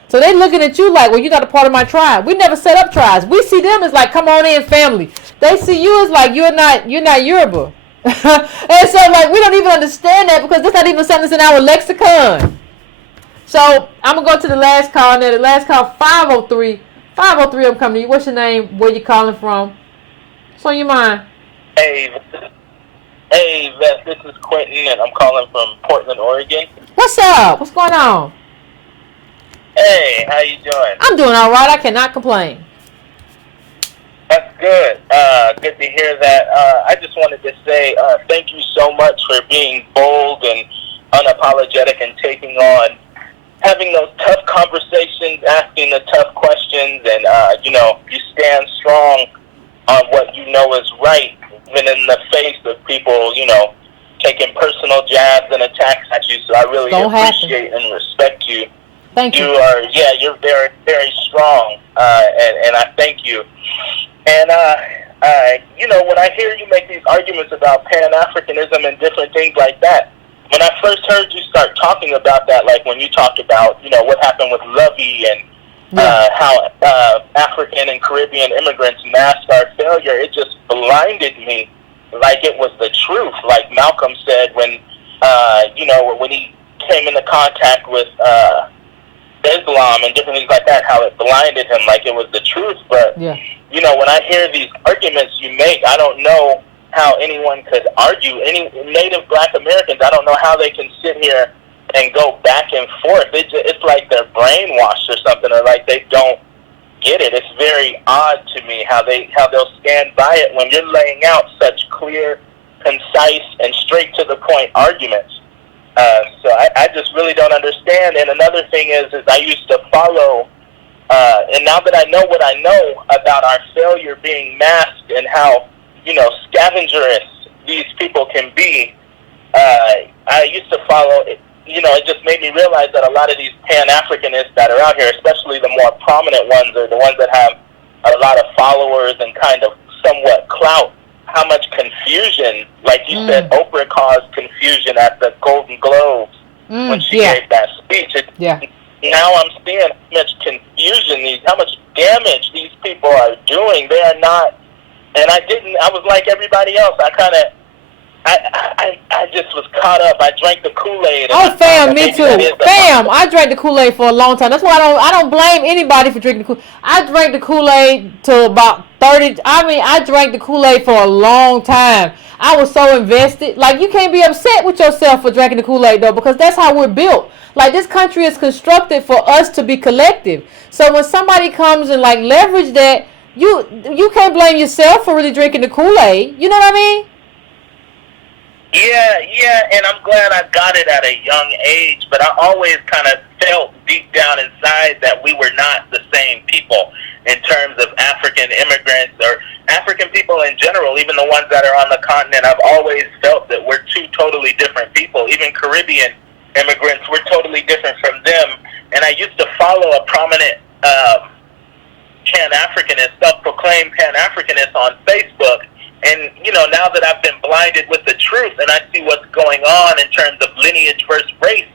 So they looking at you like, well, you're not a part of my tribe. We never set up tribes. We see them as like, come on in, family. They see you as like, you're not Yoruba. And so, like, we don't even understand that, because that's not even something that's in our lexicon. So I'm gonna go to the last call now. The last call, 503. 503, I'm coming to you. What's your name? Where you calling from? What's on your mind? Hey, Hey, Yvette, this is Quentin, and I'm calling from Portland, Oregon. What's up? What's going on? Hey, how you doing? I'm doing all right. I cannot complain. That's good. Good to hear that. I just wanted to say thank you so much for being bold and unapologetic and taking on, having those tough conversations, asking the tough questions, and, you stand strong on what you know is right, even in the face of people, taking personal jabs and attacks at you. So I really appreciate and respect you. Thank you. You're very, very strong, and I thank you. And, when I hear you make these arguments about Pan-Africanism and different things like that, when I first heard you start talking about that, like when you talked about, what happened with Lovey and how African and Caribbean immigrants masked our failure, it just blinded me like it was the truth. Like Malcolm said when he came into contact with Islam and different things like that, how it blinded him like it was the truth. But, when I hear these arguments you make, I don't know how anyone could argue. Any Native Black Americans, I don't know how they can sit here and go back and forth. It's like they're brainwashed or something, or like they don't get it. It's very odd to me how they'll stand by it when you're laying out such clear, concise, and straight to the point arguments. So I just really don't understand. And another thing is I used to follow, and now that I know what I know about our failure being masked and how, scavengerous these people can be, I used to follow, it just made me realize that a lot of these Pan-Africanists that are out here, especially the more prominent ones or the ones that have a lot of followers and kind of somewhat clout, how much confusion, like you said, Oprah caused confusion at the Golden Globes when she gave that speech. Now I'm seeing how much confusion, how much damage these people are doing. They are not, and I was like everybody else. I just was caught up. I drank the Kool-Aid. Oh, fam, me too. Fam, I drank the Kool-Aid for a long time. That's why I don't blame anybody for drinking the Kool-Aid. I drank the Kool-Aid till about 30. I drank the Kool-Aid for a long time. I was so invested. Like, you can't be upset with yourself for drinking the Kool-Aid, though, because that's how we're built. Like, this country is constructed for us to be collective. So when somebody comes and, like, leverage that, you can't blame yourself for really drinking the Kool-Aid. You know what I mean? Yeah, and I'm glad I got it at a young age, but I always kind of felt deep down inside that we were not the same people in terms of African immigrants or African people in general, even the ones that are on the continent. I've always felt that we're two totally different people. Even Caribbean immigrants, we're totally different from them. And I used to follow a prominent Pan-Africanist, self-proclaimed Pan-Africanist on Facebook. And, now that I've been blinded with the truth and I see what's going on in terms of lineage versus race,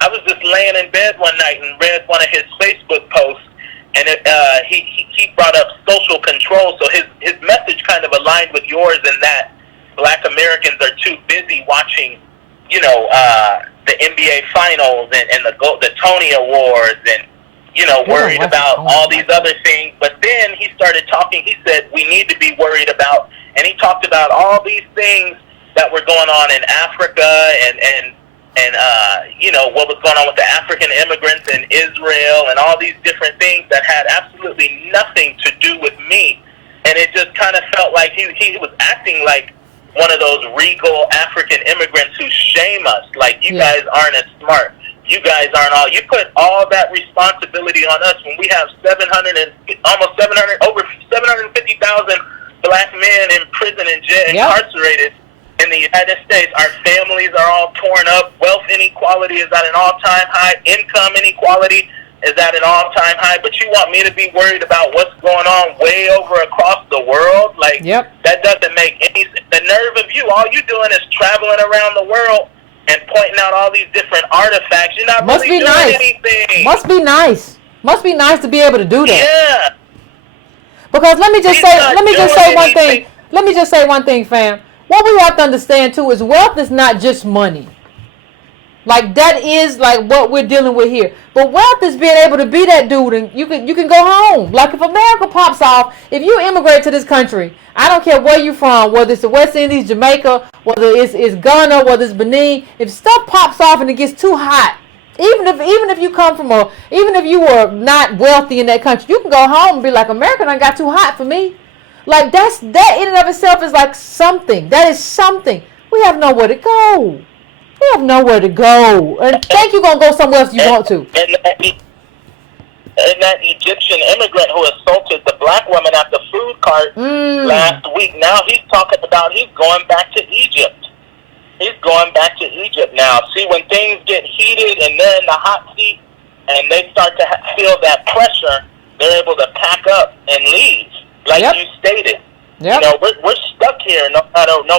I was just laying in bed one night and read one of his Facebook posts, and he brought up social control. So his message kind of aligned with yours in that Black Americans are too busy watching, the NBA Finals and the Tony Awards and, worried about all these other things. But then he started talking. He said we need to be worried about. And he talked about all these things that were going on in Africa and what was going on with the African immigrants in Israel and all these different things that had absolutely nothing to do with me. And it just kind of felt like he was acting like one of those regal African immigrants who shame us. Like, you guys aren't as smart. You guys aren't all. You put all that responsibility on us when we have over 750,000 Black men in prison and jail, incarcerated in the United States. Our families are all torn up. Wealth inequality is at an all-time high. Income inequality is at an all-time high. But you want me to be worried about what's going on way over across the world? Like, that doesn't make any sense. The nerve of you, all you doing is traveling around the world and pointing out all these different artifacts. You're not really doing anything. Must be nice. Must be nice to be able to do that. Yeah. Because let me just say one thing, fam. What we have to understand too is wealth is not just money. Like that is like what we're dealing with here. But wealth is being able to be that dude, and you can go home. Like if America pops off, if you immigrate to this country, I don't care where you're from, whether it's the West Indies, Jamaica, whether it's Ghana, whether it's Benin. If stuff pops off and it gets too hot, even if you come from even if you were not wealthy in that country, you can go home and be like, America done got too hot for me. Like that in and of itself is like something. That is something. We have nowhere to go. We have nowhere to go. And think you're going to go somewhere else you want to. And that Egyptian immigrant who assaulted the black woman at the food cart last week, now he's talking about he's going back to Egypt. He's going back to Egypt now. See, when things get heated and they're in the hot seat and they start to feel that pressure, they're able to pack up and leave, like you stated. Yep. You know, we're stuck here no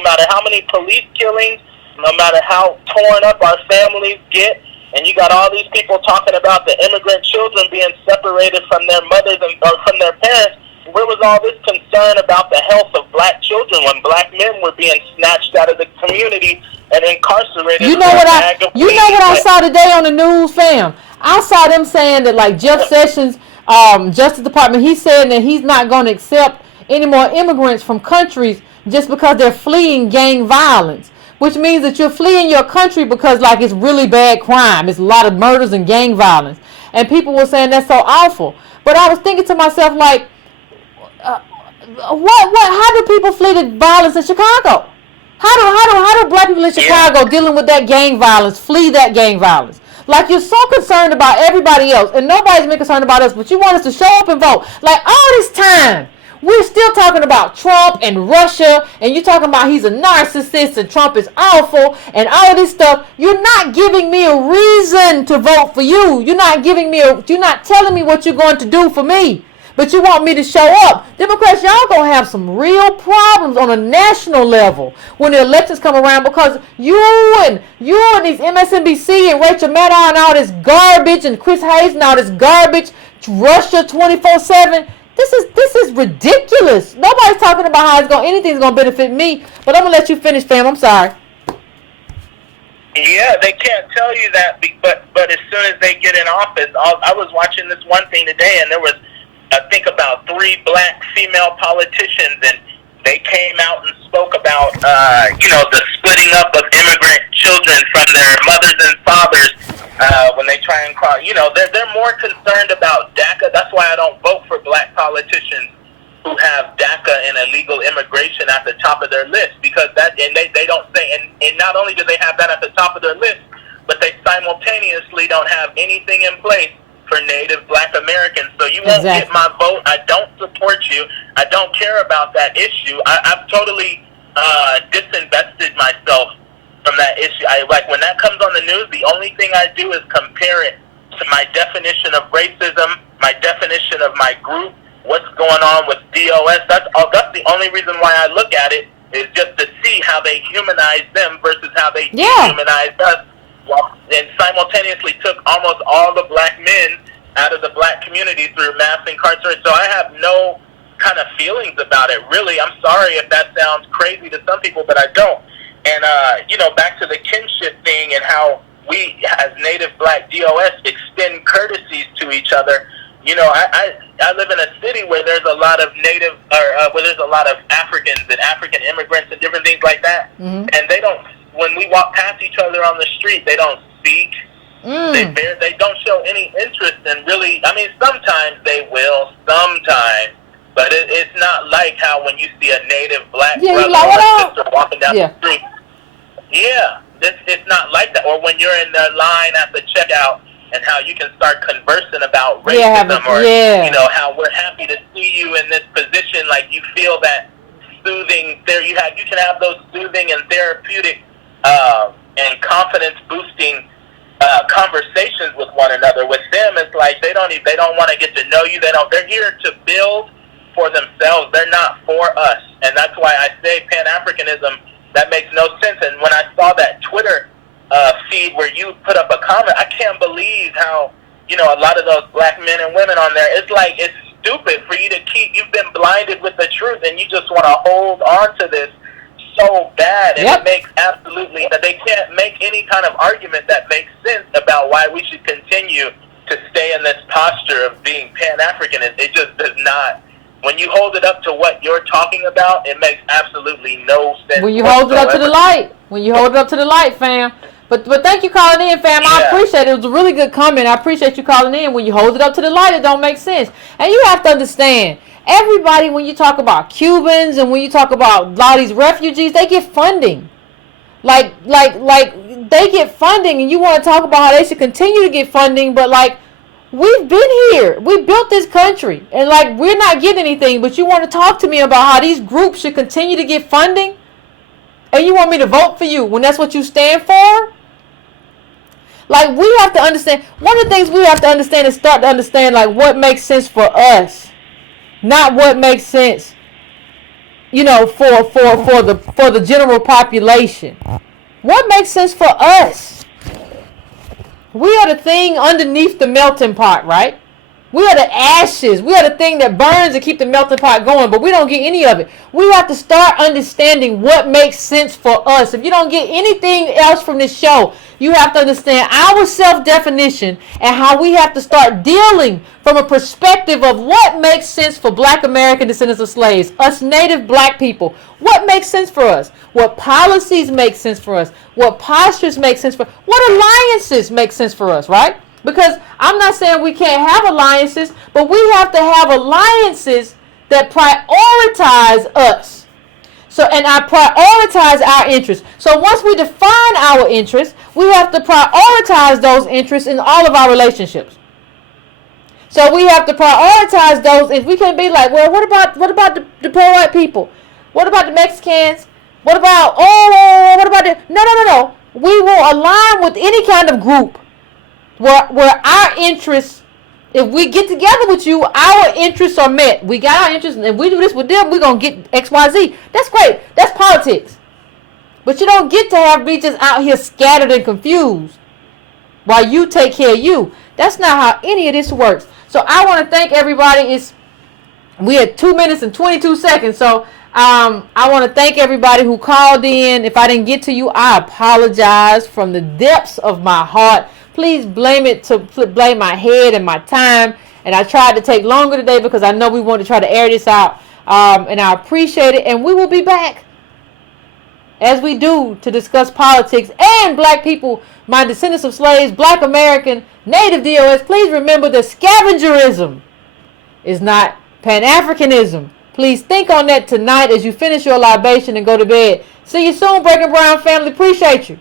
matter how many police killings, no matter how torn up our families get. And you got all these people talking about the immigrant children being separated from their mothers or from their parents. Where was all this concern about the health of black children when black men were being snatched out of the community and incarcerated? You know what I saw today on the news, fam? I saw them saying that like Jeff Sessions, Justice Department, he's saying that he's not going to accept any more immigrants from countries just because they're fleeing gang violence. Which means that you're fleeing your country because like it's really bad crime. It's a lot of murders and gang violence. And people were saying that's so awful. But I was thinking to myself like, how do people flee the violence in Chicago? How do black people in Chicago dealing with that gang violence flee that gang violence? Like you're so concerned about everybody else and nobody's been concerned about us, but you want us to show up and vote. Like all this time. We're still talking about Trump and Russia, and you're talking about he's a narcissist and Trump is awful and all of this stuff. You're not giving me a reason to vote for you. You're not telling me what you're going to do for me. But you want me to show up. Democrats, y'all gonna have some real problems on a national level when the elections come around because you and these MSNBC and Rachel Maddow and all this garbage and Chris Hayes and all this garbage, Russia 24/7. This is ridiculous. Nobody's talking about how anything's gonna benefit me. But I'm gonna let you finish, fam. I'm sorry. Yeah, they can't tell you that, but as soon as they get in office, I was watching this one thing today, and there was, I think, about 3 black female politicians, and they came out and spoke about, the splitting up of immigrant children from their mothers and fathers. When they try and call, they're more concerned about DACA. That's why I don't vote for black politicians who have DACA and illegal immigration at the top of their list, because they don't say, and not only do they have that at the top of their list, but they simultaneously don't have anything in place for Native Black Americans. So you won't get my vote. I don't support you. I don't care about that issue. I've totally disinvested myself from that issue. When that comes on the news, the only thing I do is compare it to my definition of racism, my definition of my group, what's going on with DOS. That's the only reason why I look at it, is just to see how they humanize them versus how they dehumanize us, and simultaneously took almost all the black men out of the black community through mass incarceration. So I have no kind of feelings about it, really. I'm sorry if that sounds crazy to some people, but I don't. And, back to the kinship thing and how we, as Native Black DOS, extend courtesies to each other. I live in a city where there's a lot of where there's a lot of Africans and African immigrants and different things like that. Mm-hmm. And they don't, when we walk past each other on the street, they don't speak. They don't show any interest in really, sometimes they will, but it's not like how when you see a Native Black brother or sister walking down the street. Yeah, it's not like that. Or when you're in the line at the checkout and how you can start conversing about racism how we're happy to see you in this position. Like you feel that soothing there. You can have those soothing and therapeutic and confidence boosting conversations with one another. With them, it's like they don't want to get to know you. They're here to build for themselves. They're not for us. And that's why I say Pan-Africanism, that makes no sense. And when I saw that Twitter feed where you put up a comment, I can't believe how, a lot of those black men and women on there, it's stupid for you to you've been blinded with the truth and you just want to hold on to this so bad, and Yep. it makes absolutely that they can't make any kind of argument that makes sense about why we should continue to stay in this posture of being Pan-Africanist. It just does not. When you hold it up to what you're talking about, it makes absolutely no sense. When you hold it up to the light. When you hold it up to the light, fam. But thank you calling in, fam. I Yeah. appreciate it. It was a really good comment. I appreciate you calling in. When you hold it up to the light, it don't make sense. And you have to understand, everybody, when you talk about Cubans and when you talk about a lot of these refugees, they get funding. Like they get funding, and you want to talk about how they should continue to get funding, but like, we've been here. We built this country, and like, we're not getting anything, but you want to talk to me about how these groups should continue to get funding? And you want me to vote for you when that's what you stand for? Like, we have to understand, one of the things we have to understand is start to understand, like, what makes sense for us, not what makes sense, you know, for the general population. What makes sense for us? We are the thing underneath the melting pot, right? We are the ashes. We are the thing that burns to keep the melting pot going, but we don't get any of it. We have to start understanding what makes sense for us. If you don't get anything else from this show, you have to understand our self-definition and how we have to start dealing from a perspective of what makes sense for Black American descendants of slaves, us native Black people. What makes sense for us? What policies make sense for us? What postures make sense for us? What alliances make sense for us, right? Because I'm not saying we can't have alliances, but we have to have alliances that prioritize us. So, and I prioritize our interests. So once we define our interests, we have to prioritize those interests in all of our relationships. So we have to prioritize those. If we can be like, well, what about the poor white people? What about the Mexicans? What about what about the no. We will align with any kind of group where our interests, if we get together with you, our interests are met. We got our interests, and if we do this with them, we're going to get XYZ. That's great. That's politics. But you don't get to be just out here scattered and confused while you take care of you. That's not how any of this works. So I want to thank everybody. We had 2 minutes and 22 seconds. So I want to thank everybody who called in. If I didn't get to you, I apologize from the depths of my heart. Please blame my head and my time. And I tried to take longer today because I know we want to try to air this out. And I appreciate it. And we will be back, as we do, to discuss politics and Black people, my descendants of slaves, Black American, Native DOS. Please remember that scavengerism is not Pan-Africanism. Please think on that tonight as you finish your libation and go to bed. See you soon, Breaking Brown family. Appreciate you.